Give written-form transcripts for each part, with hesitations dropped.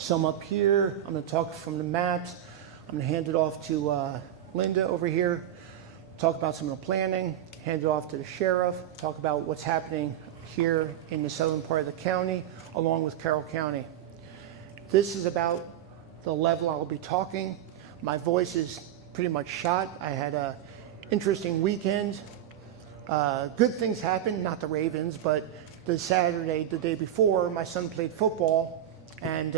some up here. I'm going to talk from the maps. I'm going to hand it off to Linda over here, talk about some of the planning, hand it off to the sheriff, talk about what's happening here in the southern part of the county, along with Carroll County. This is about the level I'll be talking. My voice is pretty much shot. I had an interesting weekend. Good things happened, not the Ravens, but the Saturday, the day before, my son played football, and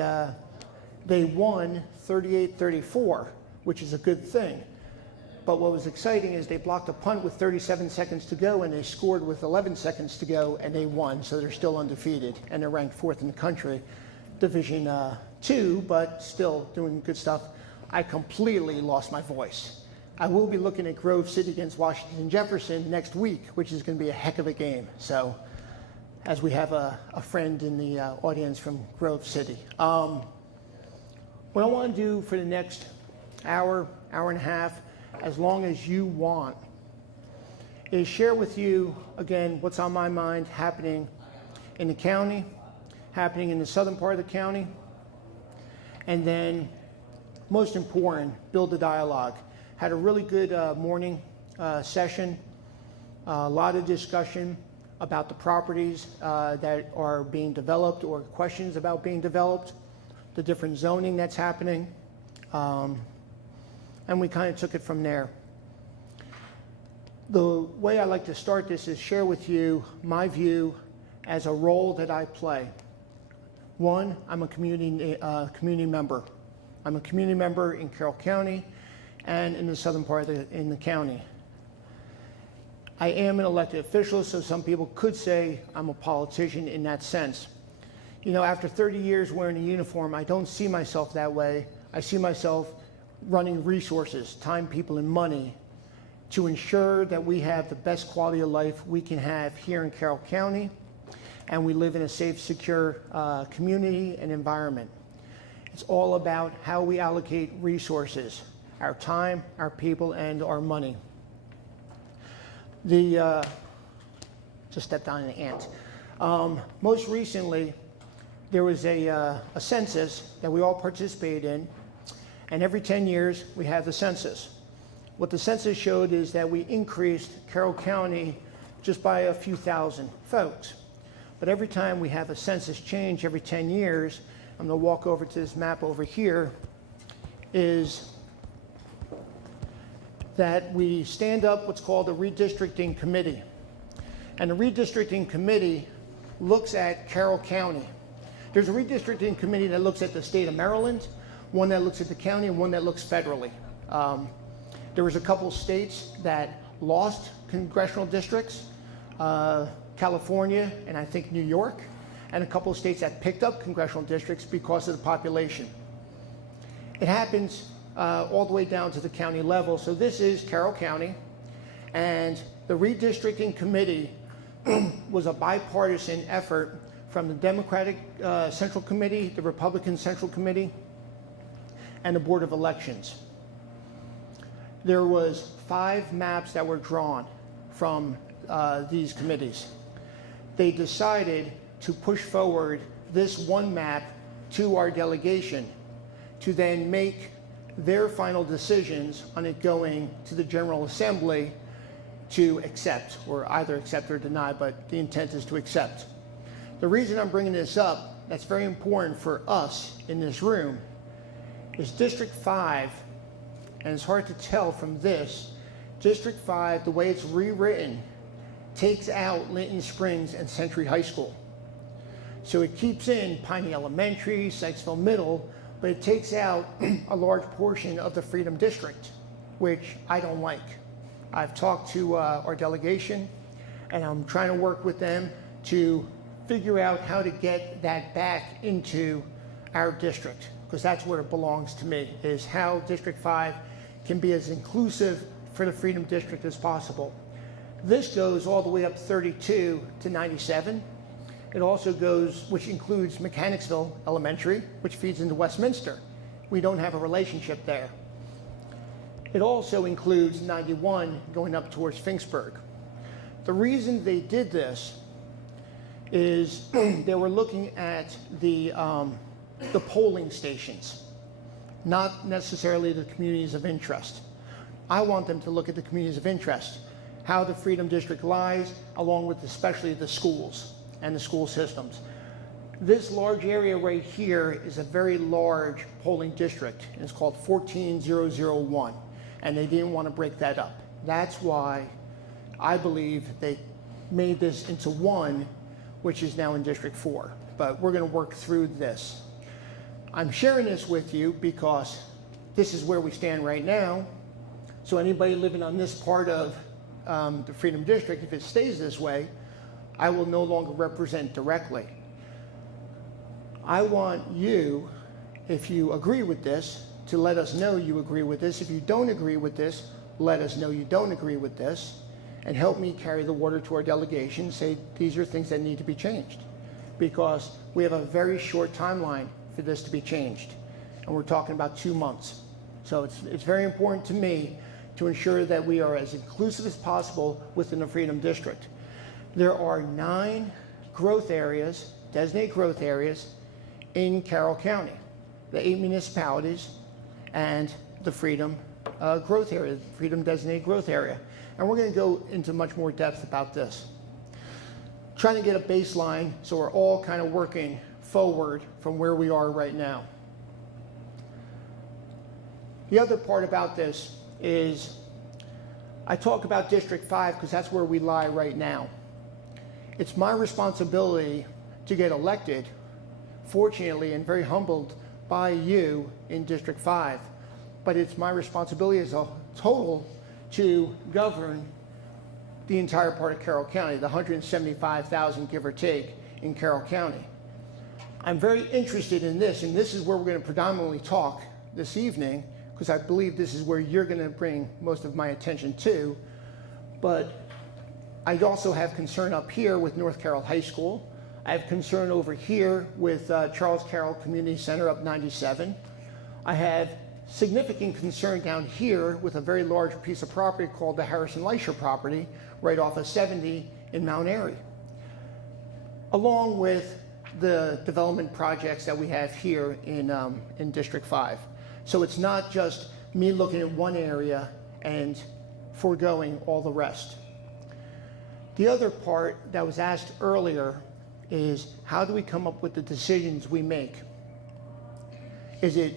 they won 38-34, which is a good thing. But what was exciting is they blocked a punt with 37 seconds to go, and they scored with 11 seconds to go, and they won. So they're still undefeated, and they're ranked 4th in the country. Division 2, but still doing good stuff. I completely lost my voice. I will be looking at Grove City against Washington Jefferson next week, which is going to be a heck of a game. So, as we have a friend in the audience from Grove City. What I want to do for the next hour, hour and a half, as long as you want, is share with you, again, what's on my mind happening in the county, happening in the southern part of the county, and then, most important, build the dialogue. Had a really good morning session, a lot of discussion about the properties that are being developed or questions about being developed, the different zoning that's happening, and we kind of took it from there. The way I like to start this is share with you my view as a role that I play. One, I'm a community member. I'm a community member in Carroll County and in the southern part of the county. I am an elected official, so some people could say I'm a politician in that sense. You know, after 30 years wearing a uniform, I don't see myself that way. I see myself running resources, time, people, and money to ensure that we have the best quality of life we can have here in Carroll County, and we live in a safe, secure community and environment. It's all about how we allocate resources, our time, our people, and our money. Just stepped on an ant. Most recently, there was a census that we all participated in, and every 10 years we have the census. What the census showed is that we increased Carroll County just by a few thousand folks. But every time we have a census change every 10 years, I'm going to walk over to this map over here, is that we stand up what's called a redistricting committee. And the redistricting committee looks at Carroll County. There's a redistricting committee that looks at the state of Maryland, one that looks at the county, and one that looks federally. There was a couple states that lost congressional districts, California and I think New York, and a couple of states that picked up congressional districts because of the population. It happens all the way down to the county level. So this is Carroll County, and the redistricting committee was a bipartisan effort from the Democratic Central Committee, the Republican Central Committee, and the Board of Elections. There was 5 maps that were drawn from these committees. They decided to push forward this one map to our delegation to then make their final decisions on it going to the General Assembly to accept, or either accept or deny, but the intent is to accept. The reason I'm bringing this up, that's very important for us in this room, is District 5, and it's hard to tell from this, District 5, the way it's rewritten, takes out Linton Springs and Century High School. So it keeps in Piney Elementary, Sykesville Middle, but it takes out a large portion of the Freedom District, which I don't like. I've talked to our delegation, and I'm trying to work with them to figure out how to get that back into our district, because that's where it belongs to me, is how District 5 can be as inclusive for the Freedom District as possible. This goes all the way up 32 to 97. It also goes, which includes Mechanicsville Elementary, which feeds into Westminster. We don't have a relationship there. It also includes 91 going up towards Finksburg. The reason they did this is they were looking at the the polling stations, not necessarily the communities of interest. I want them to look at the communities of interest, how the Freedom District lies, along with especially the schools and the school systems. This large area right here is a very large polling district, and it's called 14001, and they didn't want to break that up. That's why I believe they made this into one, which is now in District 4. But we're going to work through this. I'm sharing this with you because this is where we stand right now. So anybody living on this part of the Freedom District, if it stays this way, I will no longer represent directly. I want you, if you agree with this, to let us know you agree with this. If you don't agree with this, let us know you don't agree with this, and help me carry the water to our delegation, say these are things that need to be changed. Because we have a very short timeline for this to be changed, and we're talking about 2 months. So it's very important to me to ensure that we are as inclusive as possible within the Freedom District. There are 9 growth areas, designated growth areas, in Carroll County, the 8 municipalities and the Freedom growth area, Freedom Designated Growth Area. And we're going to go into much more depth about this. Trying to get a baseline so we're all kind of working forward from where we are right now. The other part about this is I talk about District 5 because that's where we lie right now. It's my responsibility to get elected, fortunately, and very humbled by you in District 5. But it's my responsibility as a total to govern the entire part of Carroll County, the 175,000, give or take, in Carroll County. I'm very interested in this, and this is where we're going to predominantly talk this evening, because I believe this is where you're going to bring most of my attention to. But I also have concern up here with North Carroll High School. I have concern over here with Charles Carroll Community Center up 97. I have significant concern down here with a very large piece of property called the Harrison Leisure property right off of 70 in Mount Airy, along with the development projects that we have here in District 5. So it's not just me looking at one area and foregoing all the rest. The other part that was asked earlier is how do we come up with the decisions we make? Is it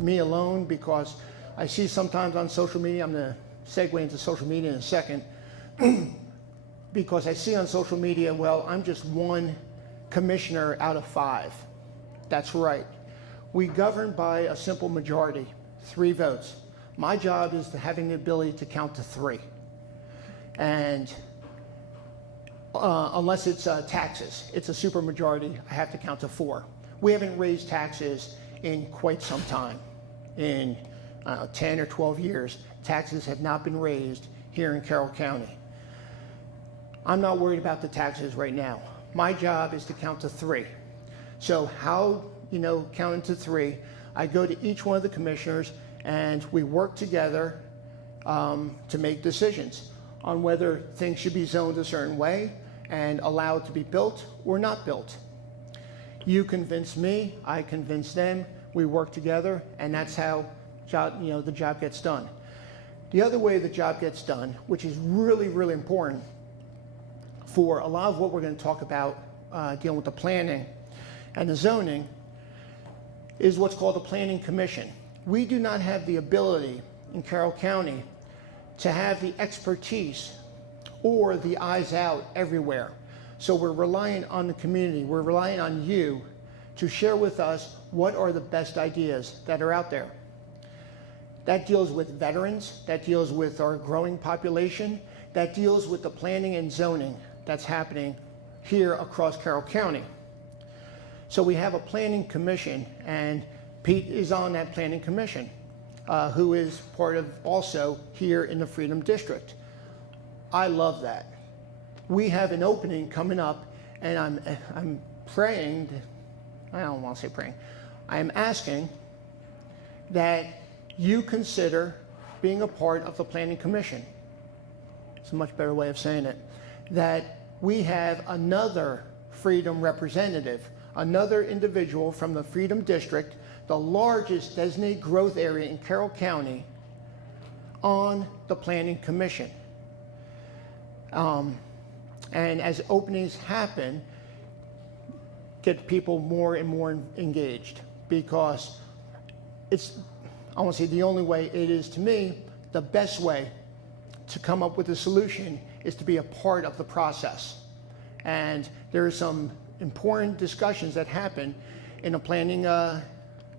me alone? Because I see sometimes on social media, I'm going to segue into social media in a second, because I see on social media, well, I'm just one commissioner out of 5. That's right. We govern by a simple majority, 3 votes. My job is to having the ability to count to 3. And unless it's taxes, it's a supermajority, I have to count to 4. We haven't raised taxes in quite some time. In 10 or 12 years, taxes have not been raised here in Carroll County. I'm not worried about the taxes right now. My job is to count to 3. So how, counting to 3, I go to each one of the commissioners and we work together to make decisions on whether things should be zoned a certain way and allowed to be built or not built. You convince me, I convince them, we work together, and that's how the job gets done. The other way the job gets done, which is really, really important for a lot of what we're going to talk about dealing with the planning and the zoning, is what's called the Planning Commission. We do not have the ability in Carroll County to have the expertise or the eyes out everywhere. So we're relying on the community, we're relying on you to share with us what are the best ideas that are out there. That deals with veterans, that deals with our growing population, that deals with the planning and zoning that's happening here across Carroll County. So we have a planning commission, and Pete is on that planning commission, who is part of also here in the Freedom District. I love that. We have an opening coming up, and I'm praying, I don't want to say praying, I am asking that you consider being a part of the Planning Commission. It's a much better way of saying it. That we have another Freedom representative, another individual from the Freedom District, the largest designated growth area in Carroll County, on the Planning Commission. And as openings happen, get people more and more engaged, because it's, I won't say the only way, it is to me the best way to come up with a solution is to be a part of the process. And there are some important discussions that happen in a planning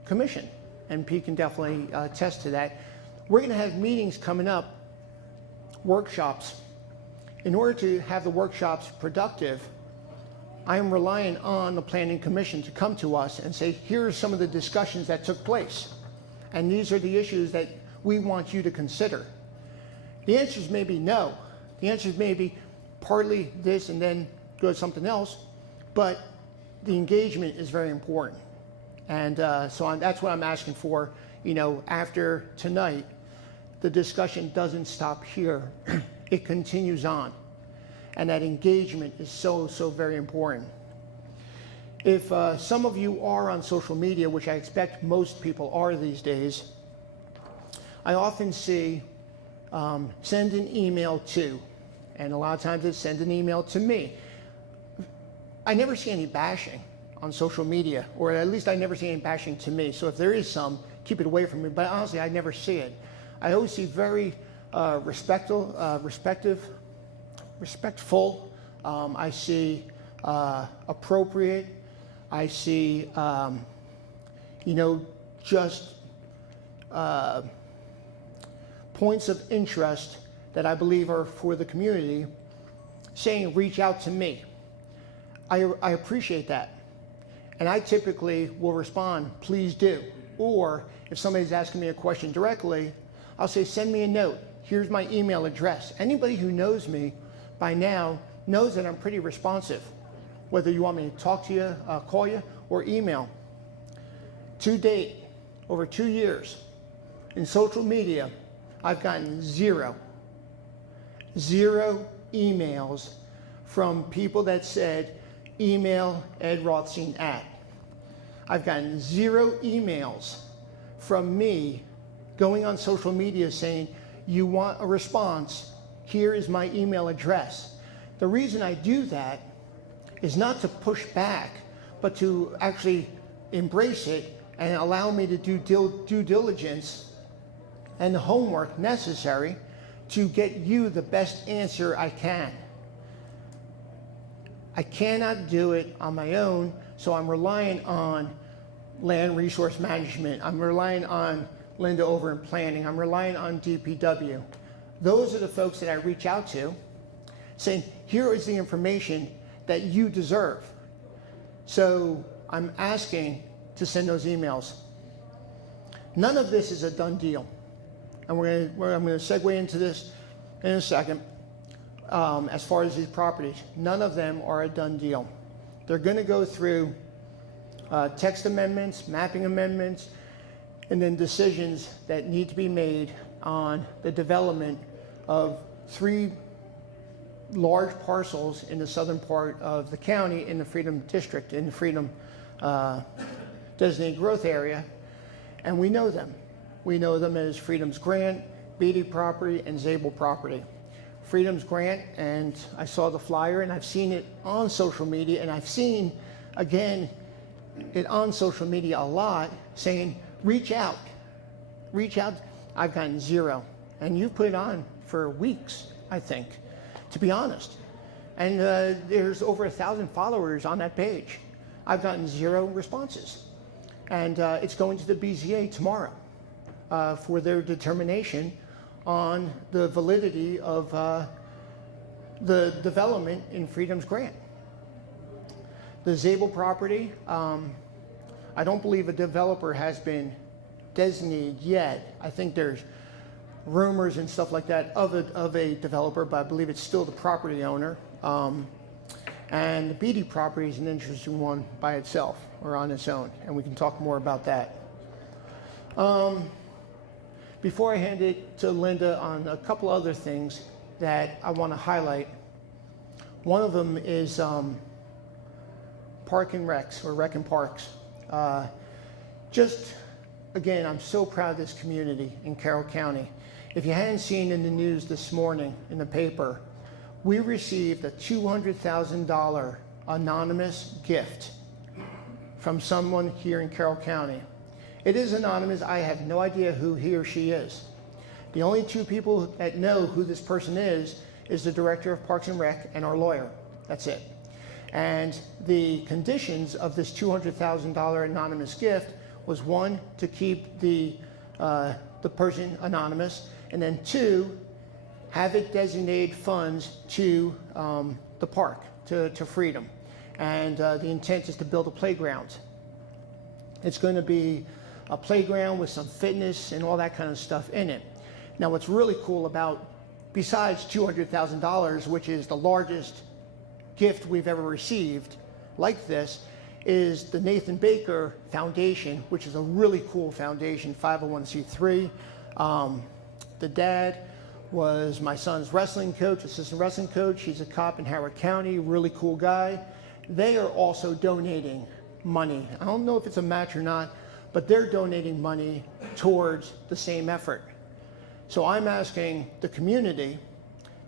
commission, and Pete can definitely attest to that. We're going to have meetings coming up, workshops. In order to have the workshops productive, I am relying on the Planning Commission to come to us and say, here are some of the discussions that took place, and these are the issues that we want you to consider. The answers may be no. The answers may be partly this and then go to something else, but the engagement is very important. And that's what I'm asking for. You know, after tonight, the discussion doesn't stop here. It continues on. And that engagement is so, so very important. If some of you are on social media, which I expect most people are these days, I often see send an email to, and a lot of times it's send an email to me. I never see any bashing on social media, or at least I never see any bashing to me. So if there is some, keep it away from me. But honestly, I never see it. I always see very respectful. I see appropriate. I see, just points of interest that I believe are for the community, saying reach out to me. I appreciate that. And I typically will respond, please do. Or if somebody's asking me a question directly, I'll say, send me a note. Here's my email address. Anybody who knows me by now knows that I'm pretty responsive, whether you want me to talk to you, call you, or email. To date, over 2 years, in social media, I've gotten zero emails from people that said, email Ed Rothstein at. I've gotten 0 emails from me going on social media saying, you want a response, here is my email address. The reason I do that is not to push back, but to actually embrace it and allow me to do due diligence and the homework necessary to get you the best answer I can. I cannot do it on my own, so I'm relying on Land Resource Management. I'm relying on Linda over in planning. I'm relying on DPW. Those are the folks that I reach out to, saying, here is the information that you deserve. So I'm asking to send those emails. None of this is a done deal. And I'm going to segue into this in a second. As far as these properties, none of them are a done deal. They're going to go through text amendments, mapping amendments, and then decisions that need to be made on the development of 3 large parcels in the southern part of the county in the Freedom District, in the Freedom Designated Growth Area. And we know them. We know them as Freedom's Grant, Beatty property, and Zabel property. Freedom's Grant, and I saw the flyer, and I've seen it on social media, and I've seen, again, it on social media a lot, saying, reach out. Reach out. I've gotten 0. And you've put it on for weeks, I think, to be honest. And there's over 1,000 followers on that page. I've gotten 0 responses. And it's going to the BZA tomorrow for their determination on the validity of the development in Freedom's Grant. The Zabel property, I don't believe a developer has been designated yet. I think there's rumors and stuff like that of a developer, but I believe it's still the property owner. And the Beatty property is an interesting one by itself or on its own, and we can talk more about that. Before I hand it to Linda on a couple other things that I want to highlight, one of them is Park and Recs, or Rec and Parks. Just, again, I'm so proud of this community in Carroll County. If you hadn't seen in the news this morning in the paper, we received a $200,000 anonymous gift from someone here in Carroll County. It is anonymous. I have no idea who he or she is. The only two people that know who this person is the Director of Parks and Rec and our lawyer. That's it. And the conditions of this $200,000 anonymous gift was, one, to keep the person anonymous, and then two, have it designated funds to the park, to Freedom. And the intent is to build a playground. It's going to be a playground with some fitness and all that kind of stuff in it. Now, what's really cool about, besides $200,000, which is the largest gift we've ever received like this, is the Nathan Baker Foundation, which is a really cool foundation, 501c3. The dad was my son's wrestling coach, assistant wrestling coach. He's a cop in Howard County, really cool guy. They are also donating money. I don't know if it's a match or not, but they're donating money towards the same effort. So I'm asking the community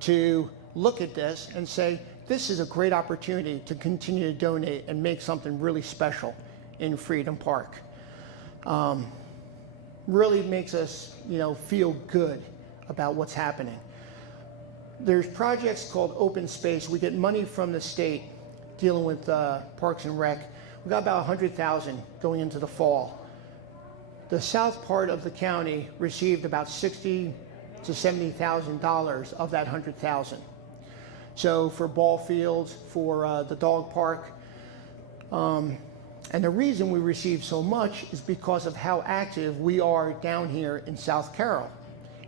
to look at this and say, this is a great opportunity to continue to donate and make something really special in Freedom Park. Really makes us, feel good about what's happening. There's projects called Open Space. We get money from the state dealing with Parks and Rec. We got about $100,000 going into the fall. The south part of the county received about $60,000 to $70,000 of that $100,000. So for ball fields, for the dog park. And the reason we received so much is because of how active we are down here in South Carroll.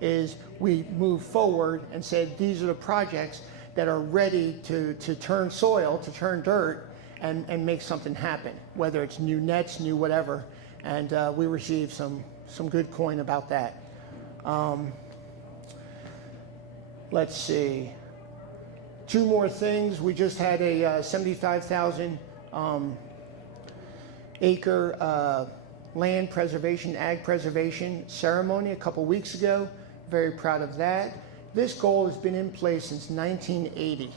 Is we moved forward and said these are the projects that are ready to turn soil, to turn dirt, and make something happen, whether it's new nets, new whatever. And we received some good coin about that. Let's see. Two more things. We just had a 75,000 acre land preservation, ag preservation ceremony a couple weeks ago. Very proud of that. This goal has been in place since 1980.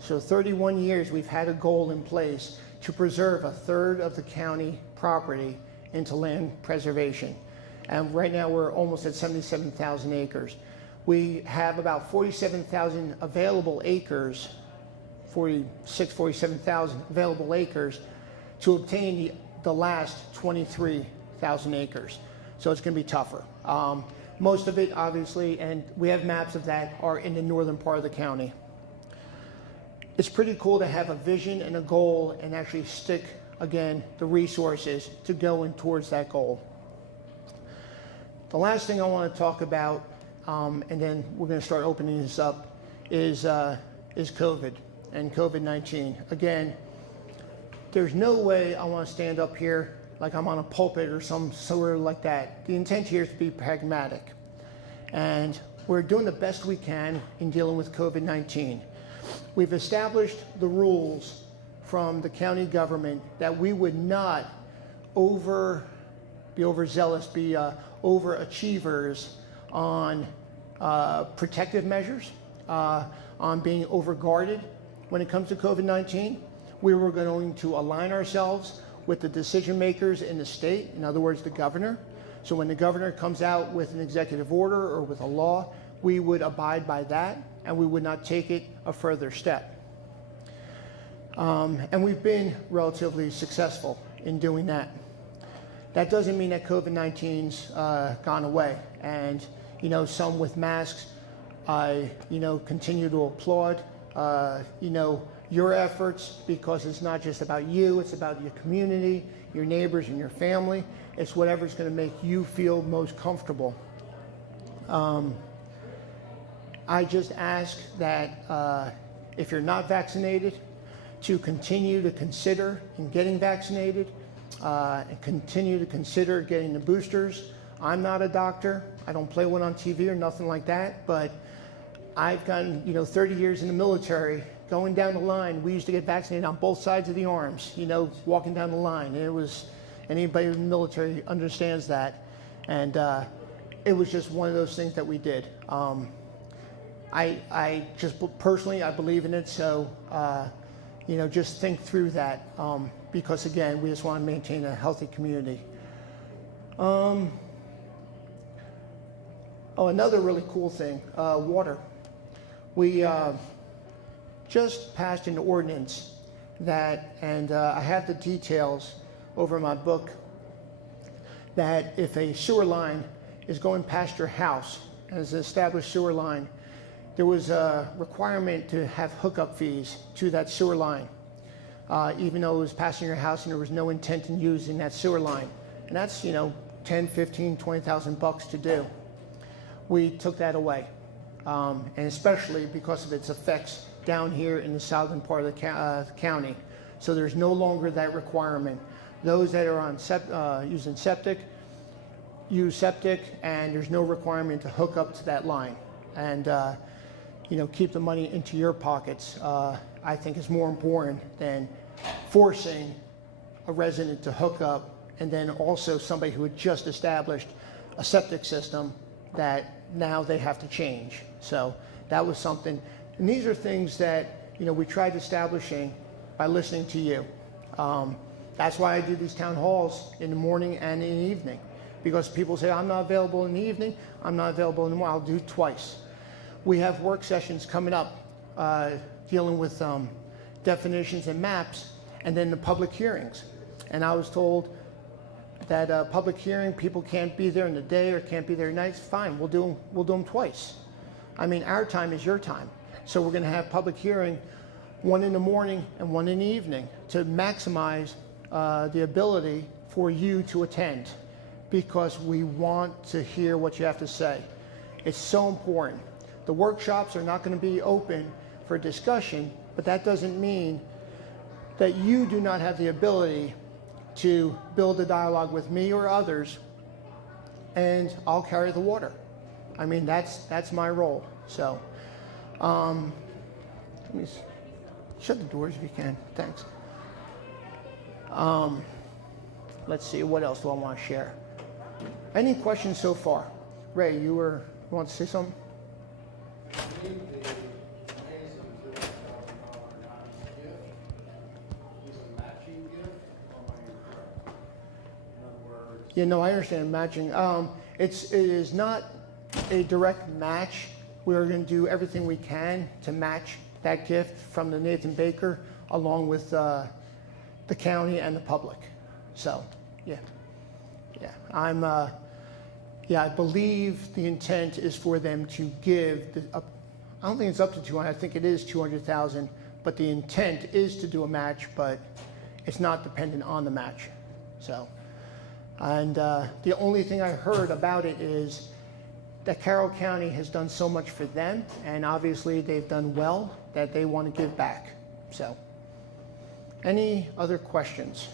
So 31 years we've had a goal in place to preserve a third of the county property into land preservation. And right now we're almost at 77,000 acres. We have about 47,000 available acres, 47,000 available acres to obtain the last 23,000 acres. So it's going to be tougher. Most of it, obviously, and we have maps of that, are in the northern part of the county. It's pretty cool to have a vision and a goal and actually stick, again, the resources to going towards that goal. The last thing I want to talk about, and then we're going to start opening this up, is COVID and COVID-19. Again, there's no way I want to stand up here like I'm on a pulpit or some sort of like that. The intent here is to be pragmatic. And we're doing the best we can in dealing with COVID-19. We've established the rules from the county government that we would not be overzealous, be overachievers on protective measures, on being overguarded when it comes to COVID-19. We were going to align ourselves with the decision makers in the state, in other words, the governor. So when the governor comes out with an executive order or with a law, we would abide by that and we would not take it a further step. And we've been relatively successful in doing that. That doesn't mean that COVID-19's gone away. And, some with masks, I, continue to applaud, your efforts, because it's not just about you, it's about your community, your neighbors, and your family. It's whatever's going to make you feel most comfortable. I just ask that if you're not vaccinated, to continue to consider in getting vaccinated, and continue to consider getting the boosters. I'm not a doctor. I don't play one on TV or nothing like that, but I've gotten, 30 years in the military, going down the line, we used to get vaccinated on both sides of the arms, you know, walking down the line. And it was, anybody in the military understands that. And it was just one of those things that we did. I just personally, I believe in it. So, you know, just think through that. Because again, we just want to maintain a healthy community. Oh, another really cool thing, water. We just passed an ordinance that, and I have the details over in my book, that if a sewer line is going past your house, and it's an established sewer line, there was a requirement to have hookup fees to that sewer line, even though it was passing your house and there was no intent in using that sewer line. And that's, you know, 10, 15, 20,000 bucks to do. We took that away, and especially because of its effects down here in the southern part of the county. So there's no longer that requirement. Those that are on using septic, use septic, and there's no requirement to hook up to that line. And you know, keep the money into your pockets, I think is more important than forcing a resident to hook up, and then also somebody who had just established a septic system that now they have to change. So that was something, and these are things that, you know, we tried establishing by listening to you. That's why I do these town halls in the morning and in the evening, because people say, I'm not available in the evening, I'm not available in the morning, I'll do twice. We have work sessions coming up dealing with definitions and maps, and then the public hearings. And I was told that public hearing, people can't be there in the day or can't be there at night. Fine, we'll do them twice. I mean, our time is your time. So we're going to have public hearing, one in the morning and one in the evening, to maximize the ability for you to attend, because we want to hear what you have to say. It's so important. The workshops are not going to be open for discussion, but that doesn't mean that you do not have the ability to build a dialogue with me or others, and I'll carry the water. I mean, that's my role. So, let me shut the doors if you can. Thanks. Let's see, what else do I want to share? Any questions so far? Ray, you want to say something? Yeah, no, I understand matching. It is not a direct match. We're going to do everything we can to match that gift from the Nathan Baker, along with the county and the public. So, yeah. I believe the intent is for them to give. I don't think it's up to 200. I think it is 200,000. But the intent is to do a match, but it's not dependent on the match. So. And the only thing I heard about it is that Carroll County has done so much for them, and obviously they've done well, that they want to give back. So, any other questions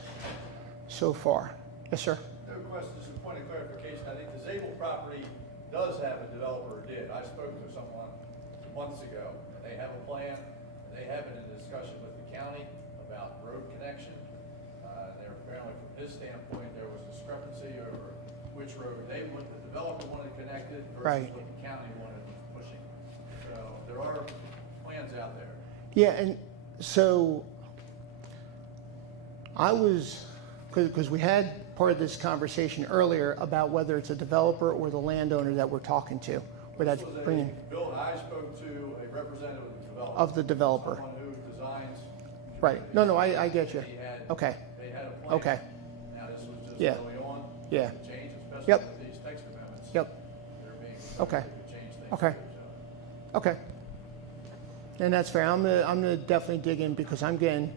so far? Yes, sir? No question, just a point of clarification. I think the Zabel property does have a developer, or did. I spoke to someone months ago, and they have a plan. They have been in discussion with the county about road connection. There apparently, from his standpoint, there was discrepancy over which road the developer wanted connected versus Right. what the county wanted pushing. So there are plans out there. Yeah, and so I was, because we had part of this conversation earlier about whether it's a developer or the landowner that we're talking to, where that's This was bringing I spoke to a representative of the developer. Someone who designs. Right. No, I get you. He had, Okay. They had a plan. Okay. Now this was just Yeah. early on. Yeah. Change, especially Yep. with these text amendments. Yep. They're being Okay. to change things. Okay. So, Okay. And that's fair. I'm gonna definitely dig in, because I'm getting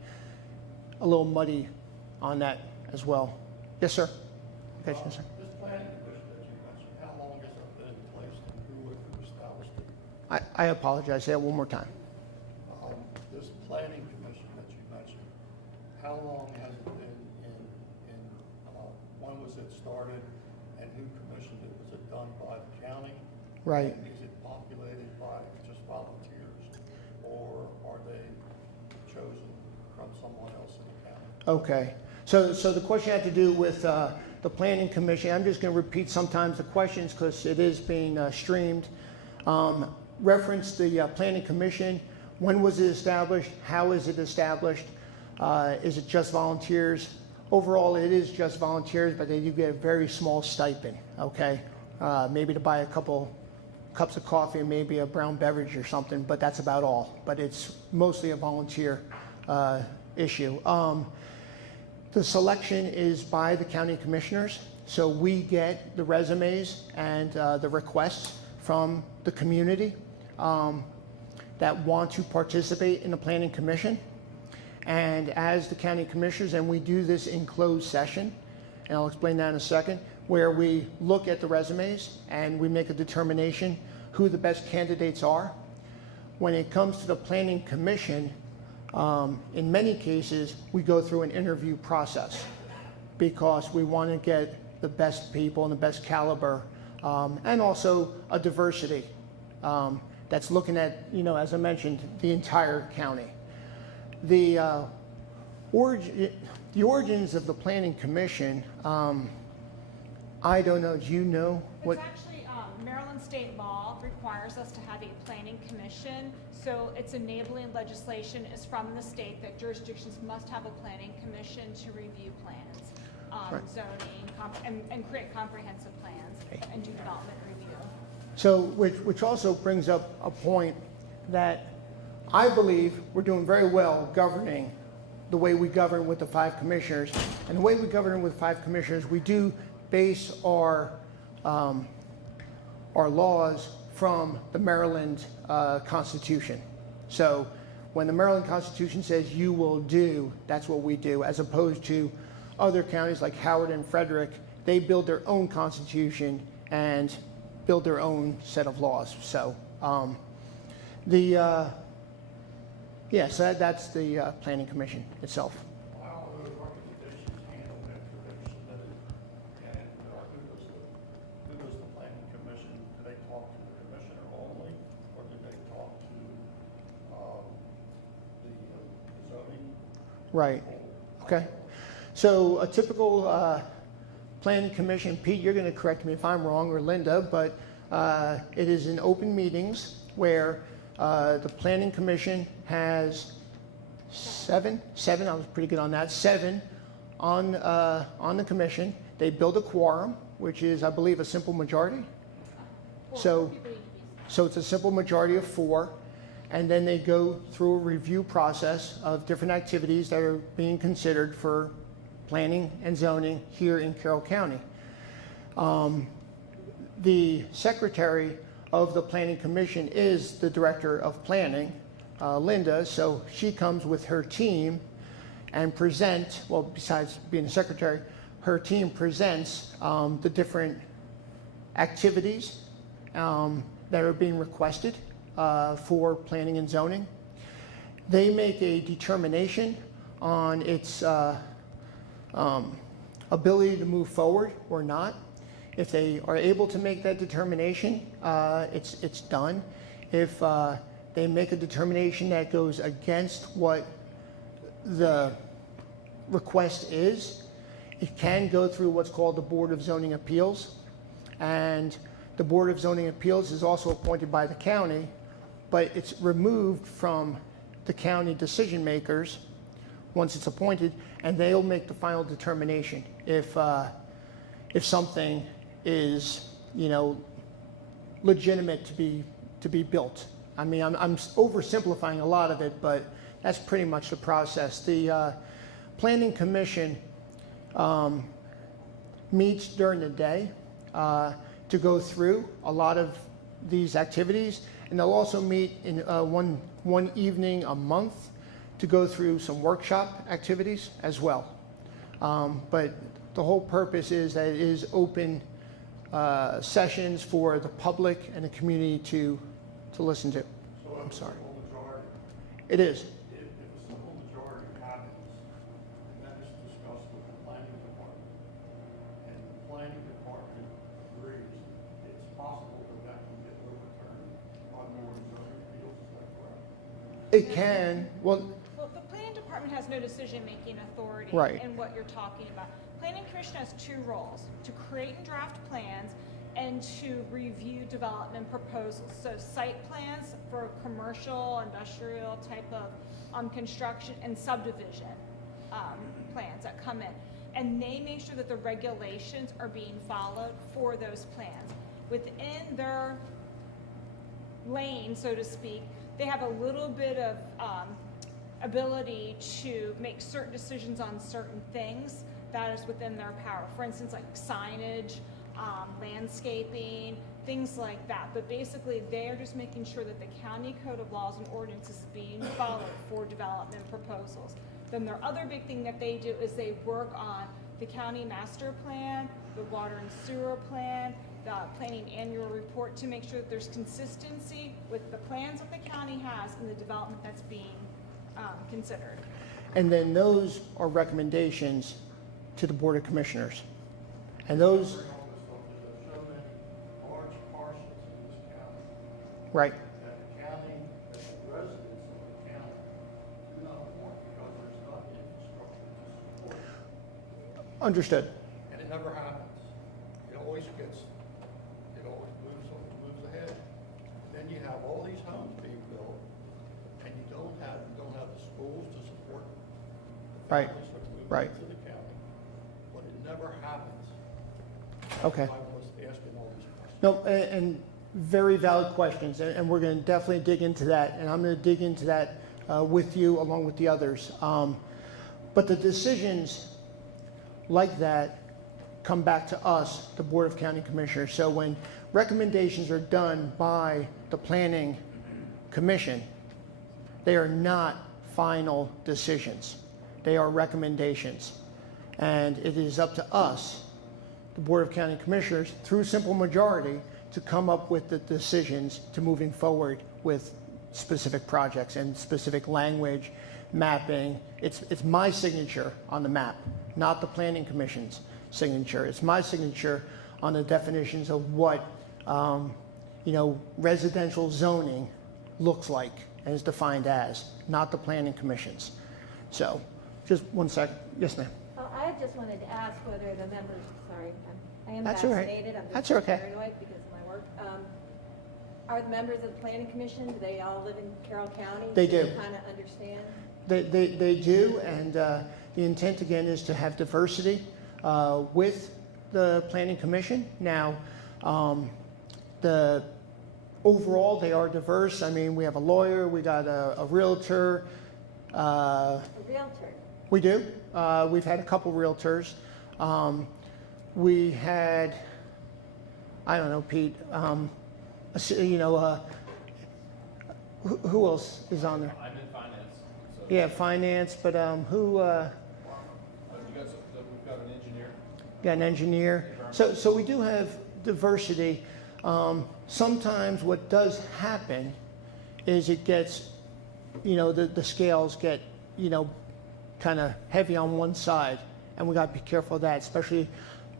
a little muddy on that as well. Yes, sir. Okay, yes, sir. This planning commission that you mentioned, how long has it been in place and who established it? I apologize. Say that one more time. This planning commission that you mentioned, how long has it been when was it started and who commissioned it? Was it done by the county? Right. And is it populated by just volunteers, or are they chosen from someone else in the county. Okay. So the question had to do with the Planning Commission. I'm just going to repeat sometimes the questions because it is being streamed. Reference the Planning Commission. When was it established? How is it established? Is it just volunteers? Overall, it is just volunteers, but they do get a very small stipend, okay? Maybe to buy a couple cups of coffee and maybe a brown beverage or something, but that's about all. But it's mostly a volunteer issue. The selection is by the county commissioners, so we get the resumes and the requests from the community that want to participate in the Planning Commission. And as the county commissioners, and we do this in closed session, and I'll explain that in a second, where we look at the resumes and we make a determination who the best candidates are. When it comes to the Planning Commission, in many cases, we go through an interview process because we want to get the best people and the best caliber, and also a diversity that's looking at, as I mentioned, the entire county. The origins of the Planning Commission, I don't know. Do you know what? It's actually, Maryland state law requires us to have a planning commission. So it's enabling legislation is from the state that jurisdictions must have a planning commission to review plans, Right. zoning, and create comprehensive plans and do development review. So, which also brings up a point that I believe we're doing very well governing the way we govern with the 5 commissioners. And the way we govern with 5 commissioners, we do base our laws from the Maryland Constitution. So when the Maryland Constitution says you will do, that's what we do, as opposed to other counties like Howard and Frederick. They build their own constitution and build their own set of laws. So so that's the Planning Commission itself. How are those recommendations handled after they're submitted? And who does the planning commission, do they talk to the commissioner only? Or do they talk to the zoning? Right. Okay. So a typical Planning Commission, Pete, you're going to correct me if I'm wrong, or Linda, but it is in open meetings where the Planning Commission has seven, I was pretty good on that, 7 on the commission. They build a quorum, which is, I believe, a simple majority. So it's a simple majority of 4, and then they go through a review process of different activities that are being considered for planning and zoning here in Carroll County. The secretary of the Planning Commission is the director of planning, Linda, so she comes with her team and besides being a secretary, her team presents the different activities that are being requested for planning and zoning. They make a determination on its ability to move forward or not. If they are able to make that determination, it's done. If they make a determination that goes against what the request is, it can go through what's called the Board of Zoning Appeals. And the Board of Zoning Appeals is also appointed by the county, but it's removed from the county decision makers once it's appointed, and they'll make the final determination if something is, legitimate to be built. I mean, I'm oversimplifying a lot of it, but that's pretty much the process. The Planning Commission meets during the day to go through a lot of these activities, and they'll also meet in one evening a month to go through some workshop activities as well. But the whole purpose is that it is open sessions for the public and the community to listen to. So I'm sorry. Simple majority. It is. If a simple majority happens, and that is discussed with the planning department, and the planning department agrees, it's possible that can get overturned on Board of Zoning Appeals, is that correct? It can. Well, Well, the department has no decision-making authority Right. in what you're talking about. Planning commission has two roles: to create and draft plans and to review development proposals. So site plans for commercial, industrial type of construction, and subdivision plans that come in. And they make sure that the regulations are being followed for those plans. Within their lane, so to speak, they have a little bit of ability to make certain decisions on certain things that is within their power. For instance, like signage, landscaping, things like that. But basically, they're just making sure that the county code of laws and ordinances is being followed for development proposals. Then their other big thing that they do is they work on the county master plan, the water and sewer plan, the planning annual report to make sure that there's consistency with the plans that the county has and the development that's being considered. And then those are recommendations to the Board of Commissioners. And those, Bring all this up, there's so many large parcels in this county right, that the county, that the residents of the county do not want because there's not infrastructure to support it. understood. And it never happens. It always moves ahead. Then you have all these homes being built, and you don't have the schools to support the Right, families that move right. into the county. But it never happens. Okay. I was asking all these questions. No, and very valid questions, and we're going to definitely dig into that, and I'm going to dig into that with you along with the others. But the decisions like that come back to us, the Board of County Commissioners. So when recommendations are done by the Planning Commission, they are not final decisions. They are recommendations. And it is up to us, the Board of County Commissioners, through simple majority, to come up with the decisions to moving forward with specific projects and specific language, mapping. It's my signature on the map, not the Planning Commission's signature. It's my signature on the definitions of what residential zoning looks like and is defined as, not the Planning Commission's. So, just one second. Yes, ma'am. I just wanted to ask whether the members, sorry, I am That's all right. vaccinated. I'm That's just okay. paranoid because of my work. Are the members of the planning commission, do they all live in Carroll County? They So do. you kind of understand? They do, and the intent again is to have diversity with the Planning Commission. Now, overall they are diverse. I mean, we have a lawyer, we got a realtor. A realtor? We do. We've had a couple realtors. We had, I don't know, Pete. Who else is on there? I'm in finance, so. Yeah, finance, but who? We've got an engineer. Got an engineer. So we do have diversity. Sometimes what does happen is it gets, the scales get, kind of heavy on one side, and we got to be careful of that, especially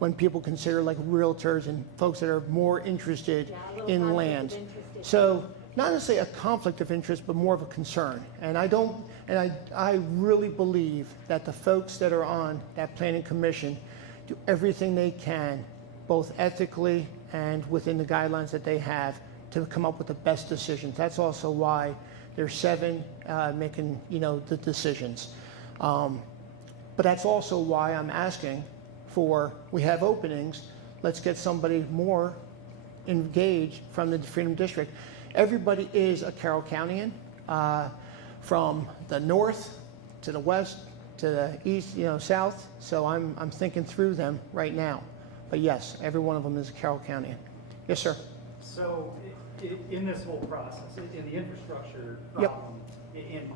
when people consider like realtors and folks that are more interested Yeah, a little in conflict of land. interest if- So not necessarily a conflict of interest, but more of a concern. And I really believe that the folks that are on that planning commission do everything they can, both ethically and within the guidelines that they have, to come up with the best decisions. That's also why there's 7 making, the decisions. But that's also why I'm asking for, we have openings, let's get somebody more engaged from the Freedom District. Everybody is a Carroll Countyan, from the north to the west to the east, south. So I'm thinking through them right now. But yes, every one of them is a Carroll Countyan. Yes, sir. So in this whole process, in the infrastructure Yep. problem,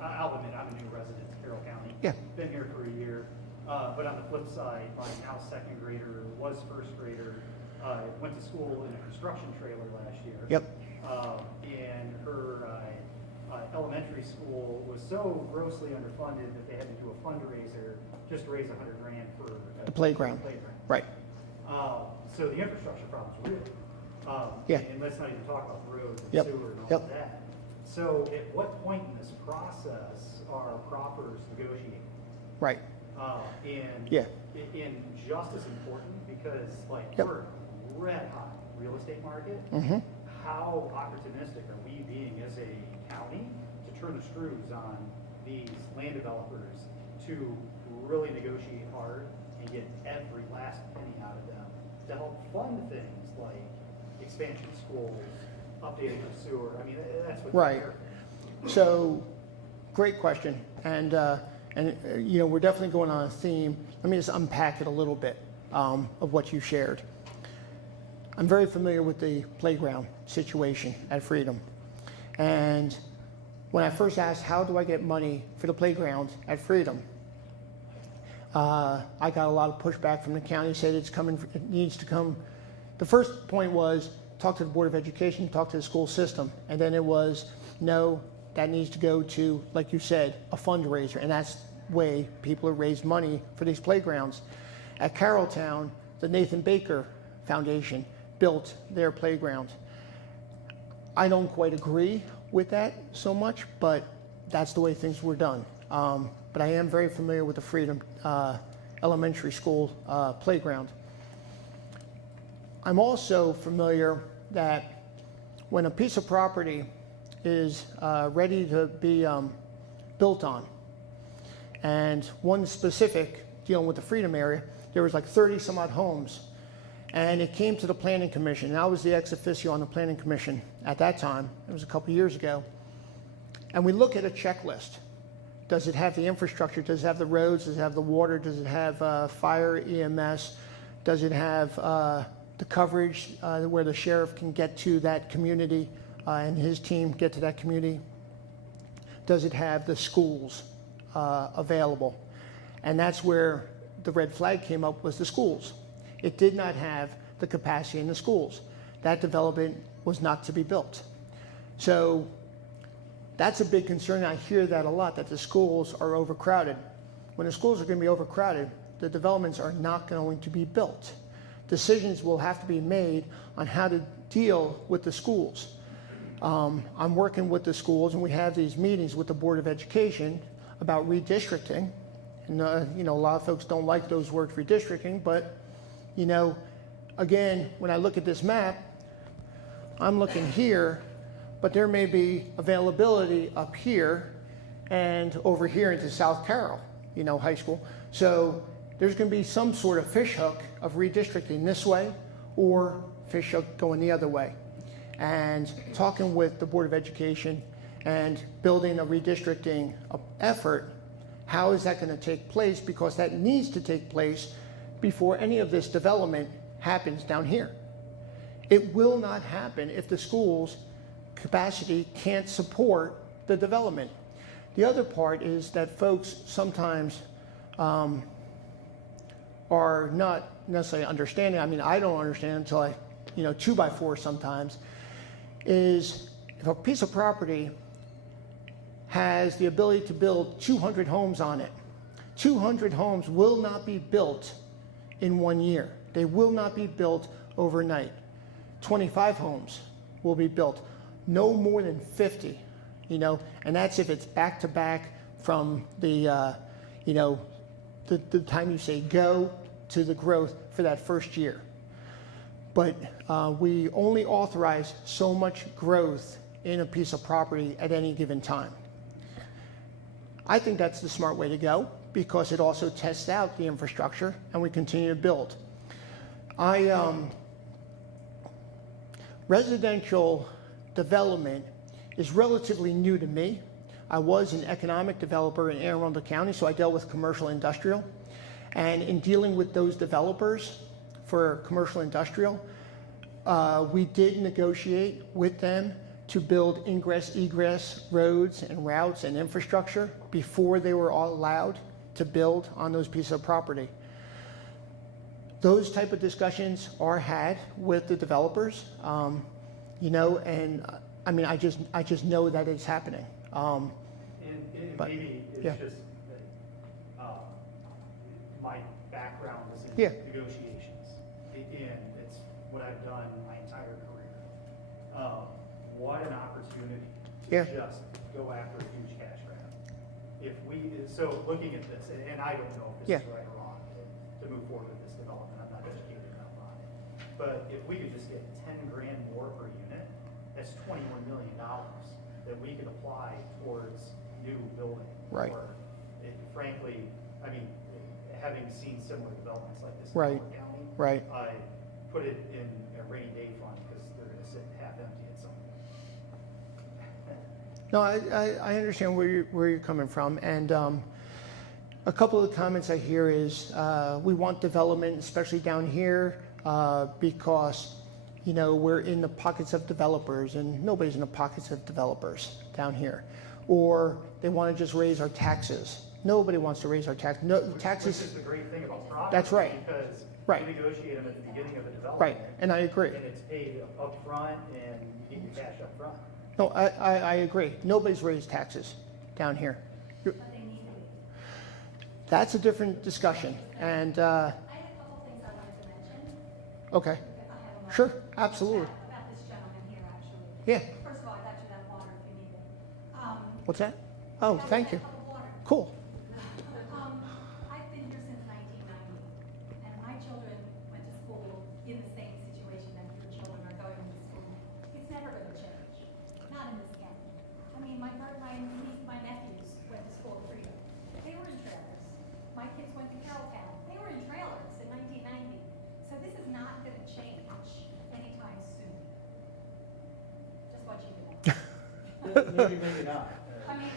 I'll admit, I'm a new resident of Carroll County. Yeah. Been here for a year. But on the flip side, my now second grader was first grader, went to school in a construction trailer last year. Yep. And her elementary school was so grossly underfunded that they had to do a fundraiser just to raise $100,000 for The playground. Right. So the infrastructure problem's real. Yeah. And let's not even talk about the roads and Yep. sewer and all Yep. of that. So at what point in this process are proffers negotiated? Right. And Yeah. and just as important, because like Yep. we're red hot real estate market, Mm-hmm. how opportunistic are we being as a county to turn the screws on these land developers to really negotiate hard and get every last penny out of them to help fund things like expansion schools, updating the sewer? I mean, that's what Right. they're there So, great question, and you know, we're definitely going on a theme. Let me just unpack it a little bit of what you shared. I'm very familiar with the playground situation at Freedom, and when I first asked how do I get money for the playground at Freedom, I got a lot of pushback from the county. Said it's coming, it needs to come. The first point was talk to the Board of Education, talk to the school system, and then it was no, that needs to go to, like you said, a fundraiser, and that's the way people have raised money for these playgrounds. At Carrolltown, the Nathan Baker Foundation built their playground. I don't quite agree with that so much, but that's the way things were done. But I am very familiar with the Freedom Elementary School playground. I'm also familiar that when a piece of property is ready to be built on, and one specific dealing with the Freedom area, there was like 30 some odd homes, and it came to the Planning Commission, and I was the ex officio on the Planning Commission at that time. It was a couple years ago, and we look at a checklist. Does it have the infrastructure? Does it have the roads? Does it have the water? Does it have fire, EMS? Does it have the coverage where the sheriff can get to that community and his team get to that community? Does it have the schools available? And that's where the red flag came up, was the schools. It did not have the capacity in the schools. That development was not to be built. So that's a big concern. I hear that a lot, that the schools are overcrowded. When the schools are going to be overcrowded, the developments are not going to be built. Decisions will have to be made on how to deal with the schools. I'm working with the schools, and we have these meetings with the Board of Education about redistricting. And, you know, a lot of folks don't like those words, redistricting, but, you know, again, when I look at this map, I'm looking here, but there may be availability up here and over here into South Carroll, you know, high school. So there's going to be some sort of fishhook of redistricting this way or fishhook going the other way. And talking with the Board of Education and building a redistricting effort, how is that going to take place? Because that needs to take place before any of this development happens down here. It will not happen if the schools' capacity can't support the development. The other part is that folks sometimes are not necessarily understanding. I mean, I don't understand until I, you know, 2x4 sometimes, is if a piece of property has the ability to build 200 homes on it, 200 homes will not be built in 1 year. They will not be built overnight. 25 homes will be built, no more than 50, you know, and that's if it's back to back from the, you know, the time you say go to the growth for that first year. But we only authorize so much growth in a piece of property at any given time. I think that's the smart way to go because it also tests out the infrastructure and we continue to build. Residential development is relatively new to me. I was an economic developer in Anne Arundel County, so I dealt with commercial industrial. And in dealing with those developers for commercial industrial, we did negotiate with them to build ingress, egress roads and routes and infrastructure before they were all allowed to build on those pieces of property. Those type of discussions are had with the developers, you know, and I mean, I just know that it's happening. And But, maybe it's yeah. just that my background was in Yeah. negotiations, and it's what I've done my entire career. What an opportunity Yeah. just go after a huge cash grab. So looking at this, and I don't know if this is Yeah. right or wrong to move forward with this development, I'm not educated enough on it. But if we could just get 10 grand more per unit, that's $21 million that we could apply towards new building. Right. Or, frankly, I mean, having seen similar developments like this in Right. Howard County, Right. I put it in a rainy day fund because they're gonna sit half empty at some point. No, I understand where you're coming from, and a couple of the comments I hear is we want development, especially down here, because we're in the pockets of developers, and nobody's in the pockets of developers down here. Or they want to just raise our taxes. Nobody wants to raise our tax. No Which taxes. is the great thing about property. That's right. Because Right. you negotiate them at the beginning of the development. Right, and I agree. And it's paid upfront and you get your cash upfront. No, I agree. Nobody's raised taxes down here. You're- But they need to be. That's a different discussion. And I had a couple things I wanted to mention. okay, I have a moment. Sure, absolutely. About this gentleman here, actually. Yeah. First of all, I got you that water if you need it. What's that? Oh, I got thank you. that cup of water. Cool. I've been here since 1990, and my children went to school in the same situation that your children are going to school. It's never going to change, not in this county. I mean, my nephews went to school at Freedom. They were in trailers. My kids went to Carrolltown. They were in trailers in 1990. So this is not going to change anytime soon. Just want you to know. Maybe, maybe not. I mean,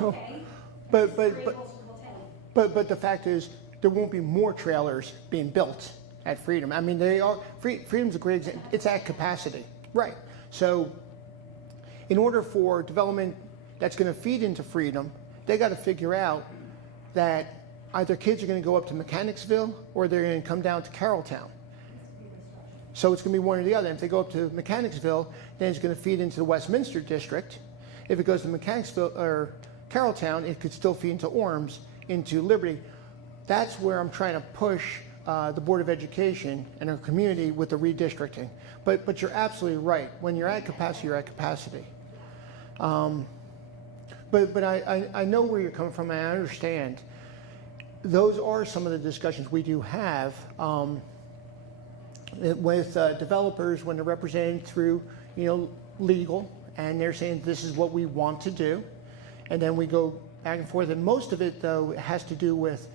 okay. But- Mr. but- Rabels will tell you. But the fact is, there won't be more trailers being built at Freedom. I mean, they are. Freedom's a great example. It's at capacity, right? So, in order for development that's going to feed into Freedom, they got to figure out that either kids are going to go up to Mechanicsville or they're going to come down to Carrolltown. So it's going to be one or the other. If they go up to Mechanicsville, then it's going to feed into the Westminster district. If it goes to Mechanicsville or Carrolltown, it could still feed into Orms, into Liberty. That's where I'm trying to push the Board of Education and our community with the redistricting. But you're absolutely right. When you're at capacity, you're at capacity. But I know where you're coming from, and I understand. Those are some of the discussions we do have with developers when they're represented through, legal, and they're saying this is what we want to do, and then we go back and forth. And most of it, though, has to do with,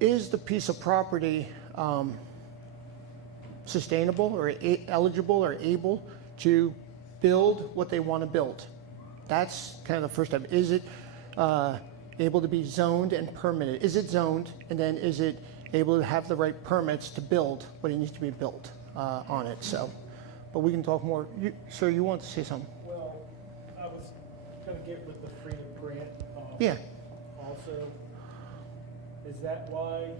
is the piece of property sustainable or eligible or able to build what they want to build? That's kind of the first step. Is it able to be zoned and permitted? Is it zoned, and then is it able to have the right permits to build what it needs to be built on it? So, but we can talk more. Sir, you want to say something? Well, I was gonna get with the Freedom Grant. Yeah. Also, is that why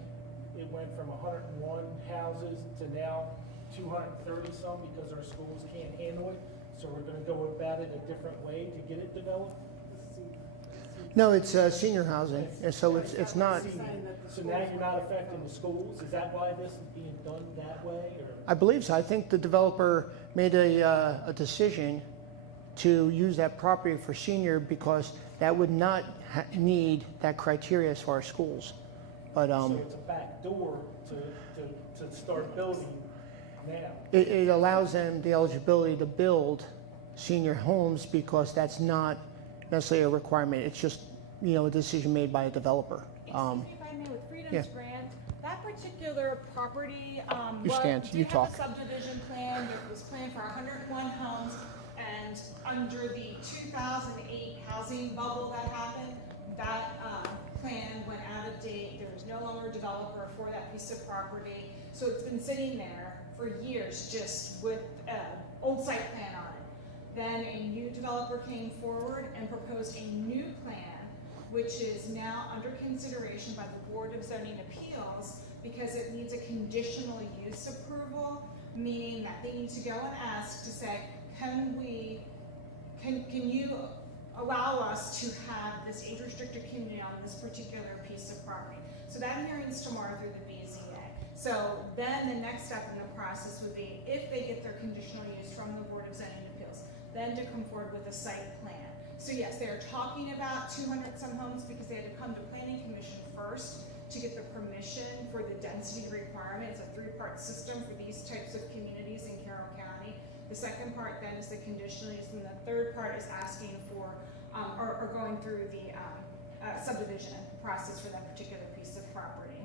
it went from 101 houses to now 230 some, because our schools can't handle it? So we're gonna go about it a different way to get it developed? No, it's senior housing, and so it's not. So now you're not affecting the schools? Is that why this is being done that way, or? I believe so. I think the developer made a decision to use that property for senior because that would not need that criteria as far as schools. But So it's a back door to start building now? it allows them the eligibility to build senior homes because that's not necessarily a requirement. It's just, a decision made by a developer. Excuse me if I may, with Freedom's yeah. grant, that particular property, You stand, you talk. did have a subdivision plan, it was planned for 101 homes, and under the 2008 housing bubble that happened, that plan went out of date. There was no longer a developer for that piece of property, so it's been sitting there for years just with an old site plan on it. Then a new developer came forward and proposed a new plan, which is now under consideration by the Board of Zoning Appeals because it needs a conditional use approval, meaning that they need to go and ask to say, can you allow us to have this age-restricted community on this particular piece of property? So that hearing's tomorrow through the BZA. So then the next step in the process would be, if they get their conditional use from the Board of Zoning Appeals, then to come forward with a site plan. So yes, they are talking about 200 some homes because they had to come to planning commission first to get the permission for the density requirement. It's a 3-part system for these types of communities in Carroll County. The second part then is the conditional use, and the third part is asking for, or going through the subdivision process for that particular piece of property.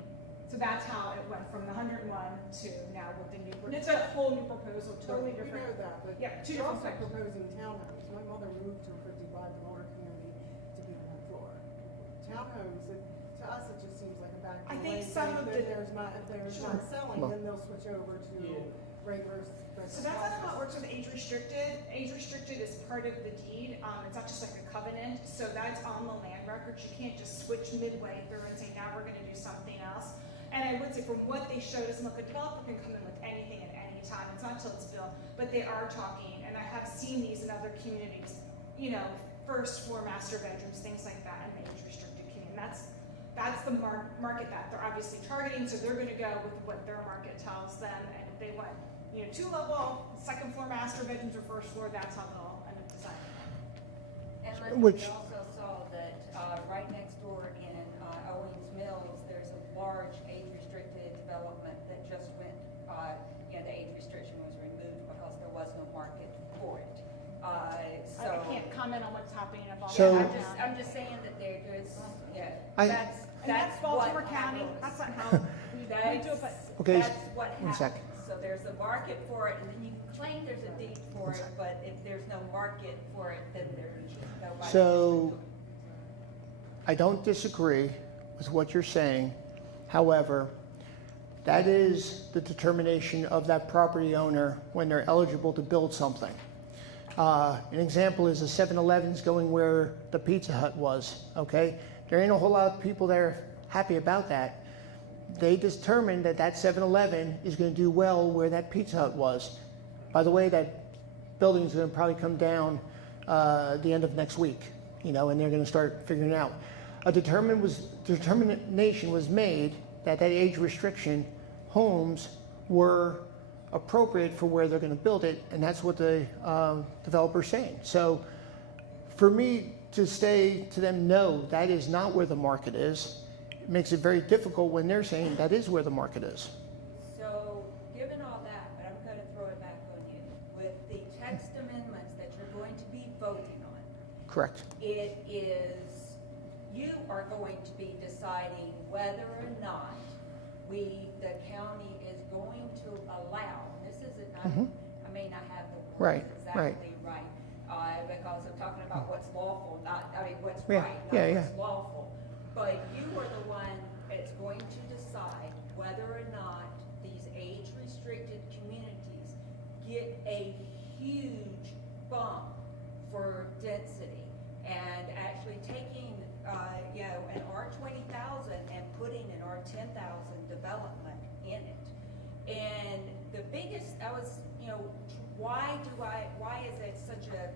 So that's how it went from the 101 to now with the new, and it's a whole new proposal, totally We different. know that, but Yeah, two you're different also types. proposing townhomes. My mother moved to a 55 and older community to be on that floor. Townhomes, to us, it just seems like a back. I think some of the- If there's not selling, Well- then they'll switch over to Yeah. regular. So that's not how it works with age restricted. Age restricted is part of the deed. It's not just like a covenant. So that's on the land records. You can't just switch midway through and say, now we're gonna do something else. And I would say from what they showed us, look, a developer can come in with anything at any time. It's not till it's built, but they are talking, and I have seen these in other communities, you know, first floor master bedrooms, things like that in age restricted community. That's the market that they're obviously targeting, so they're gonna go with what their market tells them, and if they want, you know, 2-level, second floor master bedrooms or first floor, that's how they'll end up designing. And Linda, Which- we also saw that right next door in Owings Mills, there's a large age-restricted development that just went, the age restriction was removed because there was no market for it. I So, can't comment on what's happening in So- Baltimore. I'm just saying that there's, I- that's Baltimore what County. happens. That's not how we do it, but. Okay, That's what one sec. happens. So there's a market for it, and then you claim there's a deed for it, but if there's no market for it, then there's nobody. So, I don't disagree with what you're saying. However, that is the determination of that property owner when they're eligible to build something. An example is the 7-Eleven's going where the Pizza Hut was, okay? There ain't a whole lot of people there happy about that. They determined that that 7-Eleven is going to do well where that Pizza Hut was. By the way, that building's going to probably come down the end of next week, you know, and they're going to start figuring it out. A determination was made that age restriction homes were appropriate for where they're going to build it, and that's what the developer's saying. So for me to say to them, no, that is not where the market is, it makes it very difficult when they're saying that is where the market is. So, given all that, but I'm going to throw it back on you, with the text amendments that you're going to be voting on, Correct. it is, you are going to be deciding whether or not the county is going to allow, this isn't, I may not have the Right, words right. exactly right, because I'm talking about what's lawful, what's Yeah, right, yeah, not yeah. what's lawful. But you are the one that's going to decide whether or not these age-restricted communities get a huge bump for density, and actually taking, an R20,000 and putting an R10,000 development in it. And the biggest, why is it such a,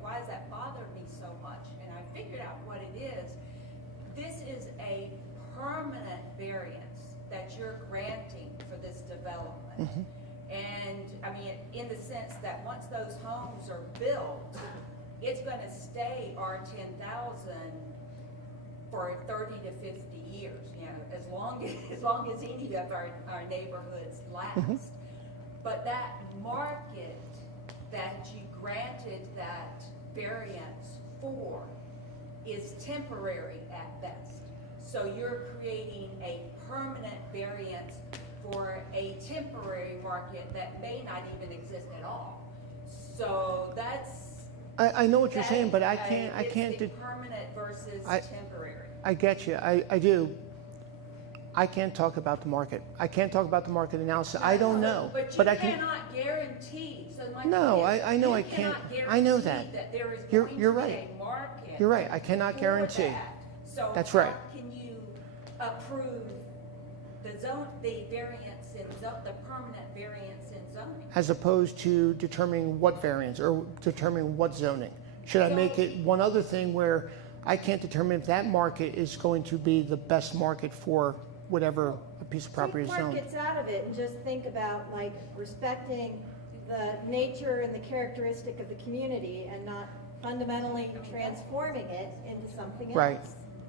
why does that bother me so much? And I figured out what it is. This is a permanent variance that you're granting for this development. And, in the sense that once those homes are built, it's gonna stay R10,000 for 30 to 50 years, as long as any of our neighborhoods last. But that market that you granted that variance for is temporary at best. So you're creating a permanent variance for a temporary market that may not even exist at all. So that's. I know what you're saying, but I It's can't the do. permanent versus I- temporary. I get you. I do. I can't talk about the market. I can't talk about the market analysis. I don't know. But I you can. cannot guarantee, so my No, point is, I know you I can't. cannot I know guarantee that. there is You're- going you're to be right. a market You're right. I cannot for guarantee. that. So That's how right. can you approve the variance in the permanent variance in zoning? As opposed to determining what variance or determining what zoning. Should I make it one other thing where I can't determine if that market is going to be the best market for whatever a piece of property is Take zoned? markets out of it and just think about like respecting the the nature and the characteristic of the community and not fundamentally transforming it into something else. Right.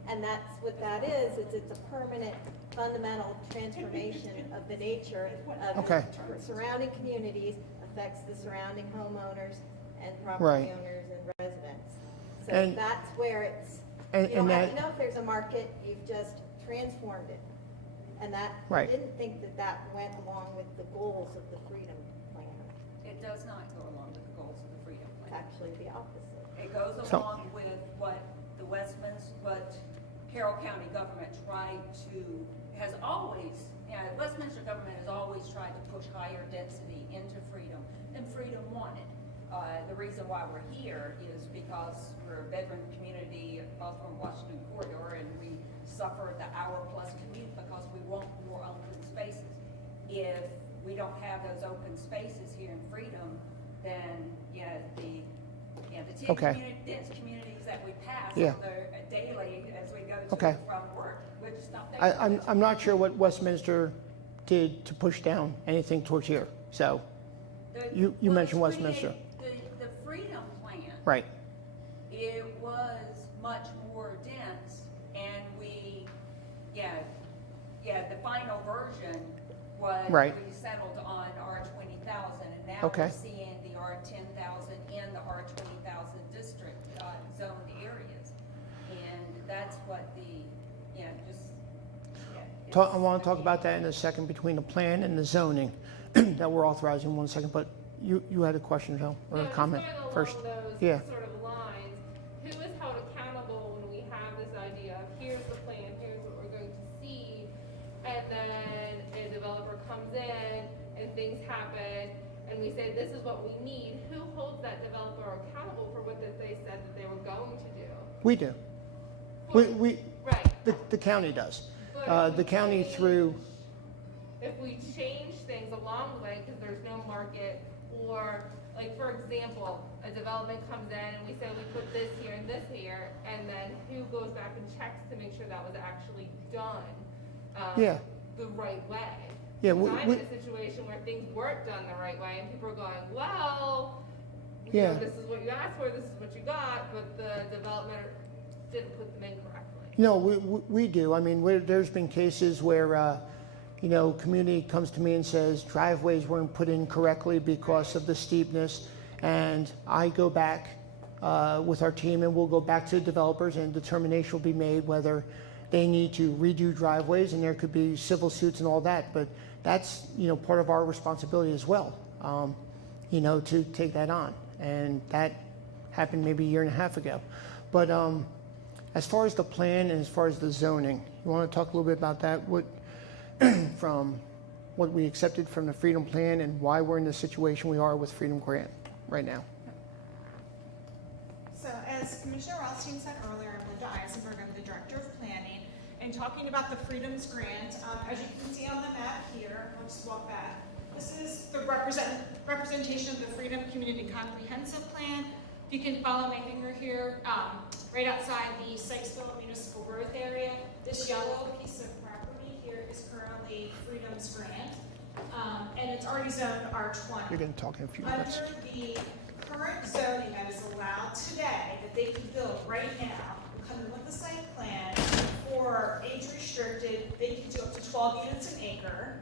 And that's what that is, it's a permanent, fundamental transformation of the nature of Okay. surrounding communities, affects the surrounding homeowners and Right. property owners and residents. So And- that's where it's, and- you don't and have that- to know if there's a market, you've just transformed it. And that, I Right. didn't think that that went along with the goals of the Freedom Plan. It does not go along with the goals of the Freedom It's Plan. actually the opposite. It goes So- along with what the what Carroll County government tried to, has always, Westminster government has always tried to push higher density into Freedom than Freedom wanted. The reason why we're here is because we're a veteran community off from Washington Corridor, and we suffer the hour-plus commute because we want more open spaces. If we don't have those open spaces here in Freedom, then, the 10 Okay. dense communities that we pass Yeah. daily as we go to Okay. and from work, we're just not there. I'm not sure what Westminster did to push down anything towards here, so, you Well, mentioned it's Westminster. The Freedom Plan. right, It was much more dense, and the final version was, Right. we settled on R20,000, and now Okay. we're seeing the R10,000 in the R20,000 district zoned areas. And that's what I want to talk about that in a second, between the plan and the zoning that we're authorizing in 1 second, but you had a question, Joe, or a Yeah, comment just going first? along those Yeah. sort of lines, who is held accountable when we have this idea of here's the plan, here's what we're going to see, and then a developer comes in and things happen, and we say this is what we need, who holds that developer accountable for what that they said that they were going to do? We do. For- We, Right. the county does. But if The we county change- through, If we change things along the way, because there's no market, or, like, for example, a development comes in and we say we put this here and this here, and then who goes back and checks to make sure that was actually done Yeah. the right way? Yeah, Because we- I'm we- in a situation where things weren't done the right way, and people are going, well, you know, Yeah. this is what you asked for, this is what you got, but the development didn't put them in correctly. no, we do. I mean, there's been cases where, community comes to me and says driveways weren't put in correctly because of the steepness, and I go back with our team and we'll go back to the developers, and determination will be made whether they need to redo driveways, and there could be civil suits and all that, but that's, part of our responsibility as well, to take that on. And that happened maybe a year and a half ago. But as far as the plan and as far as the zoning, you want to talk a little bit about that? From what we accepted from the Freedom Plan and why we're in the situation we are with Freedom Grant right now. So as Commissioner Rothstein said earlier, I'm Linda Eisenberg, I'm the Director of Planning. And talking about the Freedoms Grant, as you can see on the map here, I'll just walk back. This is the representation of the Freedom Community Comprehensive Plan. You can follow my finger here, right outside the Sykesville Municipal Growth Area. This yellow piece of property here is currently Freedom's Grant, and it's already zoned R20. You're going to talk in a few minutes. Under the current zoning that is allowed today, that they can build right now, coming with the site plan, for age restricted, they can do up to 12 units an acre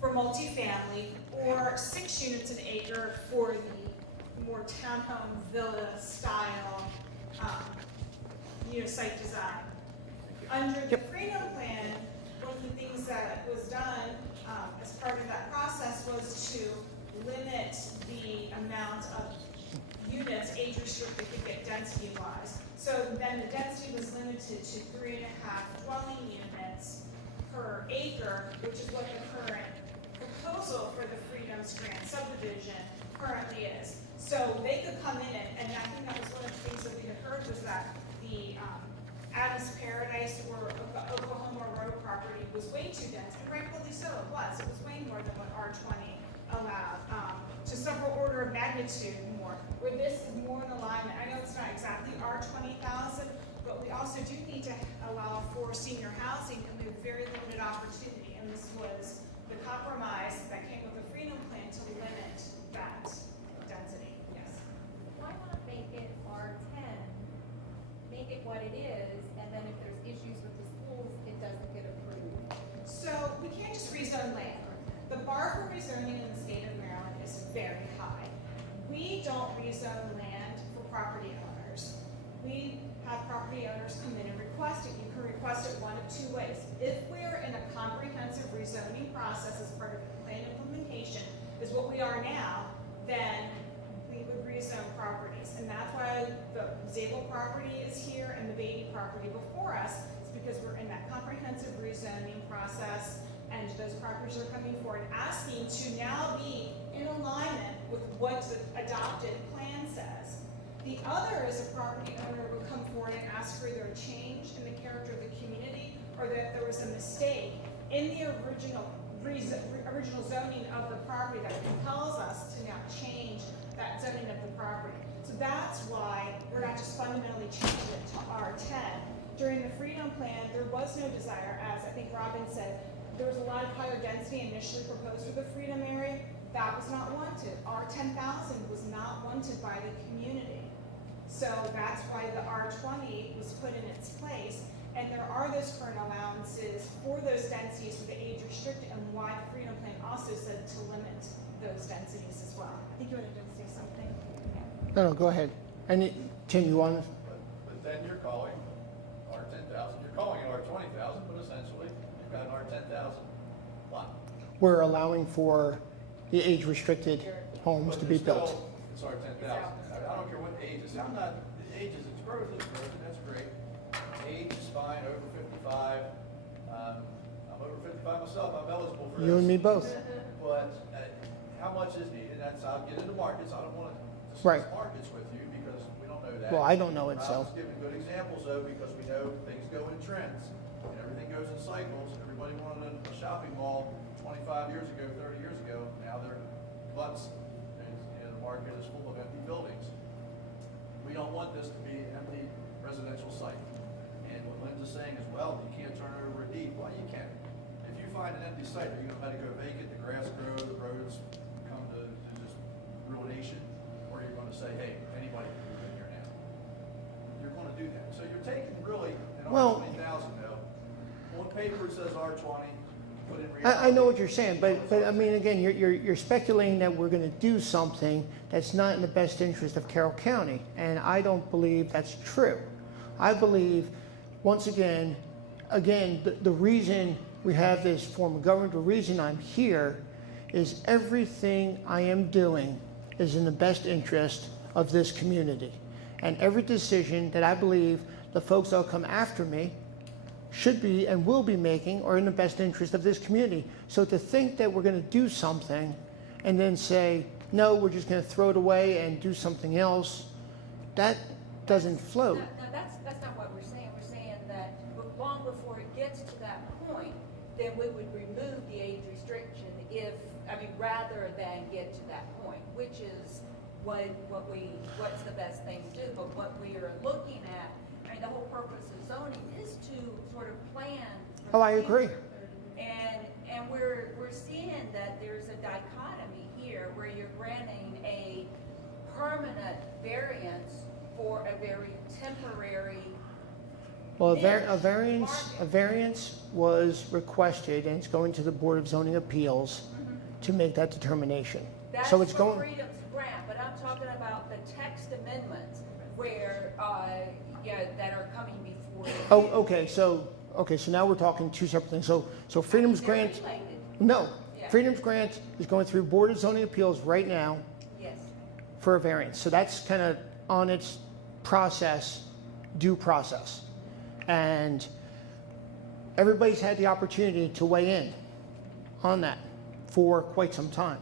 for multifamily, or 6 units an acre for the more townhome villa style, site design. Under the Freedom Plan, one of the things that was done as part of that process was to limit the amount of units age restricted could get density wise. So then the density was limited to 3.5 dwelling units per acre, which is what the current proposal for the Freedoms Grant subdivision currently is. So they could come in and I think that was one of the things that we had heard was that the Adams Paradise or Oklahoma Road property was way too dense, and rightfully so it was. It was way more than what R20 allowed, to several order of magnitude more. Where this is more in alignment, I know it's not exactly R20,000, but we also do need to allow for senior housing and we have very limited opportunity, and this was the compromise that came with the Freedom Plan to limit high. We don't rezone land for property owners. We have property owners come in and request it. You can request it one of two ways. If we're in a comprehensive rezoning process as part of the plan implementation, is what we are now, then we would rezone properties. And that's why the Zabel property is here and the Beatty property before us, is because we're in that comprehensive rezoning process, and those properties are coming forward asking to now be in alignment with what the adopted plan says. The other is a property owner would come forward and ask for either a change in the character of the community, or that there was a mistake in the original zoning of the property that compels us to now change that zoning of the property. So that's why we're not just fundamentally changing it to R10. During the Freedom Plan, there was no desire, as I think Robin said, there was a lot of higher density initially proposed for the Freedom area. That was not wanted. R10,000 was not wanted by the community. So that's why the R20 was put in its place. And there are those current allowances for those densities for the age restricted, and why the Freedom Plan also said to limit those densities as well. I think you wanted to say something? No, go ahead. And Tim, you want to? But then you're calling R10,000, you're calling it R20,000, but essentially you've got an R10,000 lot. We're allowing for the age-restricted homes to be But built. still, it's R10,000. I don't care what the age is. I'm not, the age is, it's growth, that's great. Age is fine, over 55. I'm over 55 myself, I'm eligible for this. You and me both. But how much is needed? That's, I'll get into markets. I don't want to Right. discuss markets with you because we don't know that. Well, I don't know it, I so. was giving good examples though, because we know things go in trends and everything goes in cycles. Everybody wanted a shopping mall 25 years ago, 30 years ago. Now they're butts, and the market is full of empty buildings. We don't want this to be an empty residential site. And what Linda's saying is, well, you can't turn it over a deed. Well, you can. If you find an empty site, are you gonna let it go vacant, the grass grow, the roads come to just ruination? Or are you gonna say, hey, anybody can move in here now? You're gonna do that. So you're taking really an Well- R20,000 though. On paper it says R20, but in reality. I know what you're saying, but I mean, again, you're speculating that we're going to do something that's not in the best interest of Carroll County, and I don't believe that's true. I believe, once again, the reason we have this form of government, the reason I'm here, is everything I am doing is in the best interest of this community, and every decision that I believe the folks that'll come after me should be and will be making are in the best interest of this community. So to think that we're going to do something and then say, no, we're just going to throw it away and do something else, that doesn't float. No, that's not what we're saying. We're saying that long before it gets to that point, then we would remove the age restriction rather than get to that point, which is what's the best thing to do. But what we are looking at, the whole purpose of zoning is to sort of plan. for Oh, the I agree. future. And we're seeing that there's a dichotomy here where you're granting a permanent variance for a very temporary. Well, niche a variance was requested, and it's going to the Board of Zoning Appeals to make that determination. That's So it's for going, Freedom's grant, but I'm talking about the text amendments where, that are coming before. oh, okay, so now we're talking two separate things. So Freedom's They're Grant, related. no, Yeah. Freedom's Grant is going through Board of Zoning Appeals right now Yes. for a variance. So that's kind of on its due process. And everybody's had the opportunity to weigh in on that for quite some time,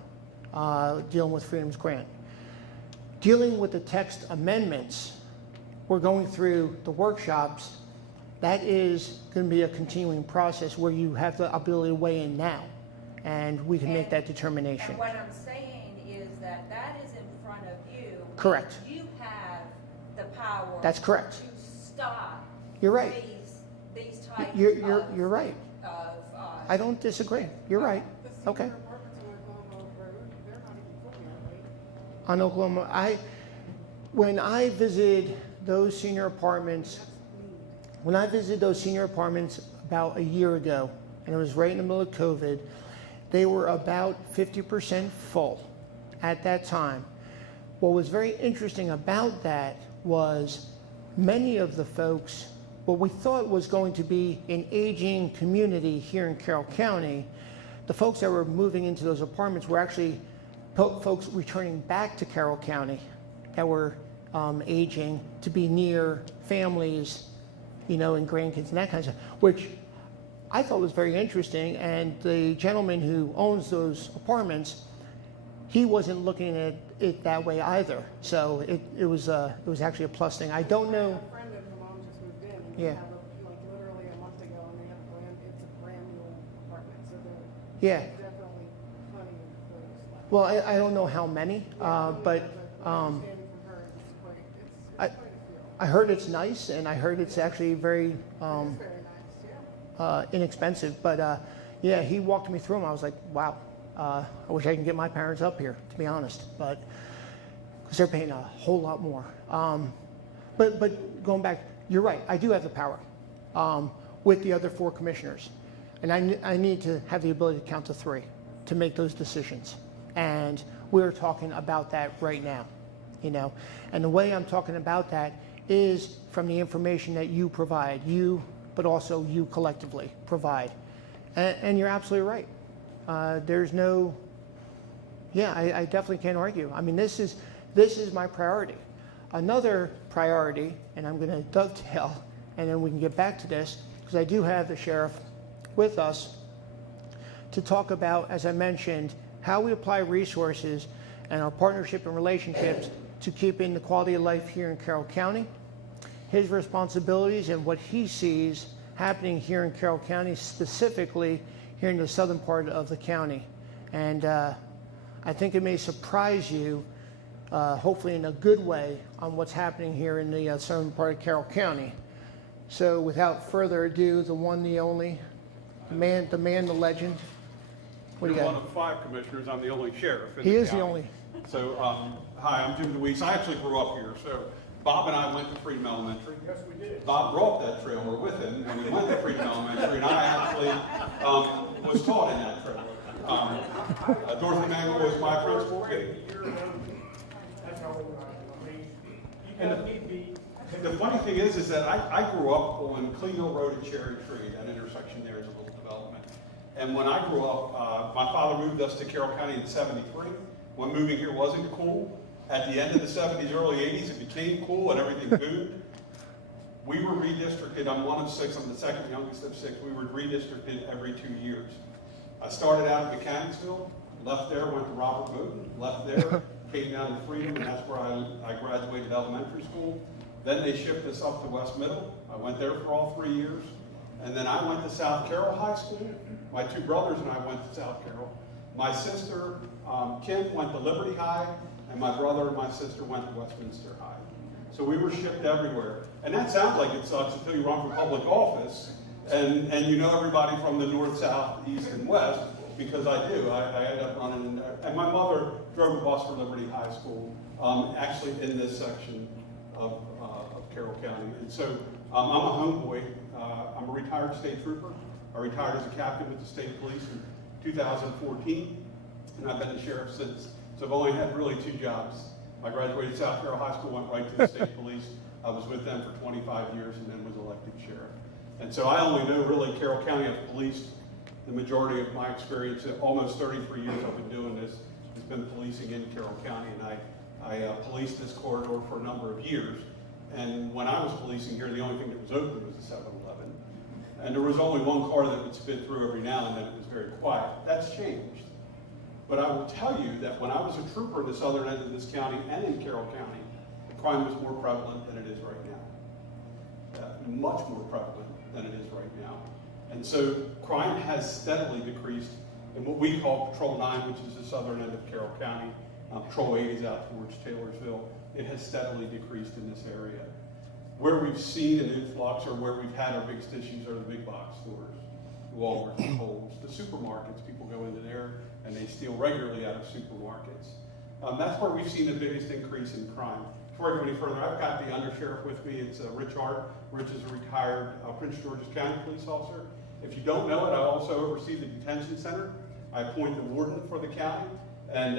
dealing with Freedom's Grant. Dealing with the text amendments, we're going through the workshops. That is going to be a continuing process where you have the ability to weigh in now, and we can make that determination. And what I'm saying is that is in front of you. Correct. You have the power. That's correct. To stop. You're right. These types You're right. of. I don't disagree. You're right. The Okay. senior apartments on Oklahoma Road, they're not even fully on, right? On Oklahoma, when I visited those senior apartments, about a year ago, and it was right in the middle of COVID, they were about 50% full. at that time. What was very interesting about that was many of the folks, what we thought was going to be an aging community here in Carroll County, the folks that were moving into those apartments were actually folks returning back to Carroll County that were aging to be near families, and grandkids and that kind of stuff, which I thought was very interesting. And the gentleman who owns those apartments, he wasn't looking at it that way either. So it was actually a plus thing. I don't know. I have a friend and her mom just moved in, and they Yeah. have like literally a month ago, and they have it's a brand new apartment, so Yeah. there's definitely plenty of photos left. Well, I don't know how many, but Understanding from her, it's quite a few. I heard it's nice, and I heard it's actually very It's very nice, yeah. inexpensive. But yeah, he walked me through them. I was like, wow, I wish I could get my parents up here, to be honest, but because they're paying a whole lot more. But going back, you're right. I do have the power with the other 4 commissioners, and I need to have the ability to count to 3 to make those decisions. And we're talking about that right now, And the way I'm talking about that is from the information that you provide, but also you collectively provide. And you're absolutely right. There's no, I definitely can't argue. I mean, this is my priority. Another priority, and I'm going to dovetail, and then we can get back to this, because I do have the sheriff with us to talk about, as I mentioned, how we apply resources and our partnership and relationships to keeping the quality of life here in Carroll County, his responsibilities and what he sees happening here in Carroll County, specifically here in the southern part of the county. And I think it may surprise you, hopefully in a good way, on what's happening here in the southern part of Carroll County. So without further ado, the one, the only, the man, the legend. What do you You're got? one of 5 commissioners. I'm the only sheriff in He the is the county. only. So, hi, I'm Jim DeWeese. I actually grew up here. So, Bob and I went to Freedom Elementary. Yes, we did. Bob brought that trailer with him when we went to Freedom Elementary, and I actually was taught in that trailer. Dorothy Mangle was my principal. That's how old I am. You guys need to be. The funny thing is that I grew up on Clean Hill Road and Cherry Tree. That intersection there is a little development. And when I grew up, my father moved us to Carroll County in '73. When moving here wasn't cool. At the end of the '70s, early '80s, it became cool and everything boomed. We were redistricted. I'm one of 6. I'm the second youngest of 6. We were redistricted every 2 years. I started out at Mechanicsville, left there, went to Robert Bowden, left there, came down to Freedom, and that's where I graduated elementary school. Then they shipped us up to West Middle. I went there for all 3 years. And then I went to South Carroll High School. My 2 brothers and I went to South Carroll. My sister, Kim, went to Liberty High, and my brother and my sister went to Westminster High. So we were shipped everywhere. And that sounds like it sucks until you run for public office, and you know everybody from the north, south, east, and west, because I do. I ended up running in there. And my mother drove a bus for Liberty High School, actually in this section of Carroll County. And so I'm a homeboy. I'm a retired state trooper. I retired as a captain with the state police in 2014, and I've been the sheriff since. So I've only had really 2 jobs. I graduated South Carroll High School, went right to the state police. I was with them for 25 years and then was elected sheriff. And so I only know really Carroll County. I've policed the majority of my experience. Almost 33 years I've been doing this. It's been policing in Carroll County, and I policed this corridor for a number of years. And when I was policing here, the only thing that was open was the 7-Eleven. And there was only one car that would spin through every now and then. It was very quiet. That's changed. But I will tell you that when I was a trooper in the southern end of this county and in Carroll County, crime was more prevalent than it is right now. Much more prevalent than it is right now. And so crime has steadily decreased in what we call Patrol 9, which is the southern end of Carroll County. Patrol 8 is out towards Taylorsville. It has steadily decreased in this area. Where we've seen an influx or where we've had our biggest issues are the big box stores, Walmart, Kohl's, the supermarkets. People go into there and they steal regularly out of supermarkets. That's where we've seen the biggest increase in crime. Before I go any further, I've got the undersheriff with me. It's Rich Hart. Rich is a retired Prince George's County police officer. If you don't know it, I also oversee the detention center. I appoint the warden for the county, And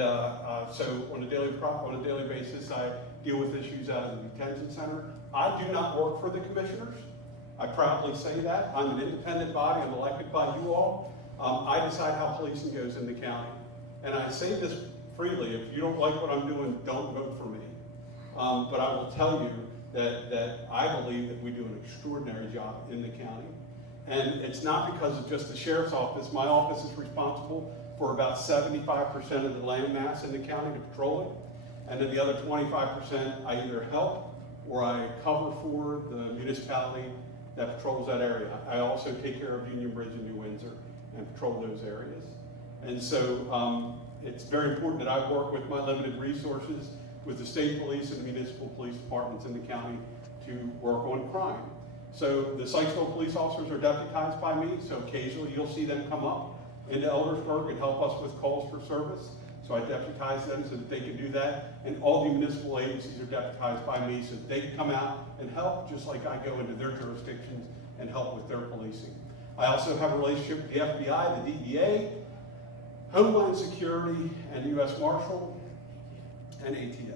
so on a daily basis, I deal with issues out of the detention center. I do not work for the commissioners. I proudly say that. I'm an independent body. I'm elected by you all. I decide how policing goes in the county. And I say this freely. If you don't like what I'm doing, don't vote for me. But I will tell you that I believe that we do an extraordinary job in the county. And it's not because of just the sheriff's office. My office is responsible for about 75% of the land mass in the county to patrol it. And then the other 25% I either help or I cover for the municipality that patrols that area. I also take care of Union Bridge and New Windsor and patrol those areas. And so it's very important that I work with my limited resources with the state police and the municipal police departments in the county to work on crime. So the Sykesville police officers are deputized by me, so occasionally you'll see them come up into Eldersburg and help us with calls for service. So I deputize them so that they can do that. And all the municipal agencies are deputized by me so that they can come out and help, just like I go into their jurisdictions and help with their policing. I also have a relationship with the FBI, the DEA, Homeland Security, and U.S. Marshal, and ATF.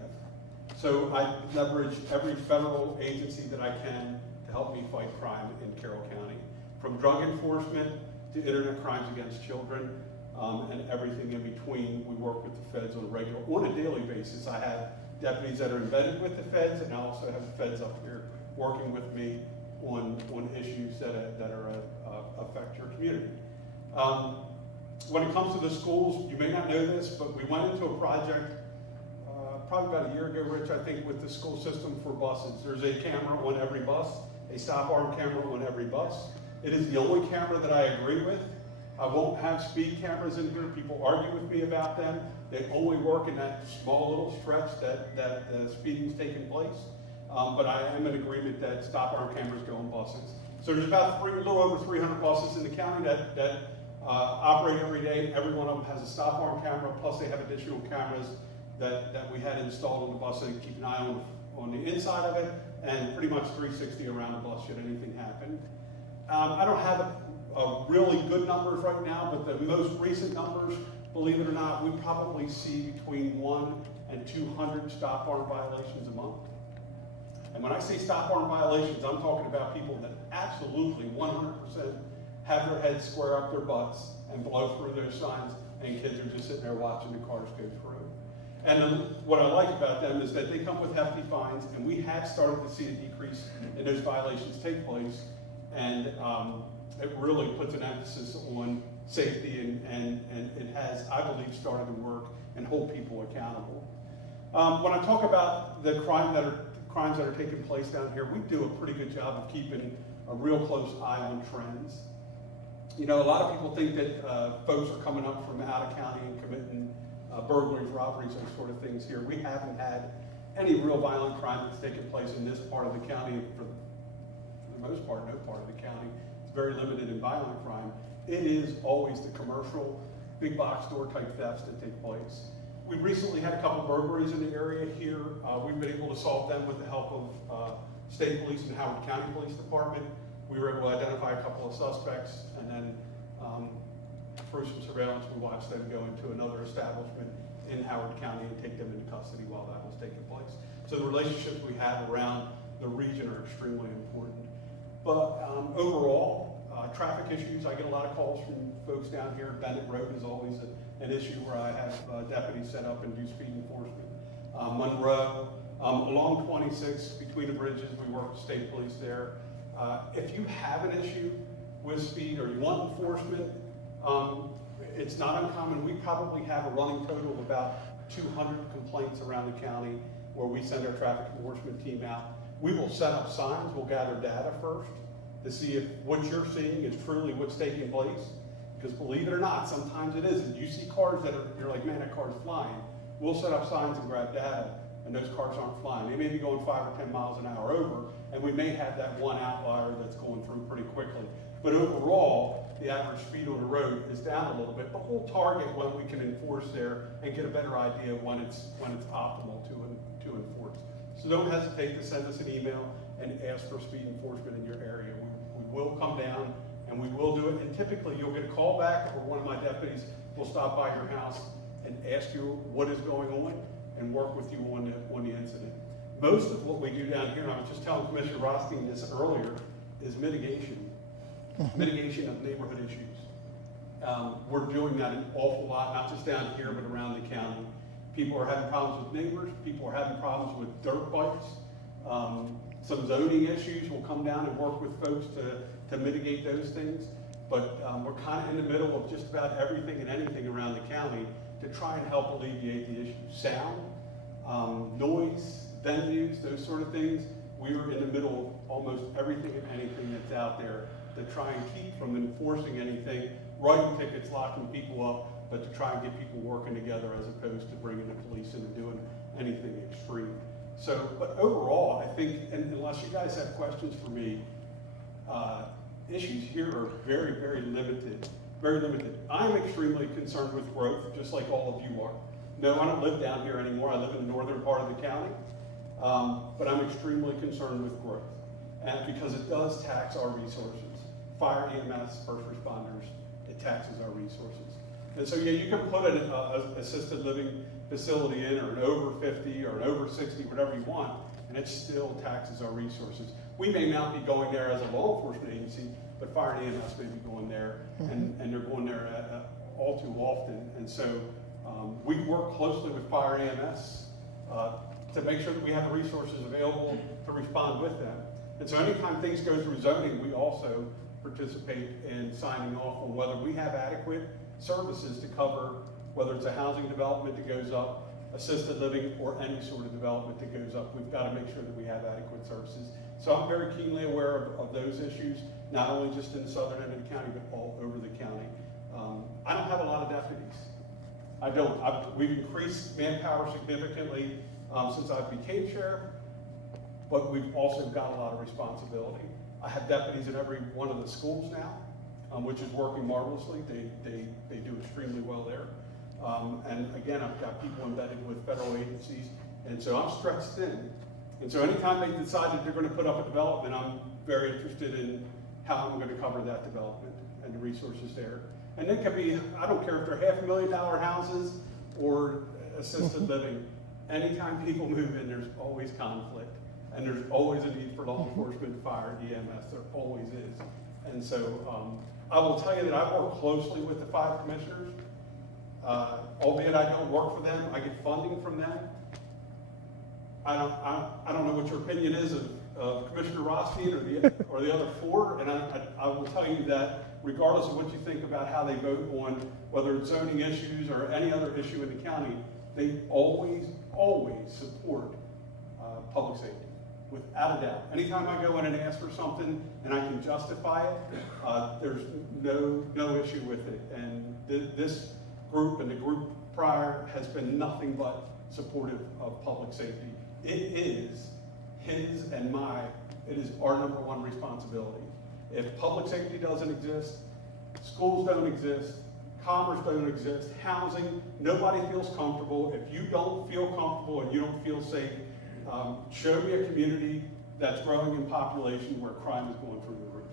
So I leverage every federal agency that I can to help me fight crime in Carroll County, from drug enforcement to internet crimes against children, and everything in between. We work with the feds on a daily basis. I have deputies that are embedded with the feds, and I also have the feds up here working with me on issues that affect your community. When it comes to the schools, you may not know this, but we went into a project probably about a year ago, Rich, I think, with the school system for buses. There's a camera on every bus, a stop arm camera on every bus. It is the only camera that I agree with. I won't have speed cameras in here. People argue with me about them. They only work in that small little stretch that speeding's taking place. But I am in agreement that stop arm cameras go on buses. So there's about a little over 300 buses in the county that operate every day. Every one of them has a stop arm camera, plus they have additional cameras that we had installed on the bus so they can keep an eye on the inside of it, and pretty much 360 around the bus should anything happen. I don't have really good numbers right now, but the most recent numbers, believe it or not, we probably see between 100 and 200 stop arm violations a month. And when I say stop arm violations, I'm talking about people that absolutely 100% have their heads square up their butts and blow through those signs, and kids are just sitting there watching the cars go through. And then what I like about them is that they come with hefty fines, and we have started to see a decrease in those violations take place, and it really puts an emphasis on safety, and it has, I believe, started to work and hold people accountable. When I talk about the crimes that are taking place down here, we do a pretty good job of keeping a real close eye on trends. You know, a lot of people think that folks are coming up from out of county and committing burglaries, robberies, those sort of things here. We haven't had any real violent crime that's taken place in this part of the county. For the most part, no part of the county. It's very limited in violent crime. It is always the commercial, big box store type thefts that take place. We recently had a couple burglaries in the area here. We've been able to solve them with the help of state police and Howard County Police Department. We were able to identify a couple of suspects, and then through some surveillance, we watched them go into another establishment in Howard County and take them into custody while that was taking place. So the relationships we have around the region are extremely important. But overall, traffic issues, I get a lot of calls from folks down here. Bennett Road is always an issue where I have deputies set up and do speed enforcement. Monroe, along 26 between the bridges, we work with state police there. If you have an issue with speed or you want enforcement, it's not uncommon. We probably have a running total of about 200 complaints around the county where we send our traffic enforcement team out. We will set up signs. We'll gather data first to see if what you're seeing is truly what's taking place. Because believe it or not, sometimes it isn't. You see cars that you're like, man, that car's flying. We'll set up signs and grab data, and those cars aren't flying. They may be going 5 or 10 miles an hour over, and we may have that one outlier that's going through pretty quickly. But overall, the average speed on the road is down a little bit, but we'll target when we can enforce there and get a better idea of when it's optimal to enforce. So don't hesitate to send us an email and ask for speed enforcement in your area. We will come down and we will do it, and typically you'll get a call back or one of my deputies will stop by your house and ask you what is going on and work with you on the incident. Most of what we do down here, and I was just telling Commissioner Rothstein this earlier, is mitigation of neighborhood issues. We're doing that an awful lot, not just down here, but around the county. People are having problems with neighbors. People are having problems with dirt bikes. Some zoning issues. We'll come down and work with folks to mitigate those things. But we're kind of in the middle of just about everything and anything around the county to try and help alleviate the issues. Sound, noise, venues, those sort of things. We are in the middle of almost everything and anything that's out there to try and keep from enforcing anything, writing tickets, locking people up, but to try and get people working together as opposed to bringing the police in and doing anything extreme. So, but overall, I think, and unless you guys have questions for me, issues here are very, very limited, very limited. I'm extremely concerned with growth, just like all of you are. No, I don't live down here anymore. I live in the northern part of the county, but I'm extremely concerned with growth, and because it does tax our resources. Fire, EMS, first responders, it taxes our resources. And so, yeah, you can put an assisted living facility in, or an over 50, or an over 60, whatever you want, and it still taxes our resources. We may not be going there as a law enforcement agency, but fire and EMS may be going there, and they're going there all too often. And so we work closely with fire and EMS to make sure that we have the resources available to respond with them. And so anytime things go through zoning, we also participate in signing off on whether we have adequate services to cover, whether it's a housing development that goes up, assisted living, or any sort of development that goes up. We've got to make sure that we have adequate services. So I'm very keenly aware of those issues, not only just in the southern end of the county, but all over the county. I don't have a lot of deputies. I don't. We've increased manpower significantly since I became sheriff, but we've also got a lot of responsibility. I have deputies in every one of the schools now, which is working marvelously. They do extremely well there. And again, I've got people embedded with federal agencies, and so I'm stretched thin. And so anytime they decide that they're going to put up a development, I'm very interested in how I'm going to cover that development and the resources there. And it could be, I don't care if they're $500,000 houses or assisted living. Anytime people move in, there's always conflict. And there's always a need for law enforcement, fire, EMS. There always is. And so I will tell you that I work closely with the 5 commissioners. Albeit I don't work for them, I get funding from them. I don't know what your opinion is of Commissioner Rothstein or the other 4, and I will tell you that regardless of what you think about how they vote on whether it's zoning issues or any other issue in the county, they always support public safety, without a doubt. Anytime I go in and ask for something and I can justify it, there's no issue with it. And this group and the group prior has been nothing but supportive of public safety. It is his and it is our #1 responsibility. If public safety doesn't exist, schools don't exist, commerce don't exist, housing, nobody feels comfortable. If you don't feel comfortable and you don't feel safe, show me a community that's growing in population where crime is going through the roof.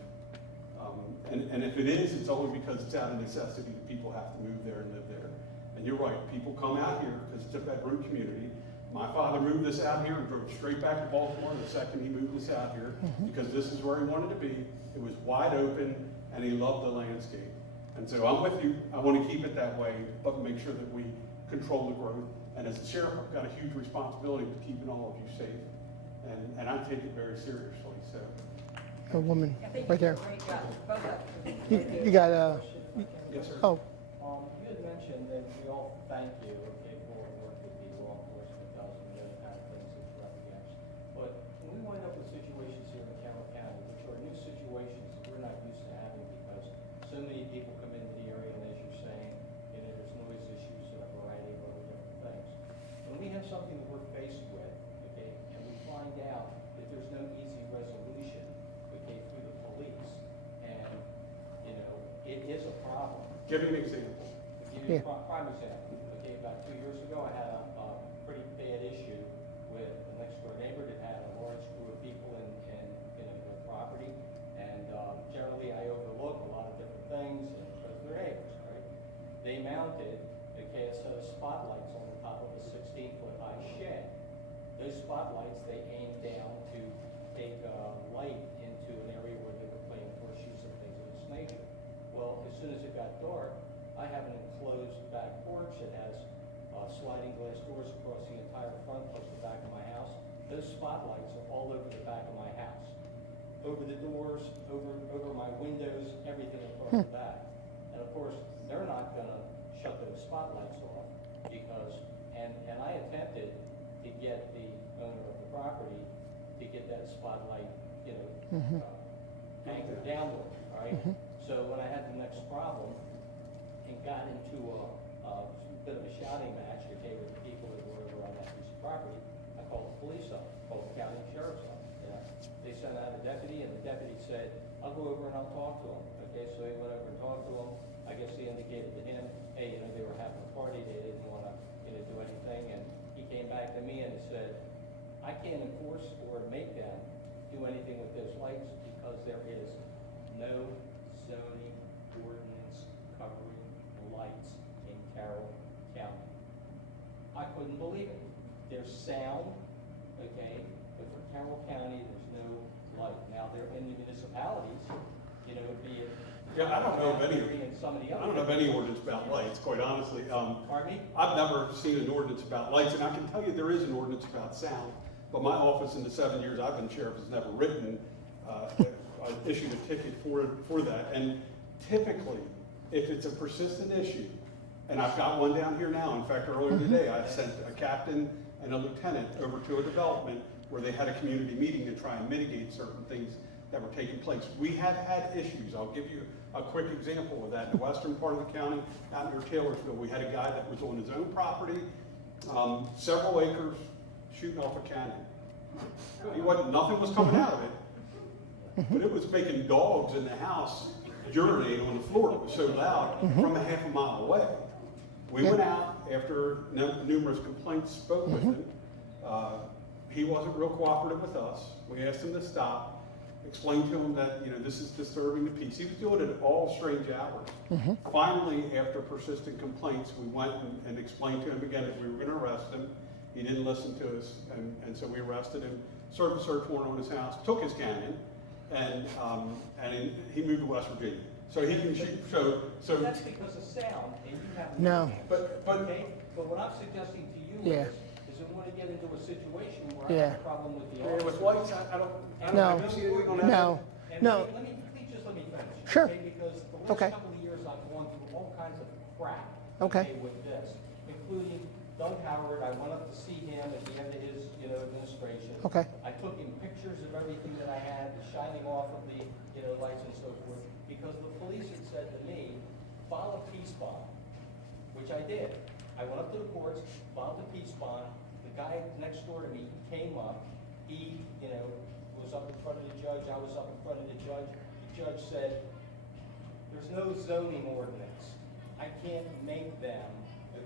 And if it is, it's only because it's out of necessity that people have to move there and live there. And you're right, people come out here because it's a bedroom community. My father moved us out here and drove straight back to Baltimore the second he moved us out here because this is where he wanted to be. It was wide open and he loved the landscape. And so I'm with you. I want to keep it that way, but make sure that we control the growth. And as a sheriff, I've got a huge responsibility to keeping all of you safe. And I take it very seriously. So. A woman I think right you there. did a great job, both of you. You got Yes, sir. oh, You had mentioned that we all thank you, okay, for the work that the law enforcement does and those kind of things that you're up against. But when we wind up with situations here in Carroll County, which are new situations that we're not used to having because so many people come into the area and as you're saying, there's noise issues and a variety of other different things. When we have something that we're faced with, okay, and we find out that there's no easy resolution, okay, through the police, and, it is a problem. Give me an example. To give you a prime example, okay, about 2 years ago, I had a pretty bad issue with a next door neighbor that had a large crew of people in their property, and generally I overlook a lot of different things because they're neighbors, right? They mounted, okay, a set of dark, I have an enclosed back porch that has sliding glass doors across the entire front plus the back of my house. Those spotlights are all over the back of my house. Over the doors, over my windows, everything across the back. And of course, they're not gonna shut those spotlights off because, and I attempted to get the owner of the property to get that spotlight, you know, anchored downward, all right? So when I had the next problem and got into a bit of a shouting match, okay, with the people that were over on that piece of property, I called the police up, called the county sheriff's office, you know. They sent out a deputy, and the deputy said, I'll go over and I'll talk to him, okay? So he went over and talked to him. I guess he indicated to him, hey, you know, they were having a party, they didn't want to, you know, do anything, and he came back to me and said, I can't enforce or make them do anything with those lights because there is no zoning ordinance covering lights in Carroll County. I couldn't believe it. There's sound, okay, but for Carroll County, there's no light. Now, they're in the municipalities, you know, be it. Yeah, I don't know of any, And some of the I other. don't know of any ordinance about lights, quite honestly. Pardon me? I've never seen an ordinance about lights, and I can tell you there is an ordinance about sound, but my office in the 7 years I've been sheriff has never written, issued a ticket for that. And typically, if it's a persistent issue, and I've got one down here now, in fact, earlier today, I sent a captain and a lieutenant over to a development where they had a community meeting to try and mitigate certain things that were taking place. We have had issues. I'll give you a quick example of that. In the western part of the county, out near Taylorsville, we had a guy that was on his own property, several acres, shooting off a cannon. Nothing was coming out of it, but it was making dogs in the house urinate on the floor. It was so loud from a half a mile away. We went out after numerous complaints, spoke with him. He wasn't real cooperative with us. We asked him to stop, explained to him that, you know, this is disturbing the peace. He was doing it at all strange hours. Finally, after persistent complaints, we went and explained to him again that we were going to arrest him. He didn't listen to us, and so we arrested him, served a search warrant on his house, took his cannon, and he moved to West Virginia. So he can shoot. So That's because of sound, and you have. No. But Okay, but what I'm suggesting to you Yeah. is we want to get into a situation where I Yeah. have a problem with the yeah, officer. with lights, I don't. No. Have you seen anything on that? No, And no, let me please just let me finish. Sure. Okay, because the last Okay. couple of years I've gone through all kinds of crap. Okay. With this, including Doug Howard. I went up to see him at the end of his, you know, administration. Okay. I took him pictures of everything that I had, the shining off of the, you know, lights and so forth, because the police had said to me, file a peace bond, which I did. I went up to the courts, filed a peace bond. The guy next door to me came up. He, you know, was up in front of the judge. I was up in front of the judge. The judge said, there's no zoning ordinance. I can't make them,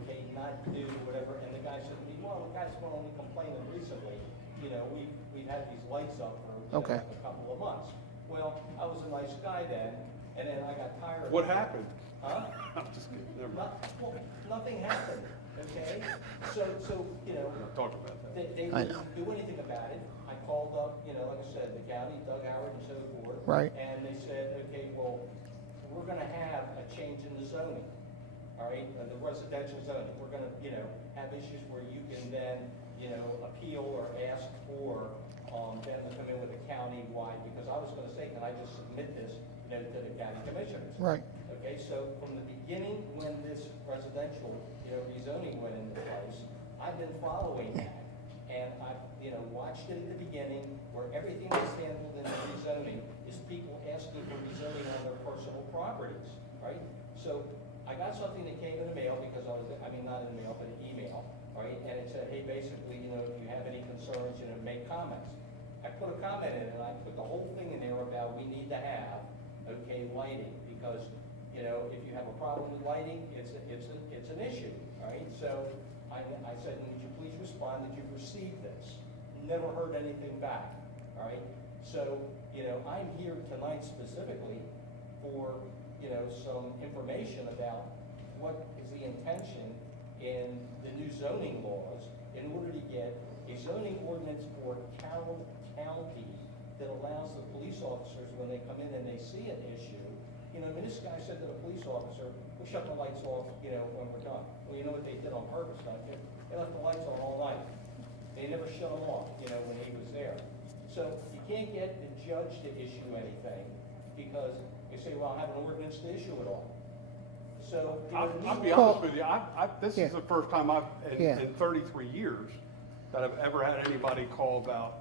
okay, not do whatever. And the guy said to me, well, the guy's only complaining recently. You know, we've had these lights up for, you know, Okay. a couple of months. Well, I was a nice guy then, and then I got tired. What happened? Huh? I'm just kidding. Never mind. Well, nothing happened, okay? So, you know, We're not talking about that. they I didn't do anything about it. I called up, you know, like I said, the county, Doug Howard and so forth. Right. And they said, okay, well, we're gonna have a change in the zoning, all right, the residential zoning. We're gonna, you know, have issues where you can then, you know, appeal or ask for, them to come in with a county-wide, because I was gonna say, can I just submit this, you know, to the county commissioners? right. Okay, so from the beginning, when this residential, you know, rezoning went into place, I've been following that. And I've, you know, watched it at the beginning, where everything that's handled in the rezoning is people asking for rezoning on their personal properties, right? So I got something that came in the mail, because not in the mail, but an email, right? And it said, hey, basically, you know, if you have any concerns, you know, make comments. I put a comment in, and I put the whole thing in there about we need to have, okay, lighting, because, you know, if you have a problem with lighting, it's an issue, all right? So I said, would you please respond that you've received this? Never heard anything back, all right? So, you know, I'm here tonight specifically for, you know, some information about what is the intention in the new zoning laws in order to get a zoning ordinance for Carroll County that allows the police officers, when they come in and they see an issue, You know, I mean, this guy said to the police officer, we'll shut the lights off, you know, when we're done. Well, you know what they did on purpose, don't you? They left the lights on all night. They never shut them off, you know, when he was there. So you can't get the judge to issue anything because you say, well, I have an ordinance to issue it all. So, you know, I'll be Well- honest with you, this Yeah. is the first time Yeah. in 33 years that I've ever had anybody call about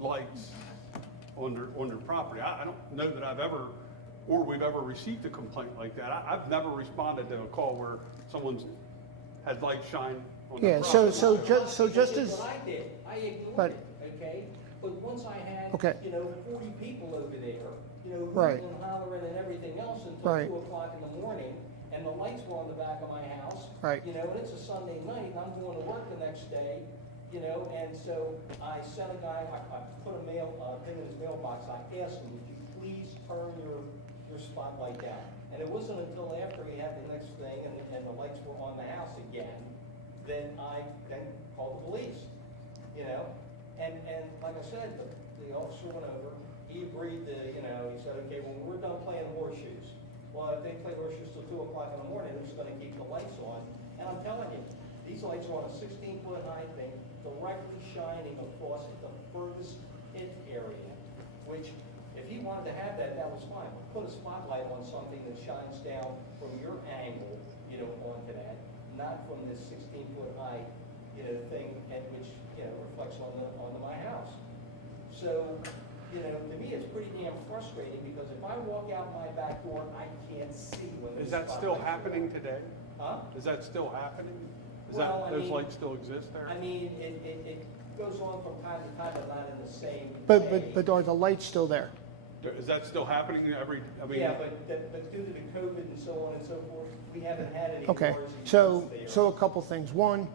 lights on their property. I don't know that I've ever, or we've ever received a complaint like that. I've never responded to a call where someone's had lights shine on their Yeah, property. so just as, What I did, I ignored But- it, okay? But once I had, Okay. you know, 40 people over there, you know, Right. hooting and hollering and everything else until Right. 2 o'clock in the morning, and the lights were on the back of my house. Right. You know, and it's a Sunday night, and I'm going to work the next day, you know, and so I sent a guy, I put a thing in his mailbox, I asked him, would you please turn your spotlight down? And it wasn't until after he had the next thing and the lights were on the house again, then I then called the police, you know? And like I said, the officer went over, he agreed to, you know, he said, okay, when we're done playing horseshoes, well, if they play horseshoes till 2 o'clock in the morning, who's gonna keep the lights on? And I'm telling you, these lights are on a 16-foot high thing, directly shining across the furthest pit area, which, if he wanted to have that, that was fine. Put a spotlight on something that shines down from your angle, you know, onto that, not from this 16-foot high, you know, thing, and which, you know, reflects onto my house. So, you know, to me, it's pretty damn frustrating, because if I walk out my back door, I can't see when those Is that still spotlights are happening on. today? Huh? Is that still happening? Well, I Those mean- lights still exist there? I mean, it goes on from time to time, but not in the same way. but are the lights still there? Is that still happening I mean? Yeah, but due to the COVID and so on and so forth, we haven't had any Okay, large so, events there. so a couple things. One,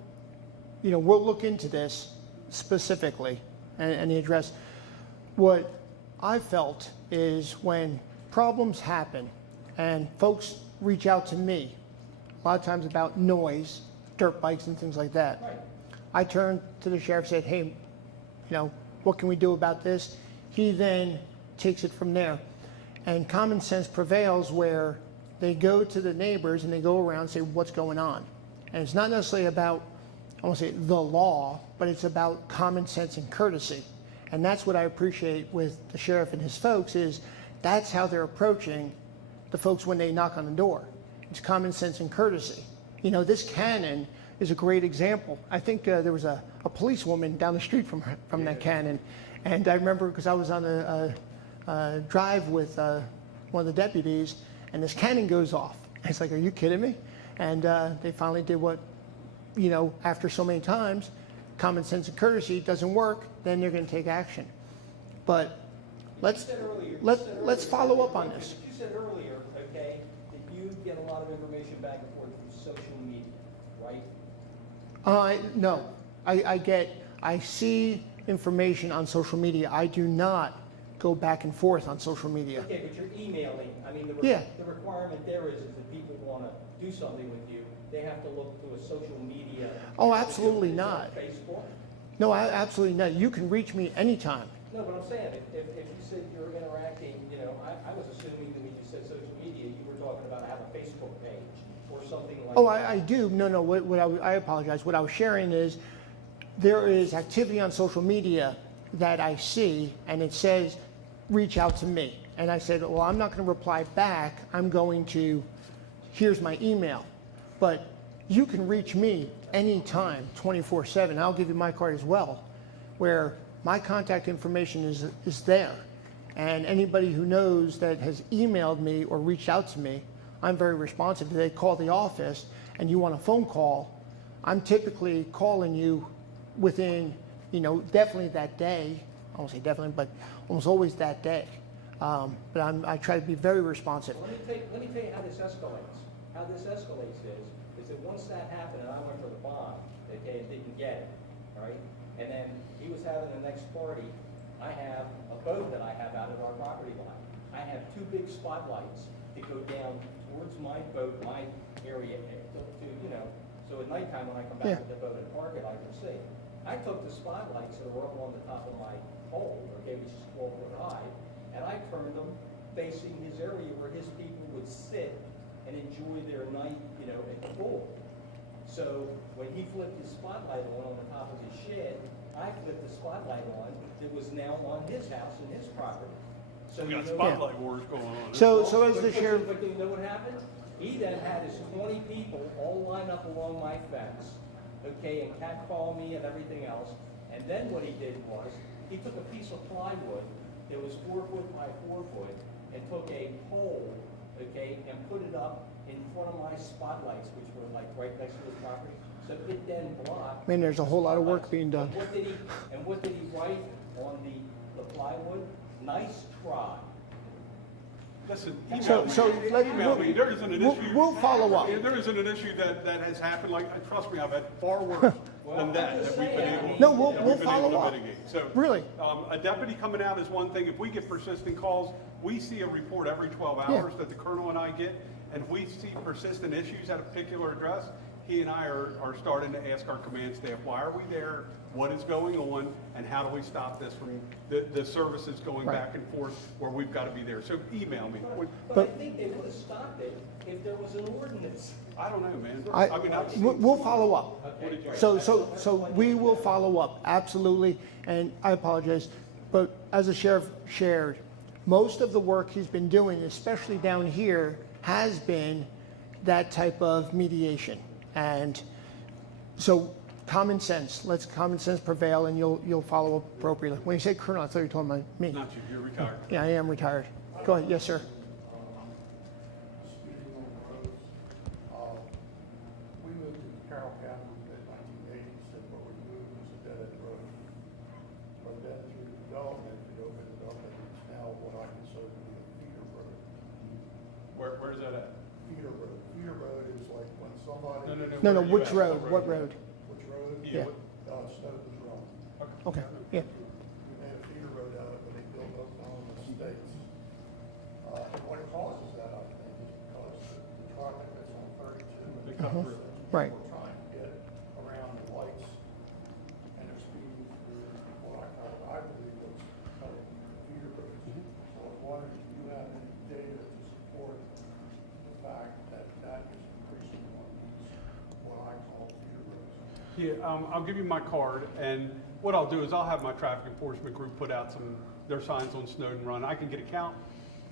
you know, we'll look into this specifically and the address. What I felt is when problems happen and folks reach out to me, a lot of times about noise, dirt bikes and things like that. Right. I turned to the sheriff, said, hey, you know, what can we do about this? He then takes it from there. And common sense prevails where they go to the neighbors and they go around and say, what's going on? And it's not necessarily about, I won't say the law, but it's about common sense and courtesy. And that's what I appreciate with the sheriff and his folks is that's how they're approaching the folks when they knock on the door. It's common sense and courtesy. You know, this cannon is a great example. I think there was a policewoman down the street from that cannon. And I remember because I was on a drive with one of the deputies, and this cannon goes off. And it's like, are you kidding me? And they finally did what, you know, after so many times, common sense and courtesy doesn't work, then they're going to take action. But let's follow up on this. You said earlier, okay, that you get a lot of information back and forth from social media, right? No, I see information on social media. I do not go back and forth on social media. Okay, but you're emailing, I mean, Yeah. the requirement there is that people want to do something with you, they have to look to a social media. Oh, absolutely Is that not. Facebook? No, absolutely not. You can reach me anytime. No, but I'm saying, if you said you're interacting, you know, I was assuming that when you said social media, you were talking about have a Facebook page or something like that. Oh, I do. No, I apologize. What I was sharing is there is activity on social media that I see, and it says, reach out to me. And I said, well, I'm not going to reply back. I'm going to, here's my email. But you can reach me anytime, 24/7. I'll give you my card as well, where my contact information is there. And anybody who knows that has emailed me or reached out to me, I'm very responsive. If they call the office and you want a phone call, I'm typically calling you within, you know, definitely that day. I won't say definitely, but almost always that day. But I try to be very responsive. Let me tell you how this escalates. How this escalates is that once that happened and I went for the bond, okay, and didn't get it, all right? And then he was having the next party. I have a boat that I have out at our property line. I have two big spotlights that go down towards my boat, my area, to you know, so at nighttime when I come back with the boat and park it, I can see. I took the spotlights that were up on the top of my pole, okay, which is 12 foot high, and I turned them facing his area where his people would sit and enjoy their night, you know, at the pool. So when he flipped his spotlight on the top of his shed, I flipped the spotlight on that was now on his house and his property. So We you got know- spotlight wars going on. So as the But- sheriff, But you know what happened? He then had his 20 people all line up along my fence, okay, and catcall me and everything else. And then what he did was, he took a piece of plywood that was 4 foot by 4 foot and took a pole, okay, and put it up in front of my spotlights, which were like right next to his property. So it then blocked. man, there's a whole lot of work spotlights. being done. And what did he write on the plywood? Nice try. Listen, So- email me. There isn't an issue. we'll follow up. There isn't an issue that has happened, like, trust me, I've had far worse than that we've been able. No, we'll that we've been follow able to up. mitigate. So, Really? a deputy coming out is one thing. If we get persistent calls, we see a report every 12 hours that the colonel and I get, and if we see persistent issues at a particular address, he and I are starting to ask our command staff, why are we there? What is going on? And how do we stop this from the services going Right. back and forth where we've got to be there? So email me. But I think they would have stopped it if there was an ordinance. I don't know, man. We'll follow up. Okay. So we will follow up, absolutely, and I apologize, but as the sheriff shared, most of the work he's been doing, especially down here, has been that type of mediation. And so common sense, let's common sense prevail, and you'll follow up appropriately. When you say colonel, I thought you were talking about me. Not you, you're retired. Yeah, I am retired. Go ahead, yes, sir. Speaking on the roads, we moved to Carroll County in the 1980s, and where we moved was a dead-end road. But then through development, it opened up, and it's now what I consider to be a feeder road. Where's that at? Feeder road. Feeder road is like when somebody. No, where are you which at? road, what road? Which road? Yeah. Snowden's Run. Okay, yeah. We made a feeder road out of it when they built Oklahoma Estates. And what causes that, I think, is because the traffic that's on 32. They cut through. Right. People are trying to get around the lights, and they're speeding through what I believe was cutting feeder roads. So I was wondering if you have any data to support the fact that that is increasing on these, what I call feeder roads. Yeah, I'll give you my card, and what I'll do is I'll have my traffic enforcement group put out their signs on Snowden Run. I can get a count,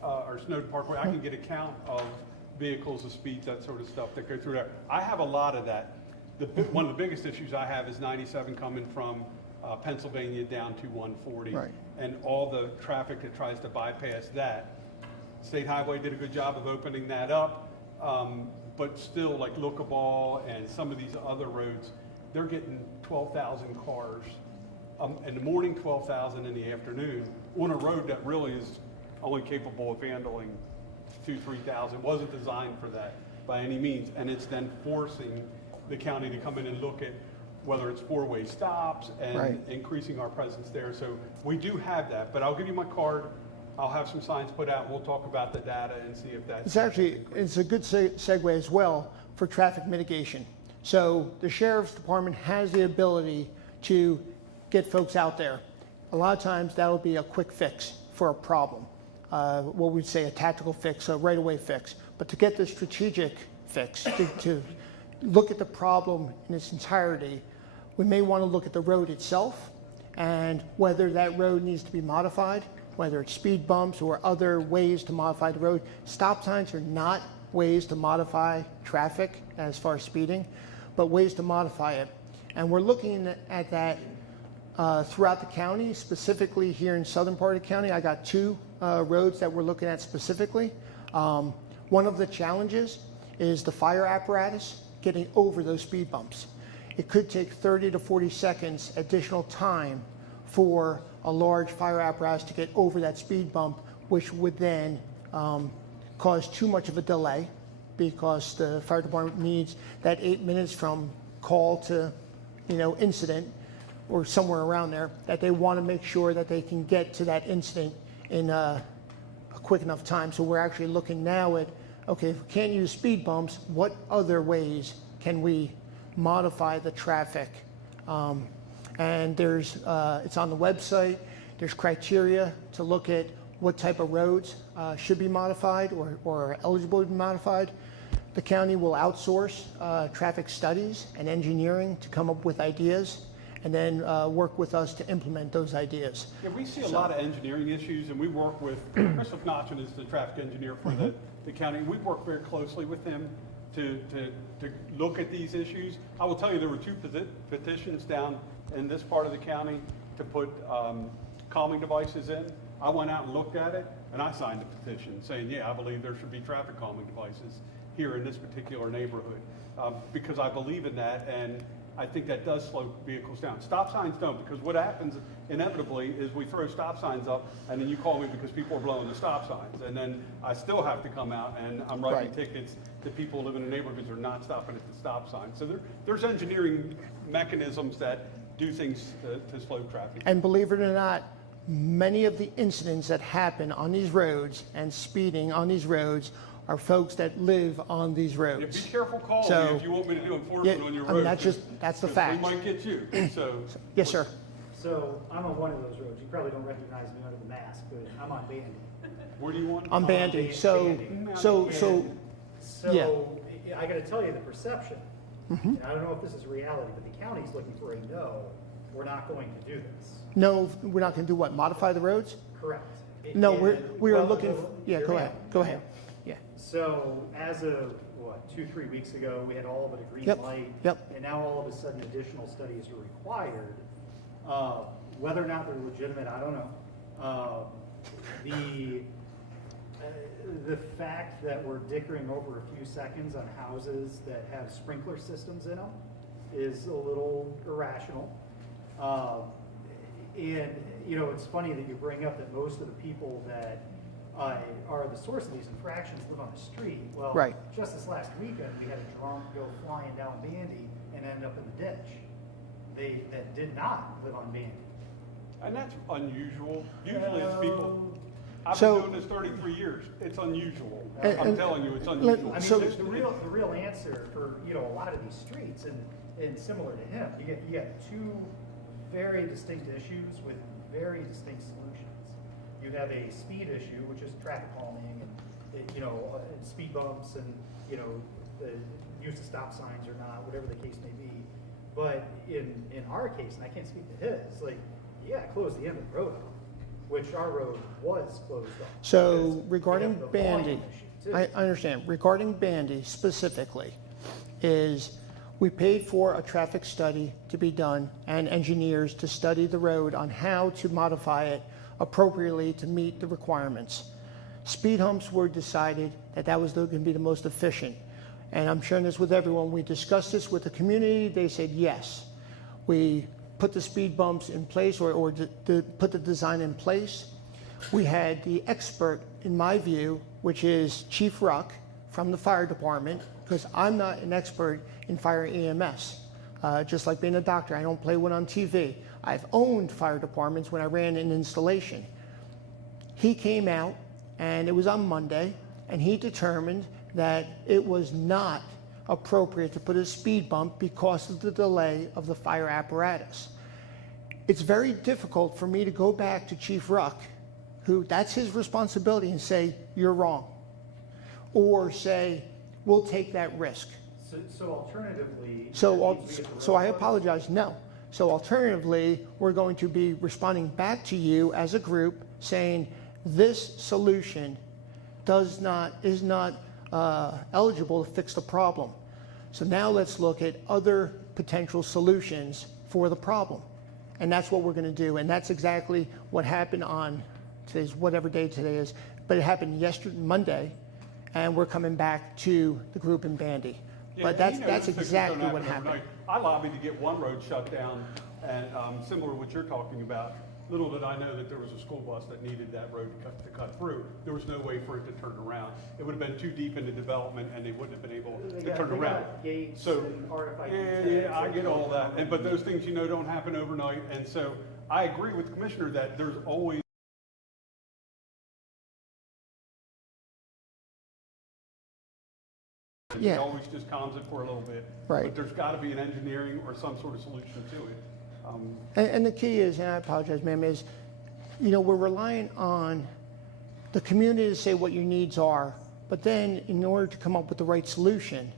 or Snowden Parkway, I can get a count of vehicles, the speeds, that sort of stuff that go through there. I have a lot of that. One of the biggest issues I have is 97 coming from Pennsylvania down to 140. Right. And all the traffic that tries to bypass that. State Highway did a good job of opening that up, but still, like Lookaball and some of these other roads, they're getting 12,000 cars in the morning, 12,000 in the afternoon, on a road that really is only capable of handling 2,000-3,000. It wasn't designed for that by any means, and it's then forcing the county to come in and look at whether it's four-way stops and Right. increasing our presence there. So we do have that, but I'll give you my card. I'll have some signs put out. We'll talk about the data and see if that's. It's a good segue as well for traffic mitigation. So the sheriff's department has the ability to get folks out there. A lot of times that'll be a quick fix for a problem. What we'd say a tactical fix, a right-away fix. But to get the strategic fix, to look at the problem in its entirety, we may want to look at the road itself and whether that road needs to be modified, whether it's speed bumps or other ways to modify the road. Stop signs are not ways to modify traffic as far as speeding, but ways to modify it. And we're looking at that throughout the county, specifically here in southern part of the county. I got two roads that we're looking at specifically. One of the challenges is the fire apparatus getting over those speed bumps. It could take 30 to 40 seconds additional time for a large fire apparatus to get over that speed bump, which would then cause too much of a delay because the fire department needs that 8 minutes from call to, incident or somewhere around there, that they want to make sure that they can get to that incident in a quick enough time. So we're actually looking now at, okay, if we can't use speed bumps, what other ways can we modify the traffic? And there's, it's on the website, there's criteria to look at what type of roads should be modified or are eligible to be modified. The county will outsource traffic studies and engineering to come up with ideas and then work with us to implement those ideas. Yeah, we see a lot of engineering issues, and we work with, Christoph Notchen is the traffic engineer for the county. We work very closely with him to look at these issues. I will tell you, there were 2 petitions down in this part of the county to put calming devices in. I went out and looked at it, and I signed a petition saying, yeah, I believe there should be traffic calming devices here in this particular neighborhood, because I believe in that, and I think that does slow vehicles down. Stop signs don't, because what happens inevitably is we throw stop signs up, and then you call me because people are blowing the stop signs, and then I still have to come out and I'm writing tickets to people who live in the neighborhoods who are not stopping at the stop sign. So there's engineering mechanisms that do things to slow traffic. And believe it or not, many of the incidents that happen on these roads and speeding on these roads are folks that live on these roads. Yeah, be careful calling me if you want me to do enforcement on your road. I mean, that's the fact. We might get you, so. Yes, sir. So I'm on one of those roads. You probably don't recognize me under the mask, but I'm on Bandy. Where do you want? On Bandy. So I got to tell you the perception. And I don't know if this is reality, but the county's looking for a no. We're not going to do this. No, we're not going to do what? Modify the roads? Correct. No, And- we are well, looking. no, Yeah, hear go me ahead. out. Go ahead. Yeah. So as of, 2-3 weeks ago, we had all but a green Yep, light. yep. And now all of a sudden additional studies are required. Whether or not they're legitimate, I don't know. The fact that we're dickering over a few seconds on houses that have sprinkler systems in them is a little irrational. And, it's funny that you bring up that most of the people that are the source of these infractions live on the street. Well, Right. just this last weekend, we had a drunk go flying down Bandy and end up in the ditch. That did not live on Bandy. And that's unusual. Usually it's people, I've So- been doing this 33 years. It's unusual. And- I'm telling you, it's unusual. I mean, So- the real answer for, a lot of these streets, and similar to him, you get 2 very distinct issues with very distinct solutions. You have a speed issue, which is traffic calming and, and speed bumps and, the use of stop signs or not, whatever the case may be. But in our case, and I can't speak to his, close the end of the road off, which our road was closed off. So because regarding we have the Bandy, volume issue, too. I understand. Regarding Bandy specifically, is we paid for a traffic study to be done and engineers to study the road on how to modify it appropriately to meet the requirements. Speed humps were decided that was going to be the most efficient. And I'm sharing this with everyone. We discussed this with the community. They said yes. We put the speed bumps in place or put the design in place. We had the expert, in my view, which is Chief Ruck from the fire department, because I'm not an expert in fire EMS. Just like being a doctor, I don't play one on TV. I've owned fire departments when I ran an installation. He came out, and it was on Monday, and he determined that it was not appropriate to put a speed bump because of the delay of the fire apparatus. It's very difficult for me to go back to Chief Ruck, who that's his responsibility, and say, you're wrong. Or say, we'll take that risk. So alternatively. So I apologize, no. So alternatively, we're going to be responding back to you as a group saying this solution is not eligible to fix the problem. So now let's look at other potential solutions for the problem. And that's what we're going to do. And that's exactly what happened on today's, whatever day today is, but it happened Monday, and we're coming back to the group in Bandy. Yeah, But and that's those things exactly don't what happen happened. overnight. I lobbied to get one road shut down, and similar to what you're talking about. Little did I know that there was a school bus that needed that road to cut through. There was no way for it to turn around. It would have been too deep into development, and they wouldn't have been able to turn around. Gates So, and RFID yeah, I get all that. But those things, don't happen overnight. And so I agree with the commissioner that there's always Yeah. It always just calms it for a little bit. Right. But there's got to be an engineering or some sort of solution to it. And the key is, and I apologize, ma'am, is, we're relying on the community to say what your needs are, but then in order to come up with the right solution,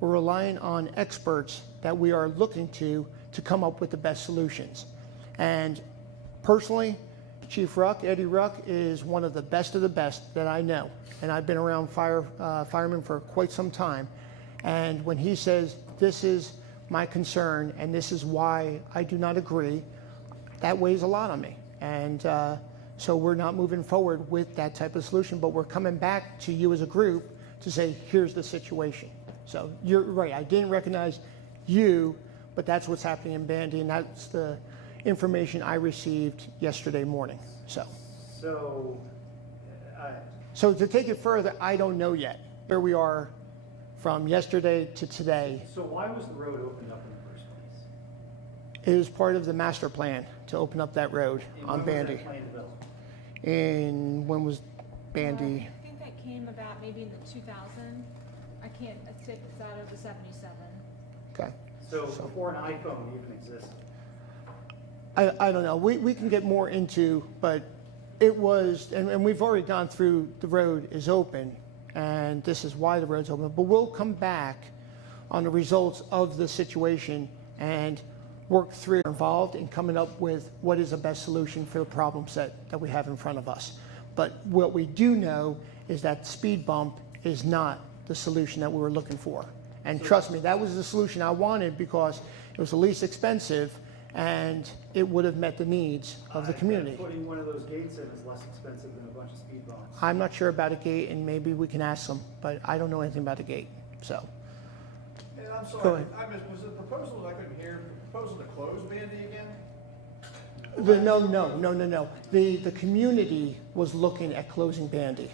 we're relying on experts that we are looking to come up with the best solutions. And personally, Chief Ruck, Eddie Ruck, is one of the best that I know. And I've been around firemen for quite some time. And when he says, this is my concern and this is why I do not agree, that weighs a lot on me. And so we're not moving forward with that type of solution, but we're coming back to you as a group to say, here's the situation. So you're right, I didn't recognize you, but that's what's happening in Bandy, and that's the information I received yesterday morning. So to take it further, I don't know yet where we are from yesterday to today. So why was the road opened up in the first place? It was part of the master plan to open up that road on Bandy. And when was Bandy? I think that came about maybe in the 2000. I can't take this out of the 77. Okay. So before an iPhone even existed? I don't know. We can get more into, but it was, and we've already gone through, the road is open, and this is why the road's open. But we'll come back on the results of the situation and work through involved in coming up with what is the best solution for the problem set that we have in front of us. But what we do know is that speed bump is not the solution that we were looking for. And trust me, that was the solution I wanted because it was the least expensive and it would have met the needs of the community. Putting one of those gates in is less expensive than a bunch of speed bumps. I'm not sure about a gate, and maybe we can ask them, but I don't know anything about a gate, so. And I'm Go sorry, ahead. I missed, was the proposal, I couldn't hear, the proposal to close Bandy again? No. The community was looking at closing Bandy.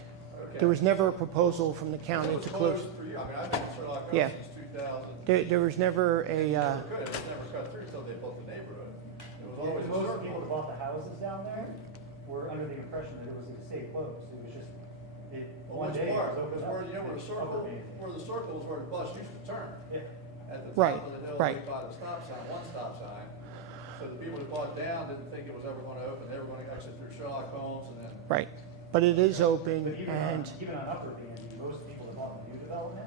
Okay. There was never a proposal from the It county was to close. closed for you, I mean, I've been in Sherlock Yeah. Grove since 2000. There was never a, It was never cut through until they built the neighborhood. It was always a Most circle. people that bought the houses down there were under the impression that it was going to stay closed. It was just, one Which day. part? it was Because opened where, up. where the circle is where the bus used to turn. Yeah. At the Right, top of the hill, right. right by the stop sign, one stop sign. So the people that bought down didn't think it was ever going to open. They were going to exit through Sherlock Holmes and then. right. But it is open, But even and on Upper Bandy, most people that bought the new development,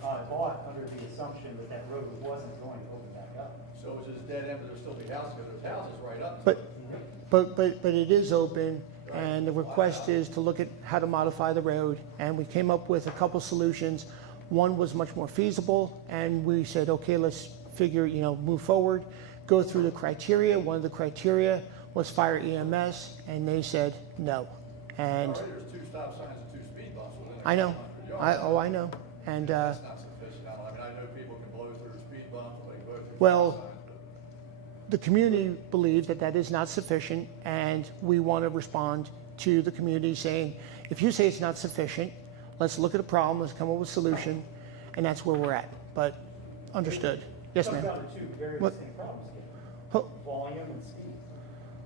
bought under the assumption that that road wasn't going to open back up. So it was just dead end, but there'd still be houses, because there's houses right up. but it is open, and the request is to look at how to modify the road, and we came up with a couple solutions. One was much more feasible, and we said, okay, let's figure, move forward, go through the criteria. One of the criteria was fire EMS, and they said no. And Already there's 2 stop signs and 2 speed bumps within a I know, couple hundred yards. I know, and That's not sufficient. I mean, I know people can blow through speed bumps, or they can blow through. Well, stop signs, but- the community believes that that is not sufficient, and we want to respond to the community saying, if you say it's not sufficient, let's look at the problem, let's come up with a solution, and that's where we're at. But understood. Yes, Comes ma'am. down to 2 very What? distinct problems here. Ho- Volume and speed.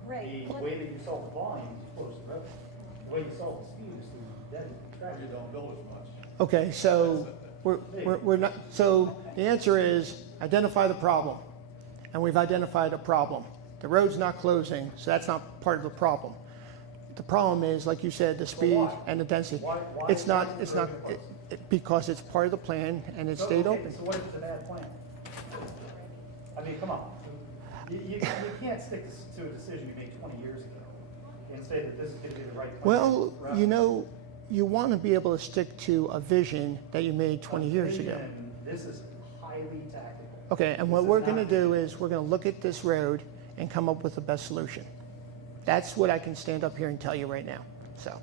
Right. The way that you solve the volume is you close the road. The way you solve the speed is through dead Or traffic. you don't build as much. Okay, so we're not, so the answer is identify the problem, and we've identified a problem. The road's not closing, so that's not part of the problem. The problem is, like you said, the speed why? and the density. Why It's is not, the it's road not, closed? because it's part of the plan and it stayed Okay, open. So what if it's a bad plan? I mean, come on. You can't stick to a decision you made 20 years ago and say that this is going to be the right plan. Well, forever. you want to be able to stick to a vision that you made 20 years ago. Vision, this is highly tactical. Okay, and This what is we're not going to do vision. is we're going to look at this road and come up with the best solution. That's what I can stand up here and tell you right now, so.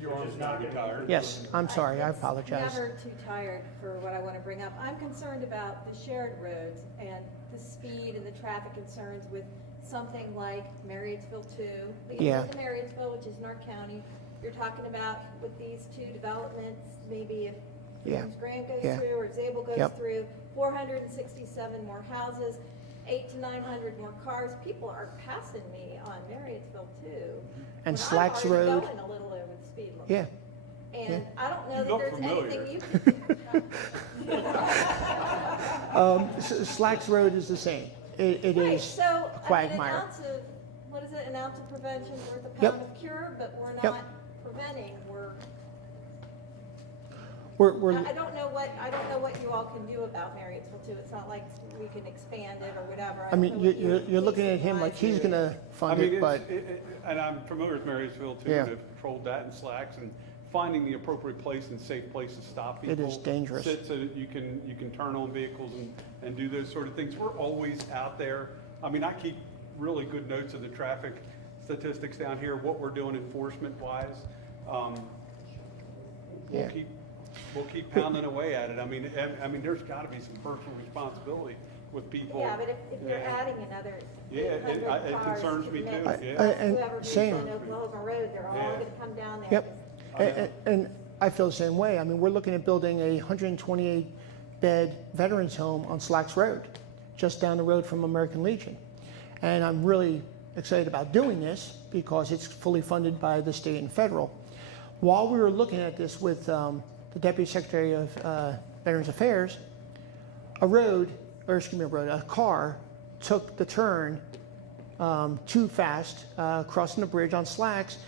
You're just not getting tired. Yes, I'm sorry, I It's apologize. Never too tired for what I want to bring up. I'm concerned about the shared roads and the speed and the traffic concerns with something like Marriottsville 2. Yeah. Even Marriottsville, which is in our county, you're talking about with these 2 developments, maybe if Yeah. James Grant goes Yeah. through or Zabel goes Yep. through, 467 more houses, 800 to 900 more cars. People are passing me on Marriottsville 2. And when Slacks I'm already Road. going a little over the speed limit. Yeah, And I don't know You that look there's familiar. anything you can do. Slacks Road is the same. It Right, is so, a I mean, an quagmire. ounce of, what is it, an ounce of prevention worth a Yep. pound of cure, but we're Yep. not preventing, We're, I don't know what you all can do about Marriottsville too. It's not like we can expand it or whatever. I mean, don't know what your you're looking at him like he's gonna I fund mean, it, but and I'm familiar with Marysville too, Yeah. and have patrolled that in slacks, and finding the appropriate place and safe place to stop It people. is dangerous. So that you can turn on vehicles and do those sort of things. We're always out there. I mean, I keep really good notes of the traffic statistics down here, what we're doing enforcement wise. Yeah. We'll keep pounding away at it. I mean, there's gotta be some personal responsibility with people. Yeah, but if you're Yeah. adding another Yeah, it 800 cars concerns to me the too, mix, yeah. plus And whoever lives same. on Oklahoma Road, they're all Yeah. gonna come down there. Yep. And I feel the same way. I mean, we're looking at building a 128-bed veterans home on Slacks Road, just down the road from American Legion. And I'm really excited about doing this because it's fully funded by the state and federal. While we were looking at this with the Deputy Secretary of Veterans Affairs, a car took the turn too fast, crossing the bridge on Slacks,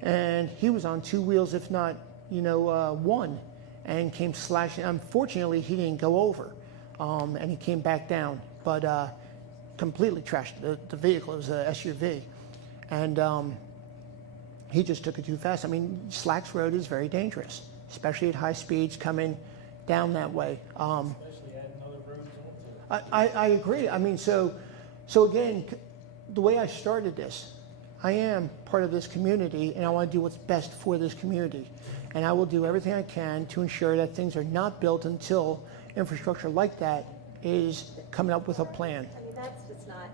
and he was on two wheels, if not, one, and came slashing. Unfortunately, he didn't go over, and he came back down, but completely trashed the vehicle. It was a SUV, and he just took it too fast. I mean, Slacks Road is very dangerous, especially at high speeds coming down that way. Especially adding other roads onto it. I agree. I mean, so again, the way I started this, I am part of this community, and I want to do what's best for this community. And I will do everything I can to ensure that things are not built until infrastructure like that is coming up with a plan. I mean, that's just not,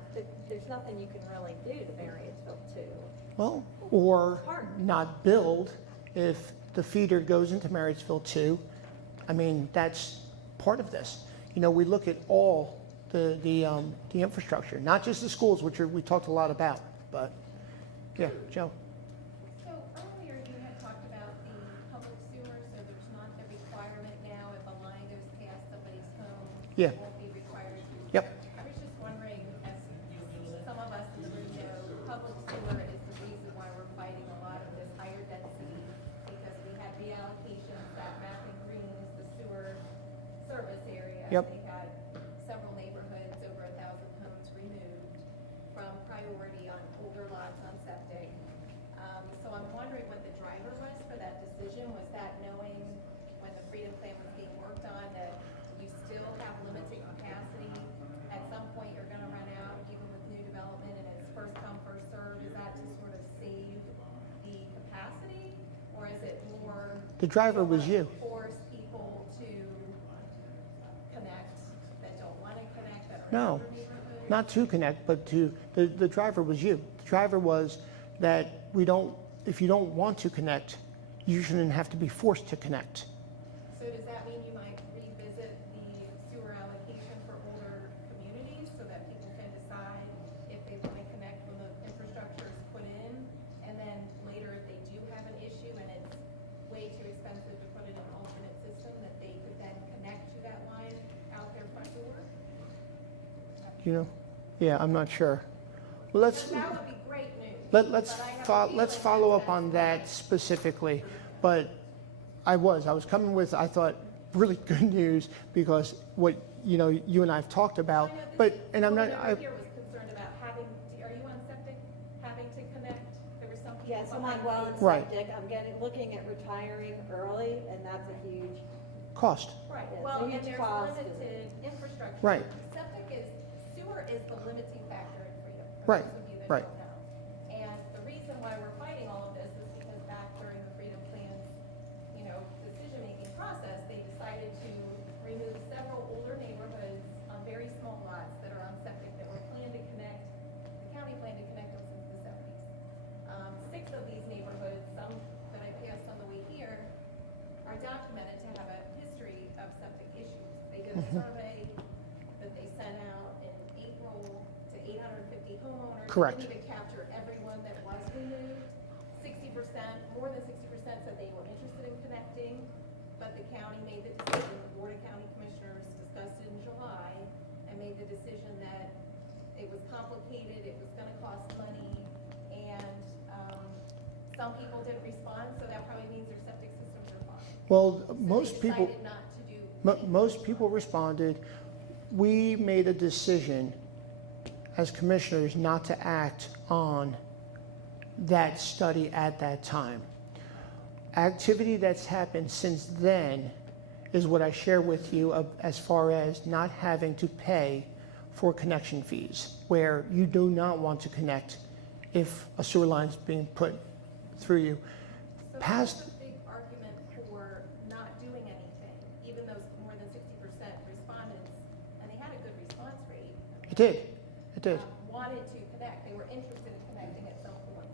there's nothing you can really do to Marriottsville too. Well, or It's hard. not build if the feeder goes into Marriottsville too. I mean, that's part of this. We look at all the infrastructure, not just the schools, which we talked a lot about, but yeah, Joe. So earlier you had talked about the public sewer, so there's not the requirement now if a line goes past somebody's home. Yeah. It won't be required to. Yep. I was just wondering, as some of us in the room know, public sewer is the reason why we're fighting a lot of this higher density, because we had reallocations, that mapping green is the sewer service area. Yep. They had several neighborhoods, over 1,000 homes removed from priority on older lots on septic. So I'm wondering what the driver was for that decision. Was that knowing when the Freedom Plan was being worked on that you still have limited capacity? At some point, you're gonna run out, even with new development, and it's first come, first served. Is that to sort of save the capacity? Or is it more? The driver was you. Force people to connect that don't wanna connect, that are in No, other neighborhoods? not to connect, but the driver was you. The driver was that if you don't want to connect, you shouldn't have to be forced to connect. So does that mean you might revisit the sewer allocation for older communities so that people can decide if they want to connect when the infrastructure is put in? And then later, if they do have an issue and it's way too expensive to put in an alternate system, that they could then connect to that line out their front door? Yeah, I'm not sure. Well, Because that would be great news. let's but I have a let's feeling follow that up on that's- that specifically. But I was coming with, I thought, really good news because what you and I have talked about. I know this But and I'm not. woman over here was concerned about having, are you on septic, having to connect? There were some people. Yes, I'm on behind well me. and Right. septic. I'm looking at retiring early, and that's a huge, Cost. Right, Yeah, well, so and huge there's cost. limited infrastructure. Right. Sewer is the limiting factor in Freedom, for Right, those of you that right. don't know. And the reason why we're fighting all of this is because back during the Freedom Plan's, decision-making process, they decided to remove several older neighborhoods on very small lots that are on septic that were planned to connect, the county planned to connect them since the 70s. 6 of these neighborhoods, some that I passed on the way here, are documented to have a history of septic issues. They did a survey that they sent out in April to 850 homeowners. Correct. They didn't even capture everyone that was removed. 60%, more than 60% said they were interested in connecting, but the county made the decision, the Board of County Commissioners discussed it in July, and made the decision that it was complicated, it was gonna cost money, and some some people did respond, so that probably means their septic systems are fine. Well, So most they people, decided not to do. most people responded. We made a decision as commissioners not to act on that study at that time. Activity that's happened since then is what I share with you as far as not having to pay for connection fees, where you do not want to connect if a sewer line is being put through you. So Past, that's a big argument for not doing anything, even though more than 60% respondents, and they had a good response rate. it did, it did. Wanted to connect, they were interested in connecting at some point.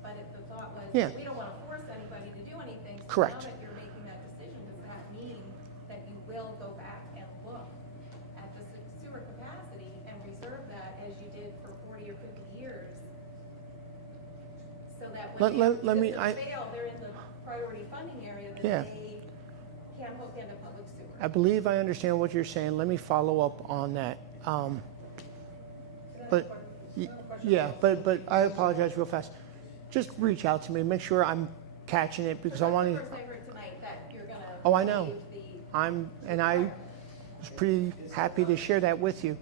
But if the thought was, Yeah. we don't want to force anybody to do anything. So Correct. now that you're making that decision, does that mean that you will go back and look at the sewer capacity and reserve that as you did for 40 or 50 years? So that when Let me, systems fail, they're in the priority funding area that Yeah. they can hook into public sewer. I believe I understand what you're saying. Let me follow up on that. But, yeah, but I apologize real fast. Just reach out to me, make sure I'm catching it, because I want to, First I heard tonight that you're gonna. oh, I know. waive the- and I was pretty happy to share that with you.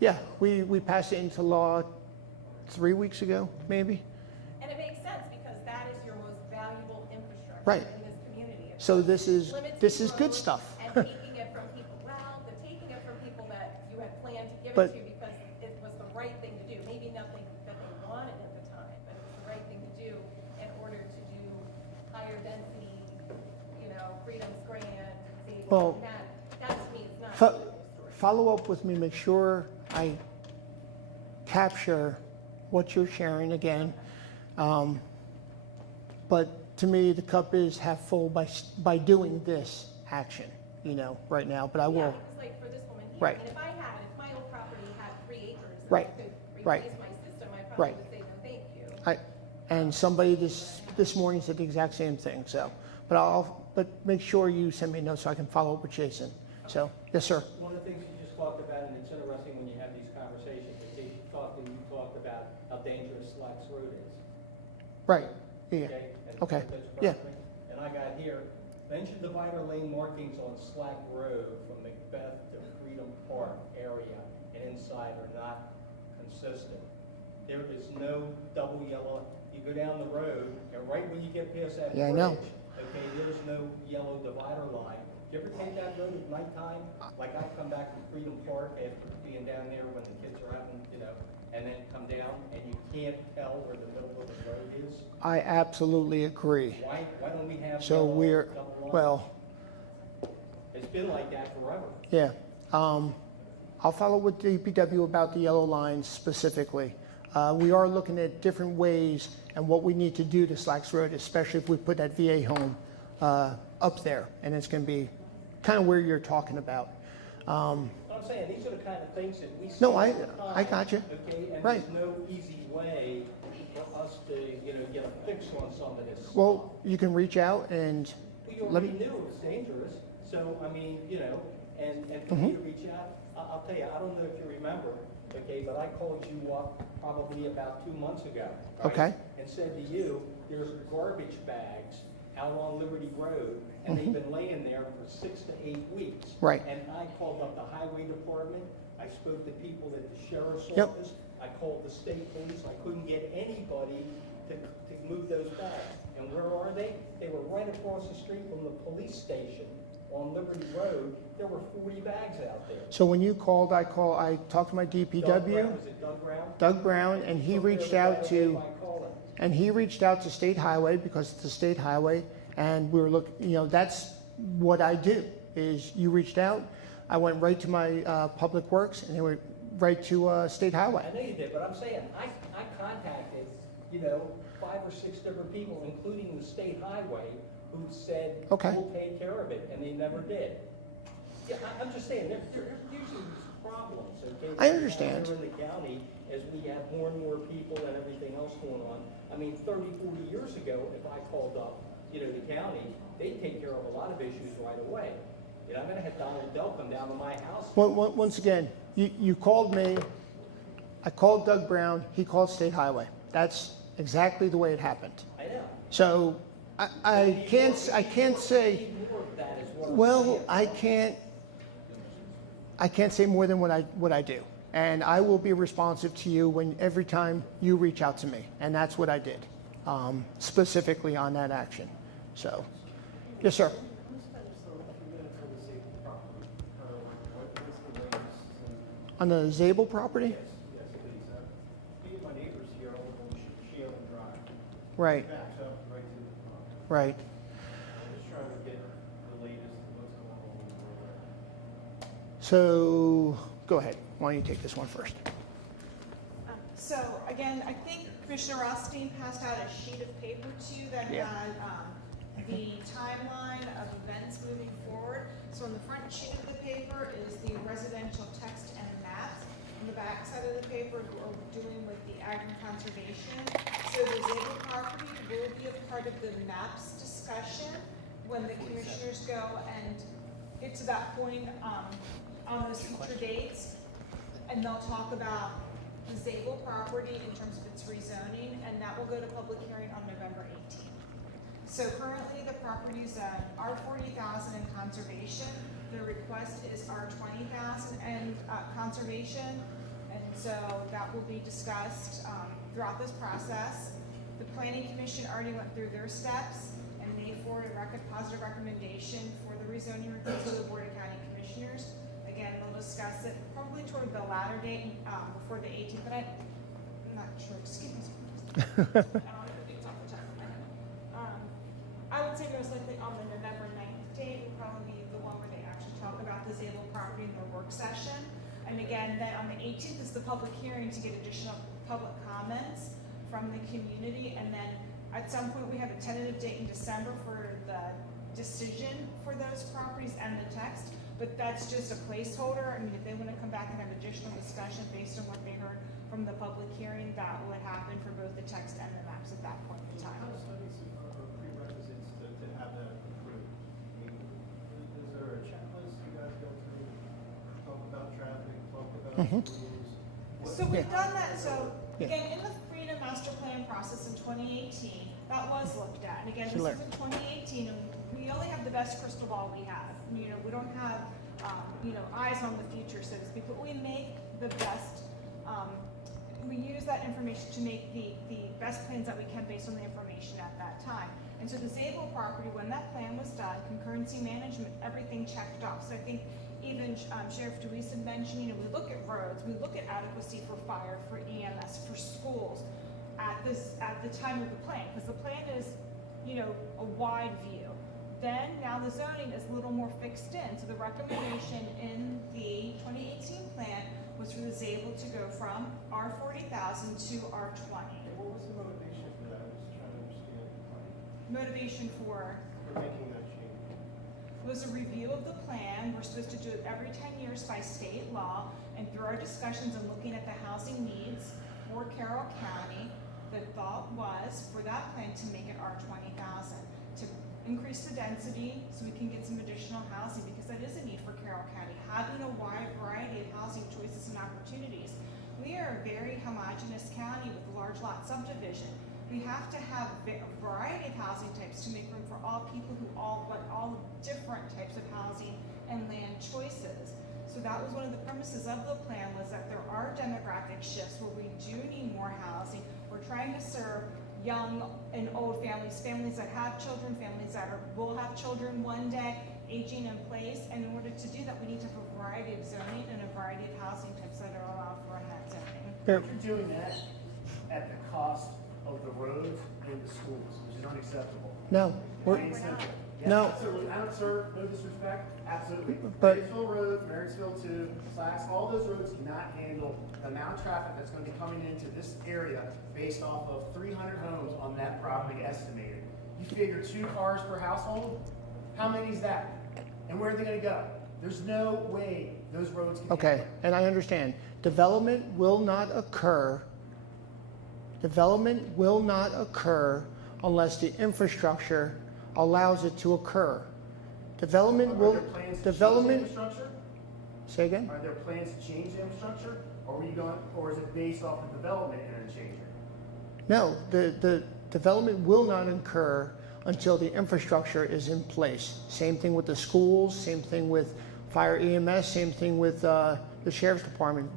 Yeah, we passed it into law 3 weeks ago, maybe. And it makes sense because that is your most valuable infrastructure Right. in this community. It So this is limits good growth stuff. And taking it from people, well, the taking it from people that you had planned to give it But- to because it was the right thing to do. Maybe nothing that they wanted at the time, but it was the right thing to do in order to do higher density, Freedom's Grand, Well, that to me is not. Fo- Follow up with me, make sure I capture what you're sharing again. But to me, the cup is half full by doing this action, right now, but I Yeah, will. because like for this woman here, Right. and if my old property had 3 acres and Right, I could right. replace my system, I probably Right. would say no, thank you. And somebody this morning said the exact same thing, so, but make sure you send me a note so I can follow up with Jason. So, yes, sir. One of the things you just talked about, and it's interesting when you have these conversations, is you talked about how dangerous Slacks Road is. Right, yeah, Okay? And okay, that's yeah. perfect. And I got here, mention divider lane markings on Slack Road from Macbeth to Freedom Park area and inside are not consistent. There is no double yellow. You go down the road, and right when you get past that Yeah, I bridge, know. okay, there's no yellow divider line. Do you ever take that road at nighttime? Like I come back from Freedom Park after being down there when the kids are out and, and then come down and you can't tell where the middle of the road is? I absolutely agree. Why don't we have So yellow we're, double lines? well, It's been like that forever. yeah. I'll follow with DPW about the yellow lines specifically. We are looking at different ways and what we need to do to Slacks Road, especially if we put that VA home up there, and it's going to be kind of where you're talking about. I'm saying, these are the kind of things that we see No, all I the time. gotcha. Okay, and Right. there's no easy way for us to, get a fix on some of this. Well, you can reach out and Well, you let already me, knew it was dangerous, so, I mean, and for Mm-hmm. me to reach out, I'll tell you, I don't know if you remember, okay, but I called you up probably about 2 months ago. right? Okay. And said to you, there's garbage bags out on Liberty Road, and they've been laying there for 6 to 8 weeks. Mm-hmm. Right. And I called up the highway department, I spoke to people at the sheriff's Yep. office, I called the state police, I couldn't get anybody to move those bags. And where are they? They were right across the street from the police station on Liberty Road. There were 40 bags out there. so when you called, I talked to my Doug Brown, DPW, was it Doug Brown? Doug Brown, and he Took care reached of out that to, by calling. State Highway because it's a state highway, and we were looking, that's what I do, is you reached out, I went right to my Public Works, and they went right to State Highway. I know you did, but I'm saying, I contacted, 5 or 6 different people, including the state highway, who said, Okay. we'll take care of it, and they never did. Yeah, I'm just saying, there are usually these problems, okay? I understand. Here in the county, as we have more and more people and everything else going on. I mean, 30, 40 years ago, if I called up, the county, they'd take care of a lot of issues right away. I'm gonna have Donald Dell come down to my house. Once again, you called me, I called Doug Brown, he called State Highway. That's exactly the way it happened. I know. So I can't say, More of that is what I'm well, saying. I can't say more than what I do. And I will be responsive to you every time you reach out to me. And that's what I did, specifically on that action. So, yes, sir. Who spent so a few minutes on the safety property? What's the latest? On the Zabel property? Yes, please. Me and my neighbors here all live on Shailen Drive. Right, Backs up right to the front. right. I'm just trying to get the latest of what's going on in the world. So, go ahead. Why don't you take this one first? So again, I think Commissioner Rothstein passed out a sheet of paper to you that Yeah. had the timeline of events moving forward. So on the front sheet of the paper is the residential text and maps. On the back side of the paper, we're dealing with the ag and conservation. So the Zabel property will be a part of the maps discussion when the commissioners go and get to that point on those future dates. And they'll talk about the Zabel property in terms of its rezoning, and that will go to public hearing on November 18th. So currently, the property's R40,000 in conservation. The request is R20,000 and conservation, and so that will be discussed throughout this process. The Planning Commission already went through their steps, and they forwarded a positive recommendation for the rezoning request to the Board of County Commissioners. Again, we'll discuss it probably toward the latter date, before the 18th, but I'm not sure, just give me some. I don't know the dates off the top of my head. I would say most likely on the November 9th date will probably be the one where they actually talk about the Zabel property in their work session. And again, then on the 18th is the public hearing to get additional public comments from the community. And then at some point, we have a tentative date in December for the decision for those properties and the text. But that's just a placeholder. I mean, if they want to come back and have additional discussion based on what they heard from the public hearing, that would happen for both the text and the maps at that point in What time. kind of studies are prerequisites to have that approved? I mean, is there a checklist you guys go through, talk about traffic, talk about rules? So we've done that, so Yeah. again, in the Freedom Master Plan process in 2018, that was looked at. And again, this Sure. is in 2018, and we only have the best crystal ball we have. You know, we don't have, eyes on the future, so to speak, but we make the best, we use that information to make the best plans that we can based on the information at that time. And so the Zabel property, when that plan was done, concurrency management, everything checked off. So I think even Sheriff DeWeese had mentioned, we look at roads, we look at adequacy for fire, for EMS, for schools at the time of the plan, because the plan is, a wide view. Then now the zoning is a little more fixed in. So the recommendation in the 2018 plan was for the Zabel to go from R40,000 to R20. What was the motivation for that? I was trying to understand. Motivation for making that change. was a review of the plan. We're supposed to do it every 10 years by state law, and through our discussions and looking at the housing needs for Carroll County, the thought was for that plan to make it R20,000, to increase the density so we can get some additional housing, because that is a need for Carroll County, having a wide variety of housing choices and opportunities. We are a very homogeneous county with a large lot subdivision. We have to have a variety of housing types to make room for all people who want all different types of housing and land choices. So that was one of the premises of the plan, was that there are demographic shifts where we do need more housing. We're trying to serve young and old families, families that have children, families that will have children one day, aging in place. And in order to do that, we need to have a variety of zoning and a variety of housing types that are allowed for in that zoning. You're doing that at the cost of the roads and the schools, which is unacceptable. No, we're, Plain and simple. Yes, No. absolutely. I don't, sir, no disrespect, absolutely. But- Marysville Road, Marysville 2, Slacks, all those roads cannot handle the amount of traffic that's gonna be coming into this area based off of 300 homes on that property estimated. You figure 2 cars per household? How many is that? And where are they gonna go? There's no way those roads can handle okay, it. and I understand. Development will not occur unless the infrastructure allows it to occur. Development Are will, there plans to change the development, infrastructure? say again? Are there plans to change the infrastructure, or are you going, or is it based off of development and then change it? No, the development will not occur until the infrastructure is in place. Same thing with the schools, same thing with fire EMS, same thing with the sheriff's department.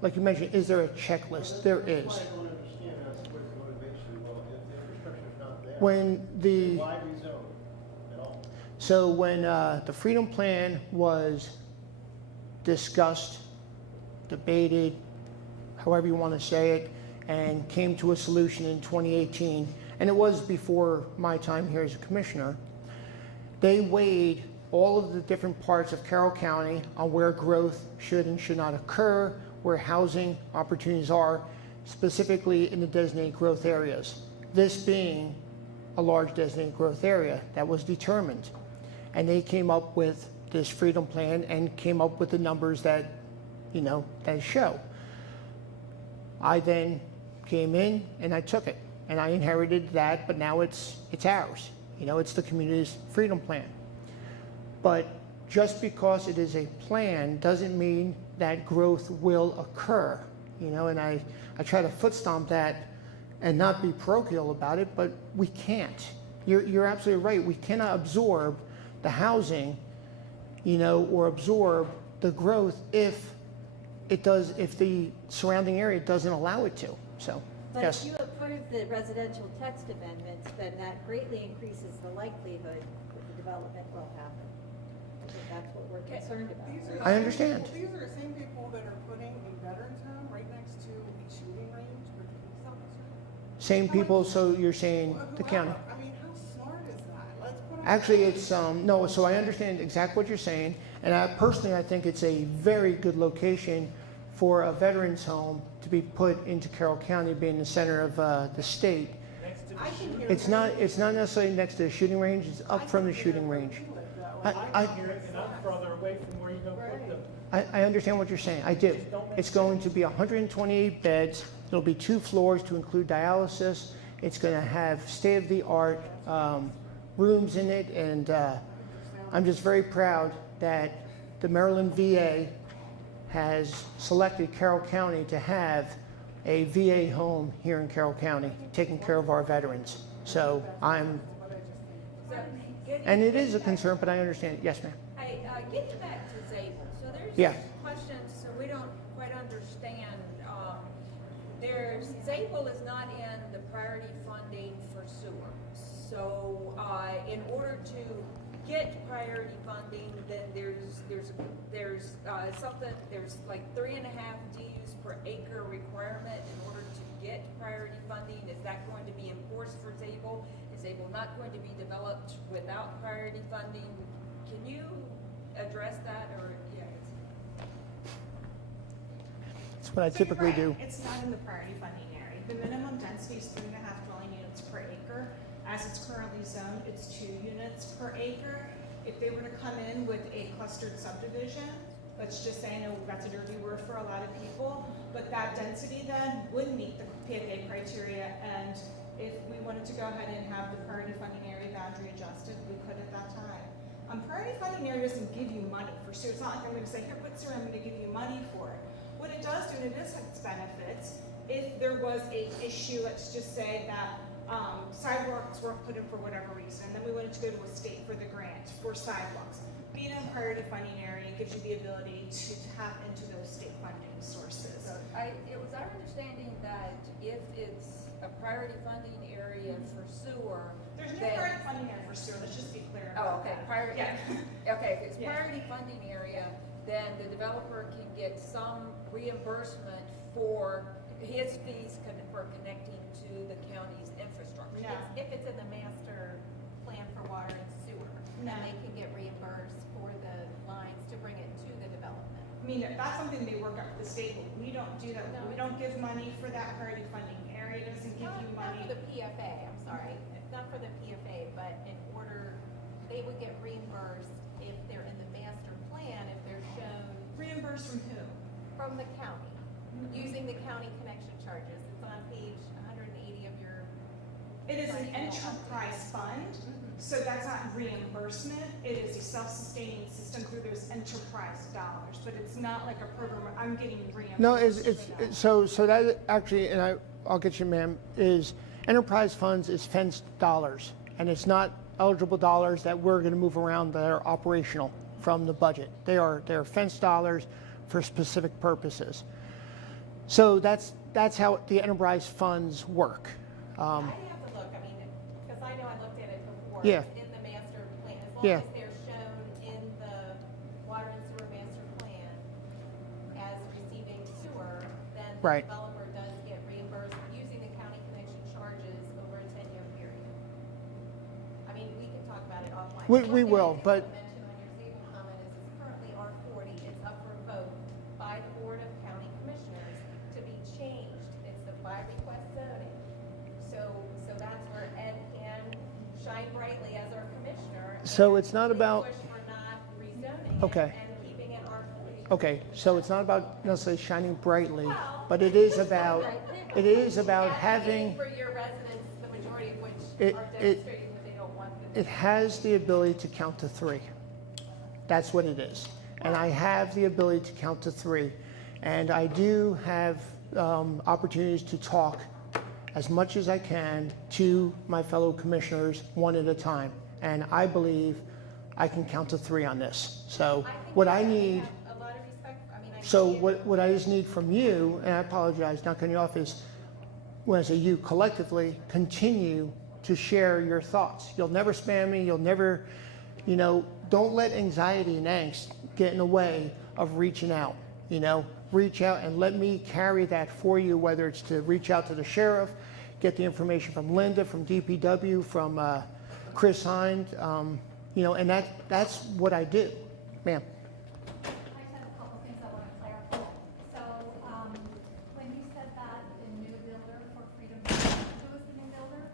Like you mentioned, is there a checklist? There is. I don't understand what's the motivation. Well, if the infrastructure's not there, When the why rezone at all? So when the Freedom Plan was discussed, debated, however you want to say it, and came to a solution in 2018, and it was before my time here as a commissioner, they weighed all of the different parts of Carroll County on where growth should and should not occur, where housing opportunities are, specifically in the designated growth areas. This being a large designated growth area that was determined. And they came up with this Freedom Plan and came up with the numbers that, that show. I then came in and I took it and I inherited that, but now it's ours. It's the community's Freedom Plan. But just because it is a plan doesn't mean that growth will occur, and I try to foot stomp that and not be parochial about it, but we can't. You're absolutely right. We cannot absorb the housing, or absorb the growth if the surrounding area doesn't allow it to. So, But yes. if you approve the residential text amendments, then that greatly increases the likelihood that the development will happen. I think that's what we're concerned about. These are right? the I same understand. people- These are the same people that are putting a veterans home right next to a shooting range for police officers. Same people, so you're saying Whoever. the county. I mean, how smart is that? Let's put them. Actually, it's, no, so I understand exactly what you're saying, and I think it's a very good location for a veterans home to be put into Carroll County, being the center of the state. Next to the I can hear. It's not necessarily next to the shooting range, it's up from the shooting range. I can hear it, and I'm further away from where you're gonna put them. I understand what you're saying, I do. It's going to be 128 beds, there'll be 2 floors to include dialysis, it's gonna have state-of-the-art rooms in it, and I'm just very proud that the Maryland VA has selected Carroll County to have a VA home here in Carroll County, taking care of our veterans. So and it is a concern, but I understand. Yes, ma'am. Hey, getting back to Zabel, so there's Yeah. questions, so we don't quite understand. Zabel is not in the priority funding for sewer. So, in order to get priority funding, then there's like 3.5 DUs per acre requirement in order to get priority funding. Is that going to be enforced for Zabel? Is Zabel not going to be developed without priority funding? Can you address that, or, That's what I So you're typically right, do. It's not in the priority funding area. The minimum density is 3.5 dwelling units per acre. As it's currently zoned, it's 2 units per acre. If they were to come in with a clustered subdivision, let's just say, I know that's a dirty word for a lot of people, but that density then would meet the PFA criteria, and if we wanted to go ahead and have the priority funding area boundary adjusted, we could at that time. Priority funding area doesn't give you money for sewer. It's not like I'm gonna say, here, put sewer, I'm gonna give you money for it. What it does do, and it does have its benefits, if there was a issue, let's just say that sidewalks weren't put in for whatever reason, and then we wanted to go to a state for the grant for sidewalks. Being in a priority funding area gives you the ability to tap into those state funding sources. it was our understanding that if it's a priority funding area for sewer, There's no then- priority funding area for sewer, let's just be clear Oh, about okay, that. priority, Yeah. okay, if it's Yeah. priority funding area, then the developer can get some reimbursement for his fees for connecting to the county's infrastructure. No. If it's in the master plan for water and sewer, No. then they can get reimbursed for the lines to bring it to the development. I mean, that's something they work out with the state, but we don't do that. No. We don't give money for that priority funding area, it doesn't give you Not money. for the PFA, I'm sorry, not for the PFA, but in order, they would get reimbursed if they're in the master plan, if they're shown Reimbursed from who? from the county, using the county connection charges. It's on page 180 of your. It is an Right. enterprise fund, so that's not reimbursement. It is a self-sustaining system through those enterprise dollars, but it's not like a program where I'm getting reimbursed. No, it's for that. so that actually, and I'll get you, ma'am, is enterprise funds is fenced dollars, and it's not eligible dollars that we're going to move around that are operational from the budget. They're fenced dollars for specific purposes. So that's how the enterprise funds work. I have to look, I mean, because I know I looked at it before. Yeah. It's in the master plan, as long Yeah. as they're shown in the water and sewer master plan as receiving sewer, then the Right. developer does get reimbursed using the county connection charges over a 10-year period. I mean, we can talk about it offline. We One thing will, I do but- wanna mention on your table comment is it's currently R40, it's up for vote by the Board of County Commissioners to be changed. It's the by request zoning. So that's where Ed can shine brightly as our commissioner. So and it's not really about- push for not rezoning it Okay. and keeping it R40. Okay, so it's not about necessarily shining brightly, but it is about Advocating having, for your residents, the majority of which It- are it- demonstrating that they don't want the it has the ability to count to 3. That's what it is. And I have the ability to count to 3. And I do have opportunities to talk as much as I can to my fellow commissioners one at a time. And I believe I can count to 3 on this. So what I need, have a lot of respect. I mean, I so see it. what I just need from you, and I apologize, not cutting you off, is when I say you collectively, continue to share your thoughts. You'll never spam me. You'll never, don't let anxiety and angst get in the way of reaching out. Reach out and let me carry that for you, whether it's to reach out to the sheriff, get the information from Linda, from DPW, from Chris Hind, and that's what I do. Ma'am. I just have a couple things I want to clarify. So, when you said that the new builder for Freedom, who was the new builder?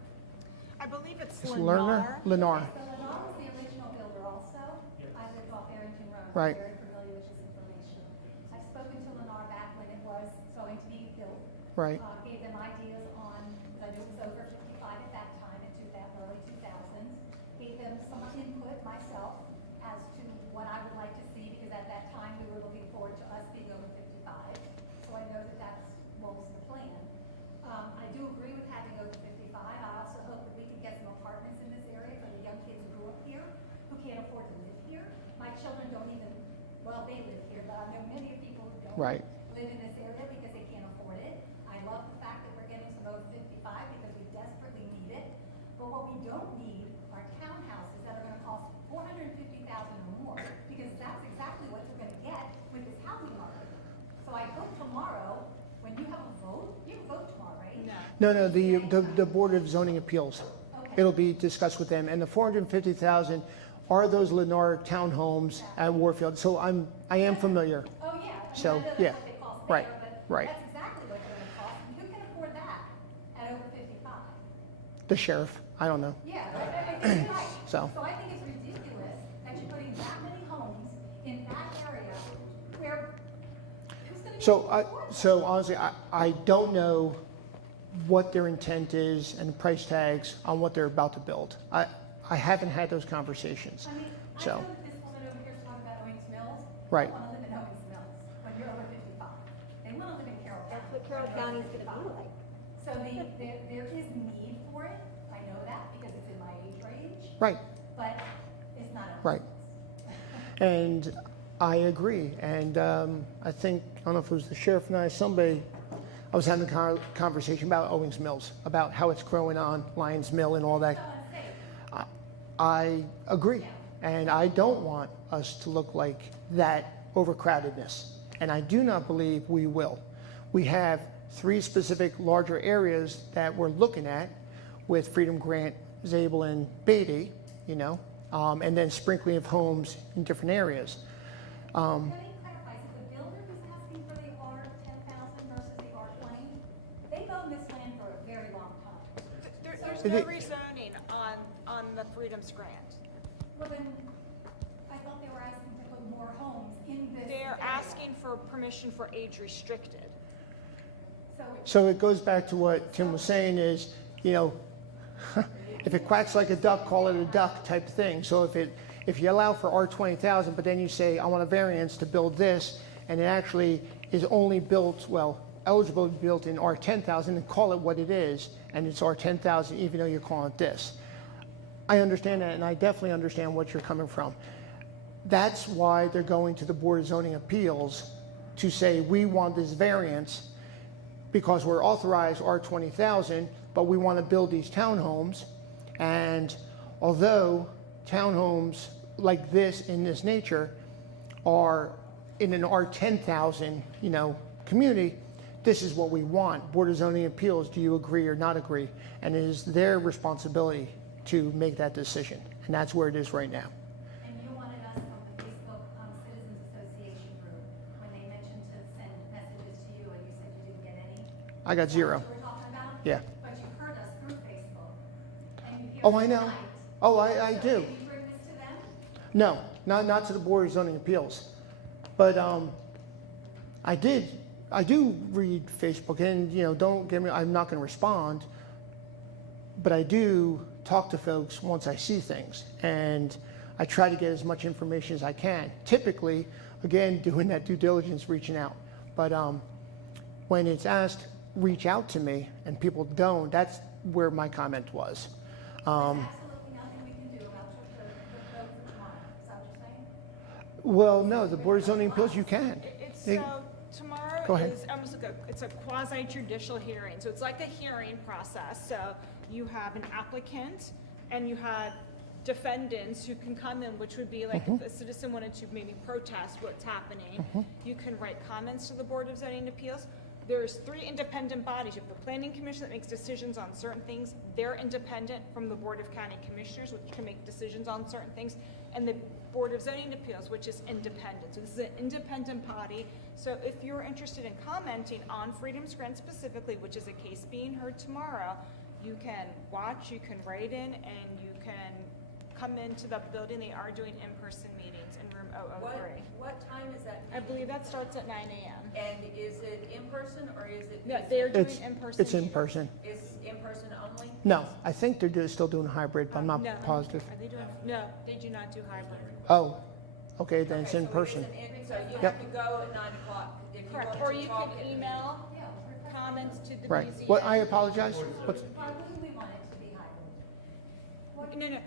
I believe it's It's Lennar. Lennar. So Lennar was the original builder also. I live off Arrington Road. Right. I'm very familiar with this information. I've spoken to Lennar back when it was going to be built. Right. Gave them ideas on, I knew it was over 55 at that time, in early 2000s. Gave them some input myself as to what I would like to see, because at that time, we were looking forward to us being over 55. So I know that that's what was the plan. I do agree with having over 55. I also hope that we can get some apartments in this area for the young kids who grew up here, who can't afford to live here. My children don't even, well, they live here, but I know many people who don't Right. live in this area because they can't afford it. I love the fact that we're getting some over 55 because we desperately need it. But what we don't need are townhouses that are gonna cost $450,000 or more, because that's exactly what you're gonna get with this housing market. So I hope tomorrow, when you have a vote, you vote tomorrow, right? No. No, the Board of Zoning Appeals. Okay. It'll be discussed with them. And the 450,000 are those Lennar townhomes at Warfield. So I am familiar. Oh, yeah. I mean, So, I know that's yeah. what they cost Right, there, but right. that's exactly what they're gonna cost. And who can afford that at over 55? The sheriff, I don't know. Yeah, right. So. So I think it's ridiculous that you're putting that many homes in that area where, who's gonna be able to afford it? So honestly, I don't know what their intent is and price tags on what they're about to build. I haven't had those conversations. I mean, I So, know that this woman over here is talking about Owings Mills. Right. They wanna live in Owings Mills when you're over 55. They wanna live in Carroll County. That's what Carroll County is gonna be like. So there is need for it. I know that because it's in my age range, right, but it's not a. right. And I agree. And I think, I don't know if it was the sheriff and I was having a conversation about Owings Mills, about how it's growing on Lions Mill and all that. I agree. And I don't want us to look like that overcrowdedness. And I do not believe we will. We have 3 specific larger areas that we're looking at with Freedom Grant, Zabel, and Beatty, and then sprinkling of homes in different areas. Can I clarify, so the builder who's asking for the R10,000 versus the R20, they've owned this land for a very long time. There's no rezoning on the Freedom's grant. Well then, I thought they were asking to put more homes in this They're area. asking for permission for age restricted. So it goes back to what Tim was saying is, if it quacks like a duck, call it a duck type thing. So if you allow for R20,000, but then you say, I want a variance to build this, and it actually is only built, well, eligible to be built in R10,000 and call it what it is, and it's R10,000 even though you're calling it this. I understand that, and I definitely understand what you're coming from. That's why they're going to the Board of Zoning Appeals to say, we want this variance because we're authorized R20,000, but we want to build these townhomes. And although townhomes like this in this nature are in an R10,000, community, this is what we want. Board of Zoning Appeals, do you agree or not agree? And it is their responsibility to make that decision. And that's where it is right now. And you wanted us from the Facebook Citizens Association group, when they mentioned to send messages to you, and you said you didn't get any? I got zero. Is that what you were talking about? Yeah. But you heard us through Facebook. And you hear Oh, us I know. tonight. Oh, I do. So did you bring this to them? No, not to the Board of Zoning Appeals. But I do read Facebook, and don't get me, I'm not going to respond, but I do talk to folks once I see things, and I try to get as much information as I can. Typically, again, doing that due diligence, reaching out. But when it's asked, reach out to me, and people don't, that's where my comment was. There's absolutely nothing we can do about the vote for tomorrow. Is that what you're saying? Well, no, the Board of Zoning Appeals, you can. They- Tomorrow Go ahead. is almost like it's a quasi-judicial hearing, so it's like a hearing process. So you have an applicant and you have defendants who can come in, which would be like if a citizen wanted to maybe protest what's happening, you can write comments to the Board of Zoning Appeals. There's 3 independent bodies. You have the Planning Commission that makes decisions on certain things. They're independent from the Board of County Commissioners, which can make decisions on certain things, and the Board of Zoning Appeals, which is independent. So this is an independent body. So if you're interested in commenting on Freedom's Grant specifically, which is a case being heard tomorrow, you can watch, you can write in, and you can come into the building. They are doing in-person meetings in room 003. What time is that? I believe that starts at 9 a.m. And is it in person or is it? No, they're doing It's in-person. it's in person. It's in person only? No, I think they're still doing hybrid, but I'm not No. positive. Are they doing, no, they do not do hybrid. Oh, okay, then it's Okay, in so it person. isn't in- So you Yep. have to go at 9 o'clock if you Correct, want or to you talk can at the email comments to the Right. museum. Well, I apologize. What's, Why wouldn't we want it to be hybrid? No,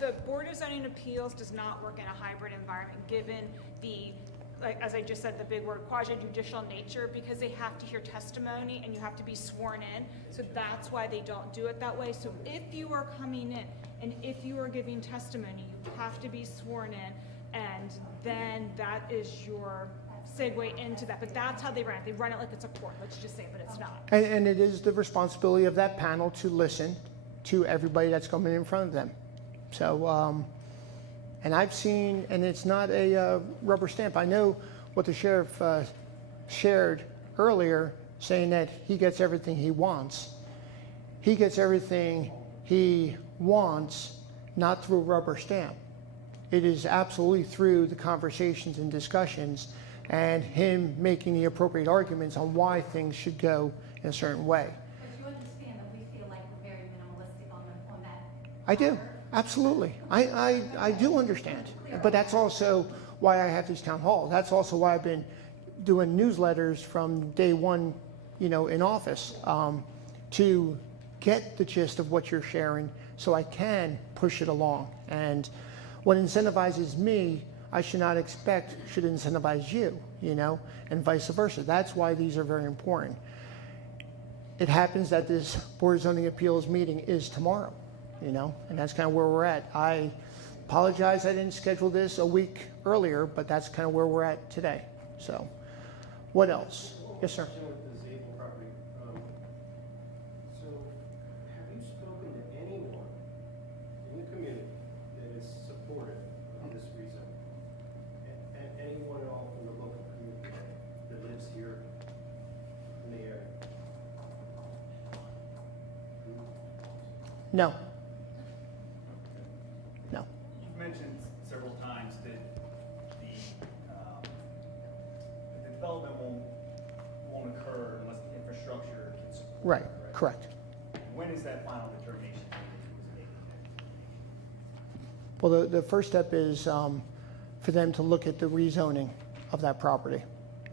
the Board of Zoning Appeals does not work in a hybrid environment, given the, like, as I just said, the big word quasi-judicial nature, because they have to hear testimony and you have to be sworn in. So that's why they don't do it that way. So if you are coming in and if you are giving testimony, you have to be sworn in, and then that is your segue into that. But that's how they run it. They run it like it's a court, let's just say, but it's not. and it is the responsibility of that panel to listen to everybody that's coming in front of them. So, and I've seen, and it's not a rubber stamp. I know what the sheriff shared earlier, saying that he gets everything he wants. He gets everything he wants, not through a rubber stamp. It is absolutely through the conversations and discussions and him making the appropriate arguments on why things should go in a certain way. But you understand that we feel like we're very minimalistic on that. I do, absolutely. I do understand. But that's also why I have these town halls. That's also why I've been doing newsletters from day one, in office, to get the gist of what you're sharing so I can push it along. And what incentivizes me, I should not expect should incentivize you, and vice versa. That's why these are very important. It happens that this Board of Zoning Appeals meeting is tomorrow, and that's kind of where we're at. I apologize I didn't schedule this a week earlier, but that's kind of where we're at today. So, what else? Yes, sir. With the Zabel property, so have you spoken to anyone in the community that is supportive of this rezone? And anyone at all from the local community that lives here in the area? No. No. You've mentioned several times that the development won't occur unless the infrastructure can support it. Right, correct. When is that final determination made? Well, the first step is for them to look at the rezoning of that property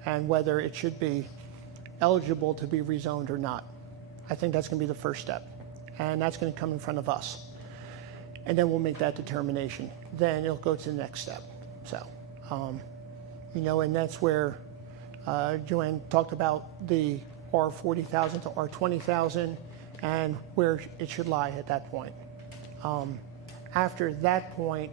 and whether it should be eligible to be rezoned or not. I think that's going to be the first step, and that's going to come in front of us. And then we'll make that determination. Then it'll go to the next step. So, and that's where Joanne talked about the R40,000 to R20,000 and where it should lie at that point. After that point,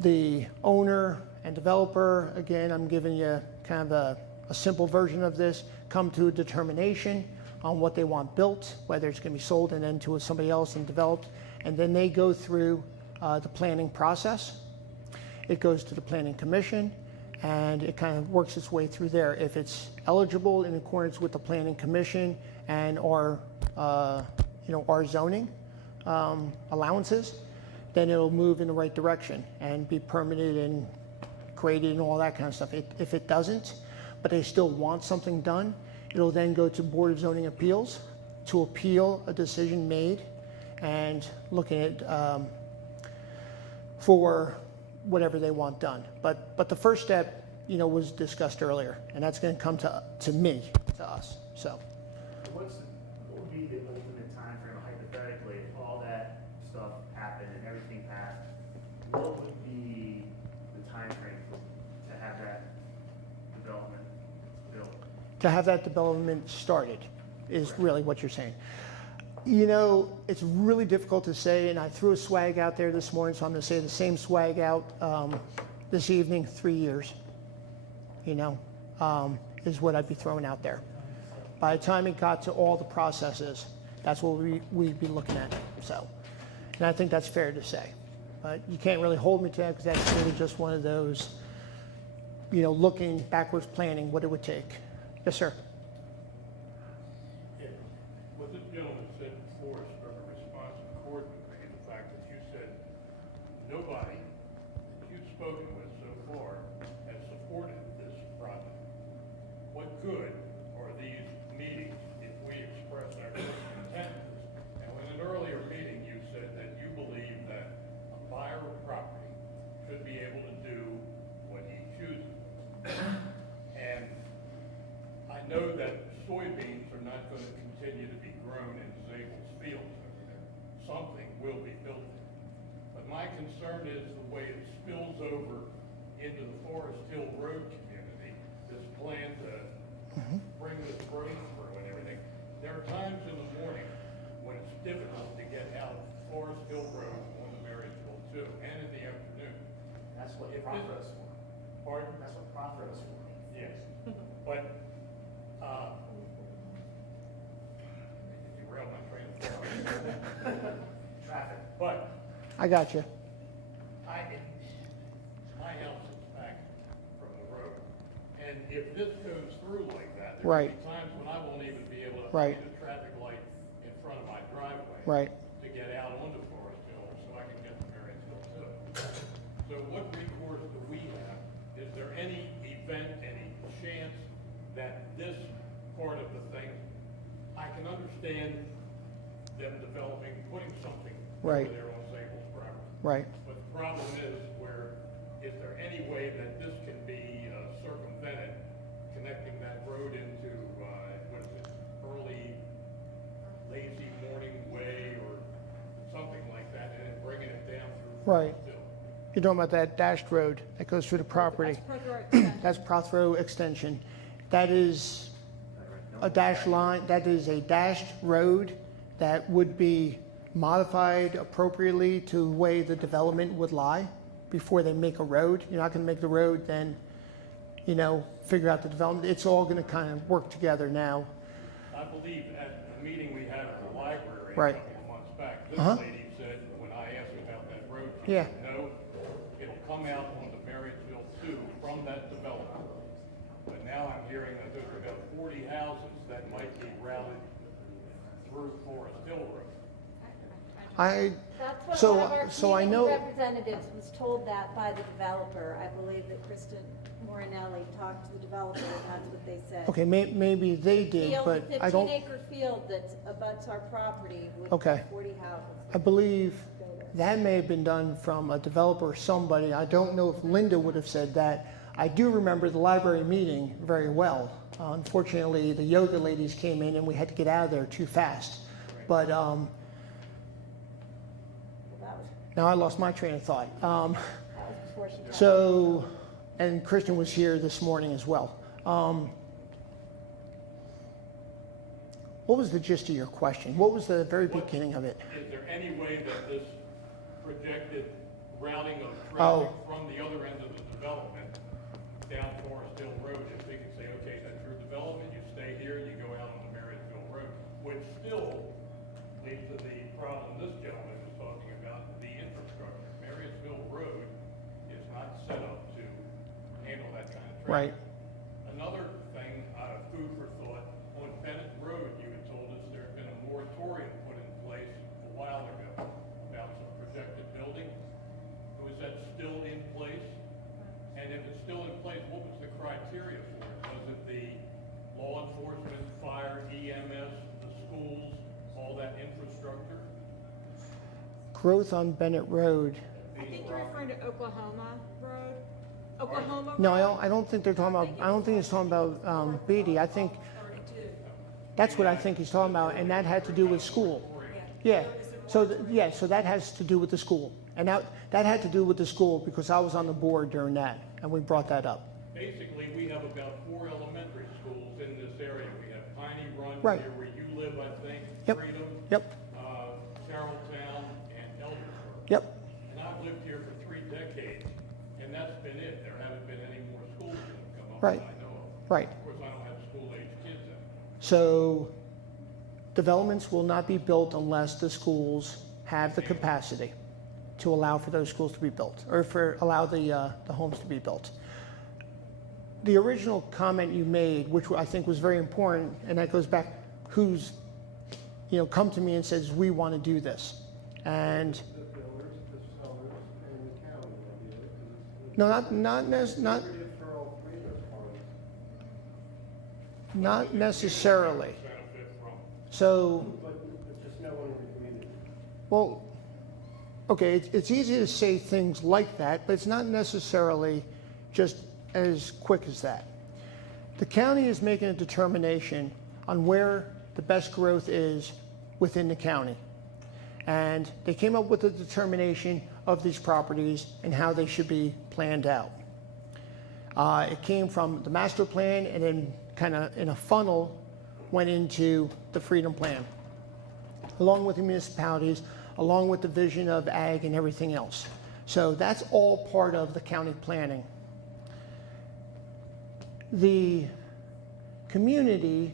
the owner and developer, again, I'm giving you kind of a simple version of this, come to a determination on what they want built, whether it's going to be sold and then to somebody else and developed, and then they go through the planning process. It goes to the planning commission, and it kind of works its way through there. If it's eligible in accordance with the planning commission and our zoning allowances, then it'll move in the right direction and be permitted and graded and all that kind of stuff. If it doesn't, but they still want something done, it'll then go to Board of Zoning Appeals to appeal a decision made and looking at for whatever they want done. But the first step, was discussed earlier, and that's going to come to me, to us. So. What would be the ultimate time frame, hypothetically, if all that stuff happened and everything passed? What would be the time frame to have that development built? To have that development started is really what you're saying. It's really difficult to say, and I threw a swag out there this morning, so I'm going to say the same swag out this evening, 3 years, is what I'd be throwing out there. By the time it got to all the processes, that's what we'd be looking at. So, and I think that's fair to say. But you can't really hold me to that because that's really just one of those, looking backwards planning, what it would take. Yes, sir. Yeah. What this gentleman said before is sort of a response in accord with me, the fact that you said nobody that you've spoken with so far has supported this project. What good are these meetings if we express our discontent? And in an earlier meeting, you said that you believe that a buyer of property should be able to do what he chooses. And I know that soybeans are not going to continue to be grown in Zabel's fields over there. Something will be built there. But my concern is the way it spills over into the Forest Hill Road community, this plan to bring this road through and everything. There are times in the morning when it's difficult to get out of Forest Hill Road on the Marysville too, and in the afternoon. That's what If Profro this- is for. Pardon? That's what Profro is for. Yes, but, you derailed my train of thought. Traffic. But I got you. my house is back from the road, and if this goes through like that, there Right. will be times when I won't even be able to Right. see the traffic light in front of my driveway. Right. To get out onto Forest Hill, so I can get to Marysville too. So what recourse do we have? Is there any event, any chance that this part of the thing, I can understand them developing, putting something Right. over there on Zabel's property. Right. But the problem is there any way that this can be circumvented, connecting that road into, what is it, early, lazy morning way or something like that, and then bringing it down through. Right. Forest Hill? You're talking about that dashed road that goes through the property. That's Prothero Extension. That is a dashed line, that is a dashed road that would be modified appropriately to the way the development would lie before they make a road. You're not going to make the road, then, figure out the development. It's all going to kind of work together now. I believe at a meeting we had at the library Right. a couple of months back, this Uh-huh. lady said, when I asked about that road, she Yeah. said, no, it'll come out onto Marysville too from that development. But now I'm hearing that there's about 40 houses that might be routed through Forest Hill Road. That's what So- one of our so I community know- representatives was told that by the developer. I believe that Kristen Morinelli talked to the developer, and that's what they said. Okay, maybe they did, Field, but I don't, 15-acre field that abuts our property with Okay. 40 houses. I believe that may have been done from a developer or somebody. I don't know if Linda would have said that. I do remember the library meeting very well. Unfortunately, the yoga ladies came in and we had to get out of there too fast. But Well, that was, now I lost my train of thought. that was before she got. So, and Kristen was here this morning as well. What was the gist of your question? What was the very beginning of it? Is there any way that this projected routing of Oh. traffic from the other end of the development down Forest Hill Road, if we could say, okay, that's your development, you stay here, you go out on the Marysville Road, which still leads to the problem this gentleman was talking about, the infrastructure. Marysville Road is not set up to handle that kind of Right. traffic. Another thing, food for thought, on Bennett Road, you had told us there had been a moratorium put in place a while ago about some projected building. Was that still in place? And if it's still in place, what was the criteria for it? Was it the law enforcement, fire, EMS, the schools, all that infrastructure? Growth on Bennett Road. I think you're referring to Oklahoma Road? Oklahoma No, Road? I don't think they're talking about, I don't think he's talking about Beatty. I think, that's what I think he's talking about, and that had to do with school. Yeah, so, yeah, so that has to do with the school. And that had to do with the school because I was on the board during that, and we brought that up. Basically, we have about 4 elementary schools in this area. We have Piney Run, Right. here where you live, I think, Yep. Freedom, Yep, Carrolltown, and Eldersburg. yep, And I've lived here for 3 decades, and that's been it. There haven't been any more schools that have come up Right. that I know of. right. Of course, I don't have school-age kids in. So developments will not be built unless the schools have the capacity to allow for those schools to be built, or allow the homes to be built. The original comment you made, which I think was very important, and that goes back, who's, come to me and says, we want to do this. And The builders, the sellers, and the county will do it, no, because it's for all 3 of those parties. not necessarily. Benefit from. So, But just no one in the community. well, okay, it's easy to say things like that, but it's not necessarily just as quick as that. The county is making a determination on where the best growth is within the county. And they came up with a determination of these properties and how they should be planned out. It came from the master plan and then kind of in a funnel went into the Freedom Plan, along with the municipalities, along with the vision of ag and everything else. So that's all part of the county planning. The community,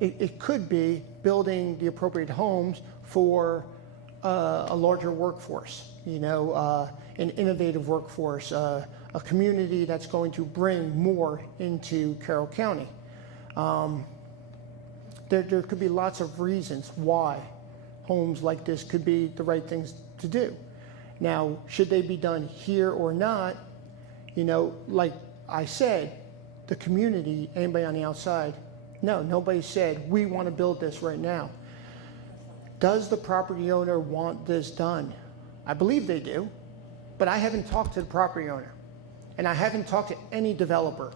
it could be building the appropriate homes for a larger workforce, an innovative workforce, a community that's going to bring more into Carroll County. There could be lots of reasons why homes like this could be the right things to do. Now, should they be done here or not? Like I said, the community, anybody on the outside, no, nobody said, we want to build this right now. Does the property owner want this done? I believe they do, but I haven't talked to the property owner, and I haven't talked to any developer.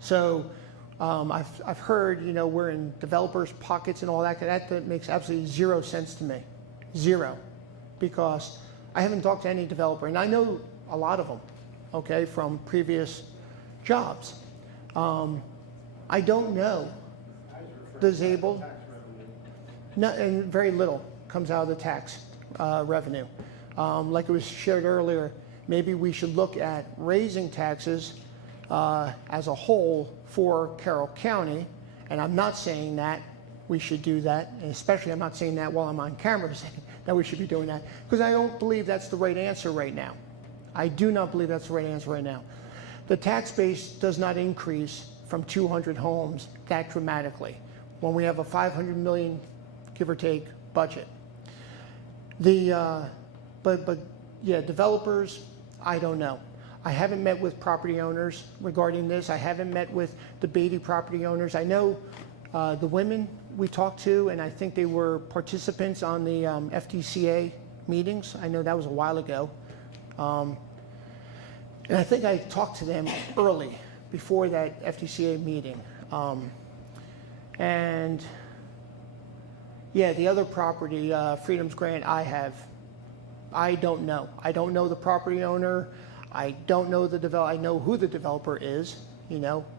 So I've heard, we're in developers' pockets and all that. That makes absolutely 0 sense to me. 0. Because I haven't talked to any developer, and I know a lot of them, okay, from previous jobs. I don't know. Disabled. No, and very little comes out of the tax revenue. Like it was shared earlier, maybe we should look at raising taxes as a whole for Carroll County. And I'm not saying that we should do that, and especially I'm not saying that while I'm on camera saying that we should be doing that, because I don't believe that's the right answer right now. I do not believe that's the right answer right now. The tax base does not increase from 200 homes that dramatically when we have a 500 million, give or take, budget. But yeah, developers, I don't know. I haven't met with property owners regarding this. I haven't met with the Beatty property owners. I know the women we talked to, and I think they were participants on the FDCA meetings. I know that was a while ago. And I think I talked to them early, before that FDCA meeting. And yeah, the other property, Freedom's Grant, I don't know. I don't know the property owner. I don't know I know who the developer is,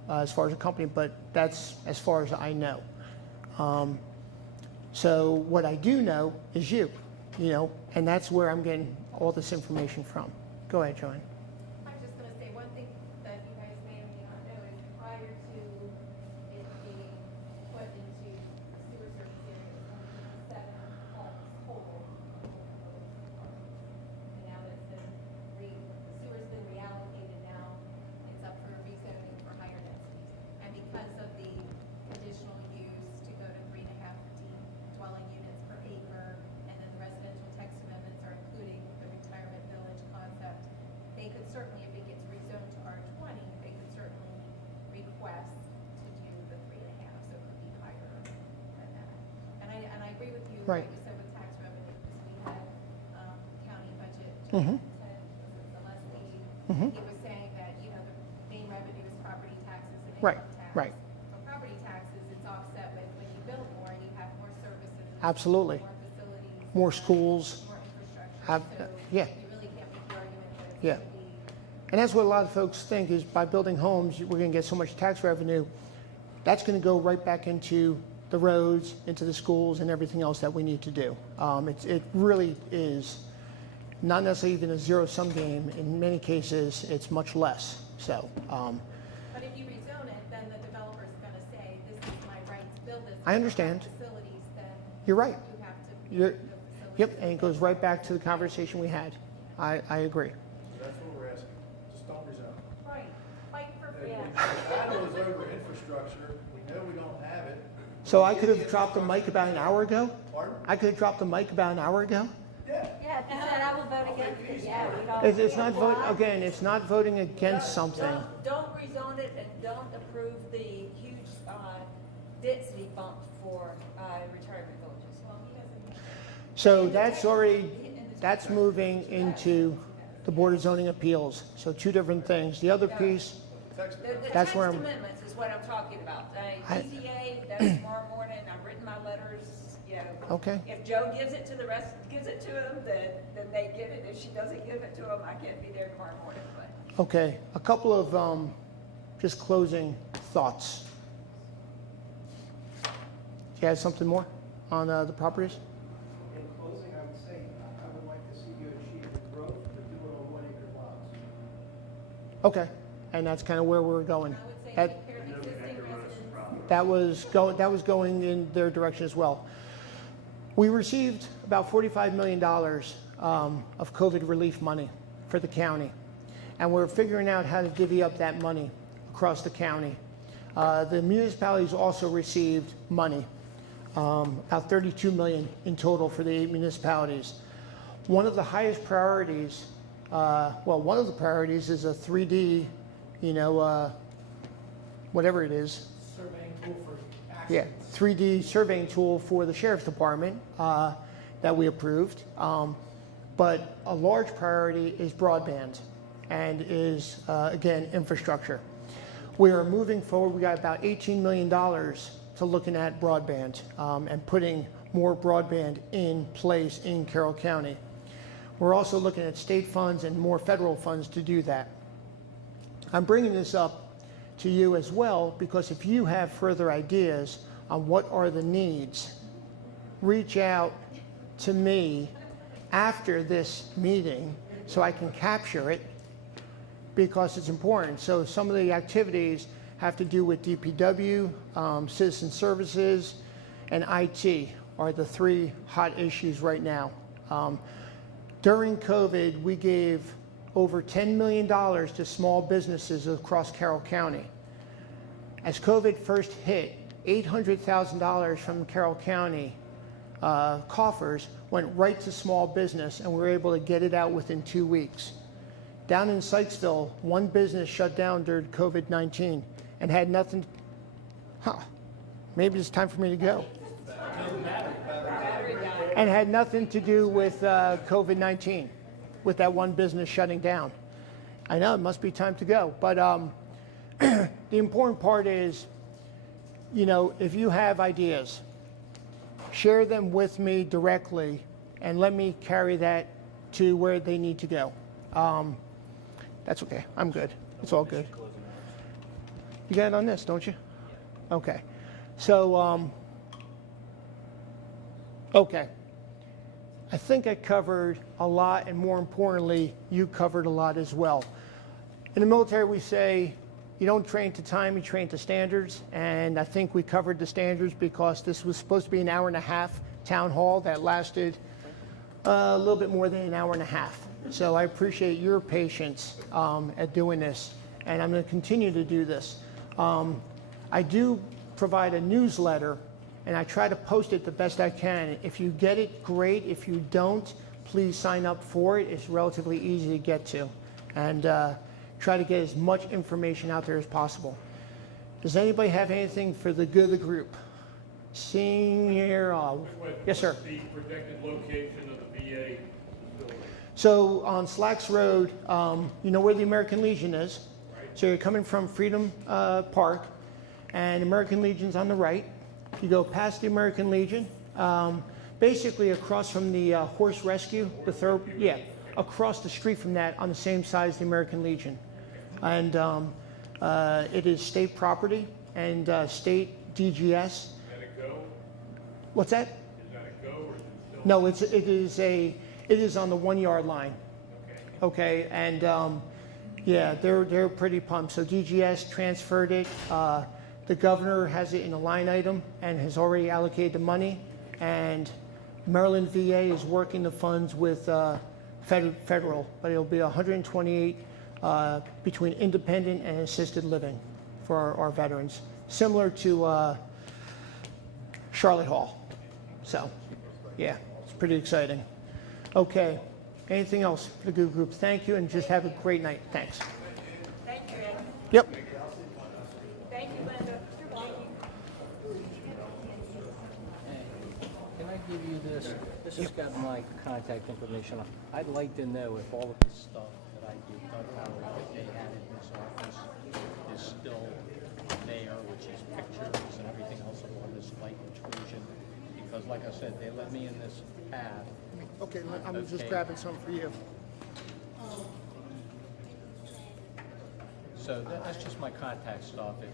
as far as a company, but that's as far as I know. So what I do know is you, and that's where I'm getting all this information from. Go ahead, Joanne. I'm just gonna say, one thing that you guys may or may not know is prior to it being put into sewer service areas, 7 homes total. And now that it's been the sewer's been reallocated now, it's up for rezoning for higher densities. And because of the additional use to go to 3.5 dwelling units per acre, and then the residential text amendments are including the retirement village concept, they could certainly, if it gets rezoned to R20, they could certainly request to do the 3.5, so it could be higher than that. And I agree with you, Right. like you said, with tax revenue, because we had county budget, Mhm. the Leslie, Mhm. he was saying that, the main revenue is property taxes and Right, income tax. right. For property taxes, it's offset with when you build more, you have more services. Absolutely. More facilities. More schools. More infrastructure. Have- So yeah. you really can't make the argument that it Yeah. should be. And that's what a lot of folks think, is by building homes, we're going to get so much tax revenue. That's going to go right back into the roads, into the schools, and everything else that we need to do. It really is not necessarily even a zero-sum game. In many cases, it's much less. So, But if you rezone it, then the developer's gonna say, this is my right to build this. I understand. Facilities, then. You're right. You have to. You're, build the facilities. yep, and it goes right back to the conversation we had. I agree. So that's what we're asking, just don't rezone. Right, fight for And freedom. the battle is over infrastructure, we know we don't have it. So I could have dropped the mic about an hour ago? Pardon? I could have dropped the mic about an hour ago? Yeah. Yeah, if you said I will vote against it, yeah, we'd all. It's not voting, again, it's not voting against something. Don't rezone it and don't approve the huge, density bump for, retirement villages. Well, he doesn't. So that's moving into the Board of Zoning Appeals. So two different things. The other piece, The That's text where I'm- amendments is what I'm talking about. I- EZA, that's tomorrow morning, I've written my letters, Okay. If Joe gives it to the rest, gives it to them, then they get it. If she doesn't give it to them, I can't be there tomorrow morning, but. okay, a couple of just closing thoughts. Do you have something more on the properties? In closing, I would say, I would like to see you achieve the growth, but do it on 1 acre lots. Okay, and that's kind of where we're going. I would say That- take care of existing residents. That was going in their direction as well. We received about $45 million of COVID relief money for the county, and we're figuring out how to divvy up that money across the county. The municipalities also received money, about $32 million in total for the 8 municipalities. One of the highest priorities, one of the priorities is a 3D, whatever it is. Surveying tool for Yeah, accidents. 3D surveying tool for the sheriff's department that we approved. But a large priority is broadband and is, again, infrastructure. We are moving forward. We got about $18 million to looking at broadband and putting more broadband in place in Carroll County. We're also looking at state funds and more federal funds to do that. I'm bringing this up to you as well because if you have further ideas on what are the needs, reach out to me after this meeting so I can capture it because it's important. So some of the activities have to do with DPW, citizen services, and IT are the 3 hot issues right now. During COVID, we gave over $10 million to small businesses across Carroll County. As COVID first hit, $800,000 from Carroll County coffers went right to small business, and we were able to get it out within 2 weeks. Down in Sykesville, one business shut down during COVID-19 and had nothing. Maybe it's time for me to go. And had nothing to do with COVID-19, with that one business shutting down. I know, it must be time to go. But the important part is, you know, if you have ideas, share them with me directly and let me carry that to where they need to go. That's okay. I'm good. It's all good. You got it on this, don't you? Okay. So, okay. I think I covered a lot, and more importantly, you covered a lot as well. In the military, we say, you don't train to time, you train to standards, and I think we covered the standards because this was supposed to be an hour and a half town hall that lasted a little bit more than an hour and a half. So I appreciate your patience at doing this, and I'm going to continue to do this. I do provide a newsletter, and I try to post it the best I can. If you get it, great. If you don't, please sign up for it. It's relatively easy to get to, and try to get as much information out there as possible. Does anybody have anything for the good of the group? Seeing here, yes, sir. The projected location of the VA building. So on Slacks Road, you know where the American Legion is. So you're coming from Freedom Park, and American Legion's on the right. You go past the American Legion, basically across from the horse rescue, across the street from that on the same side as the American Legion. And it is state property and state DGS. Is that a go? What's that? Is that a go or is it still? No, it is on the 1 yard line. Okay, and yeah, they're pretty pumped. So DGS transferred it. The governor has it in a line item and has already allocated the money. And Maryland VA is working the funds with federal, but it'll be 128 between independent and assisted living for our veterans, similar to Charlotte Hall. So, yeah, it's pretty exciting. Okay, anything else for the good group? Thank you, and just have a great night. Thanks. Thank you, Ed. Yep. Thank you, Linda. Can I give you this? This has got my contact information on. I'd like to know if all of this stuff that I do, Doug Howard, that they had in his office is still there, which is pictures and everything else of all this light intrusion. Because like I said, they let me in this path. Okay, I'm just Okay. grabbing some for you. So that's just my contact stuff. If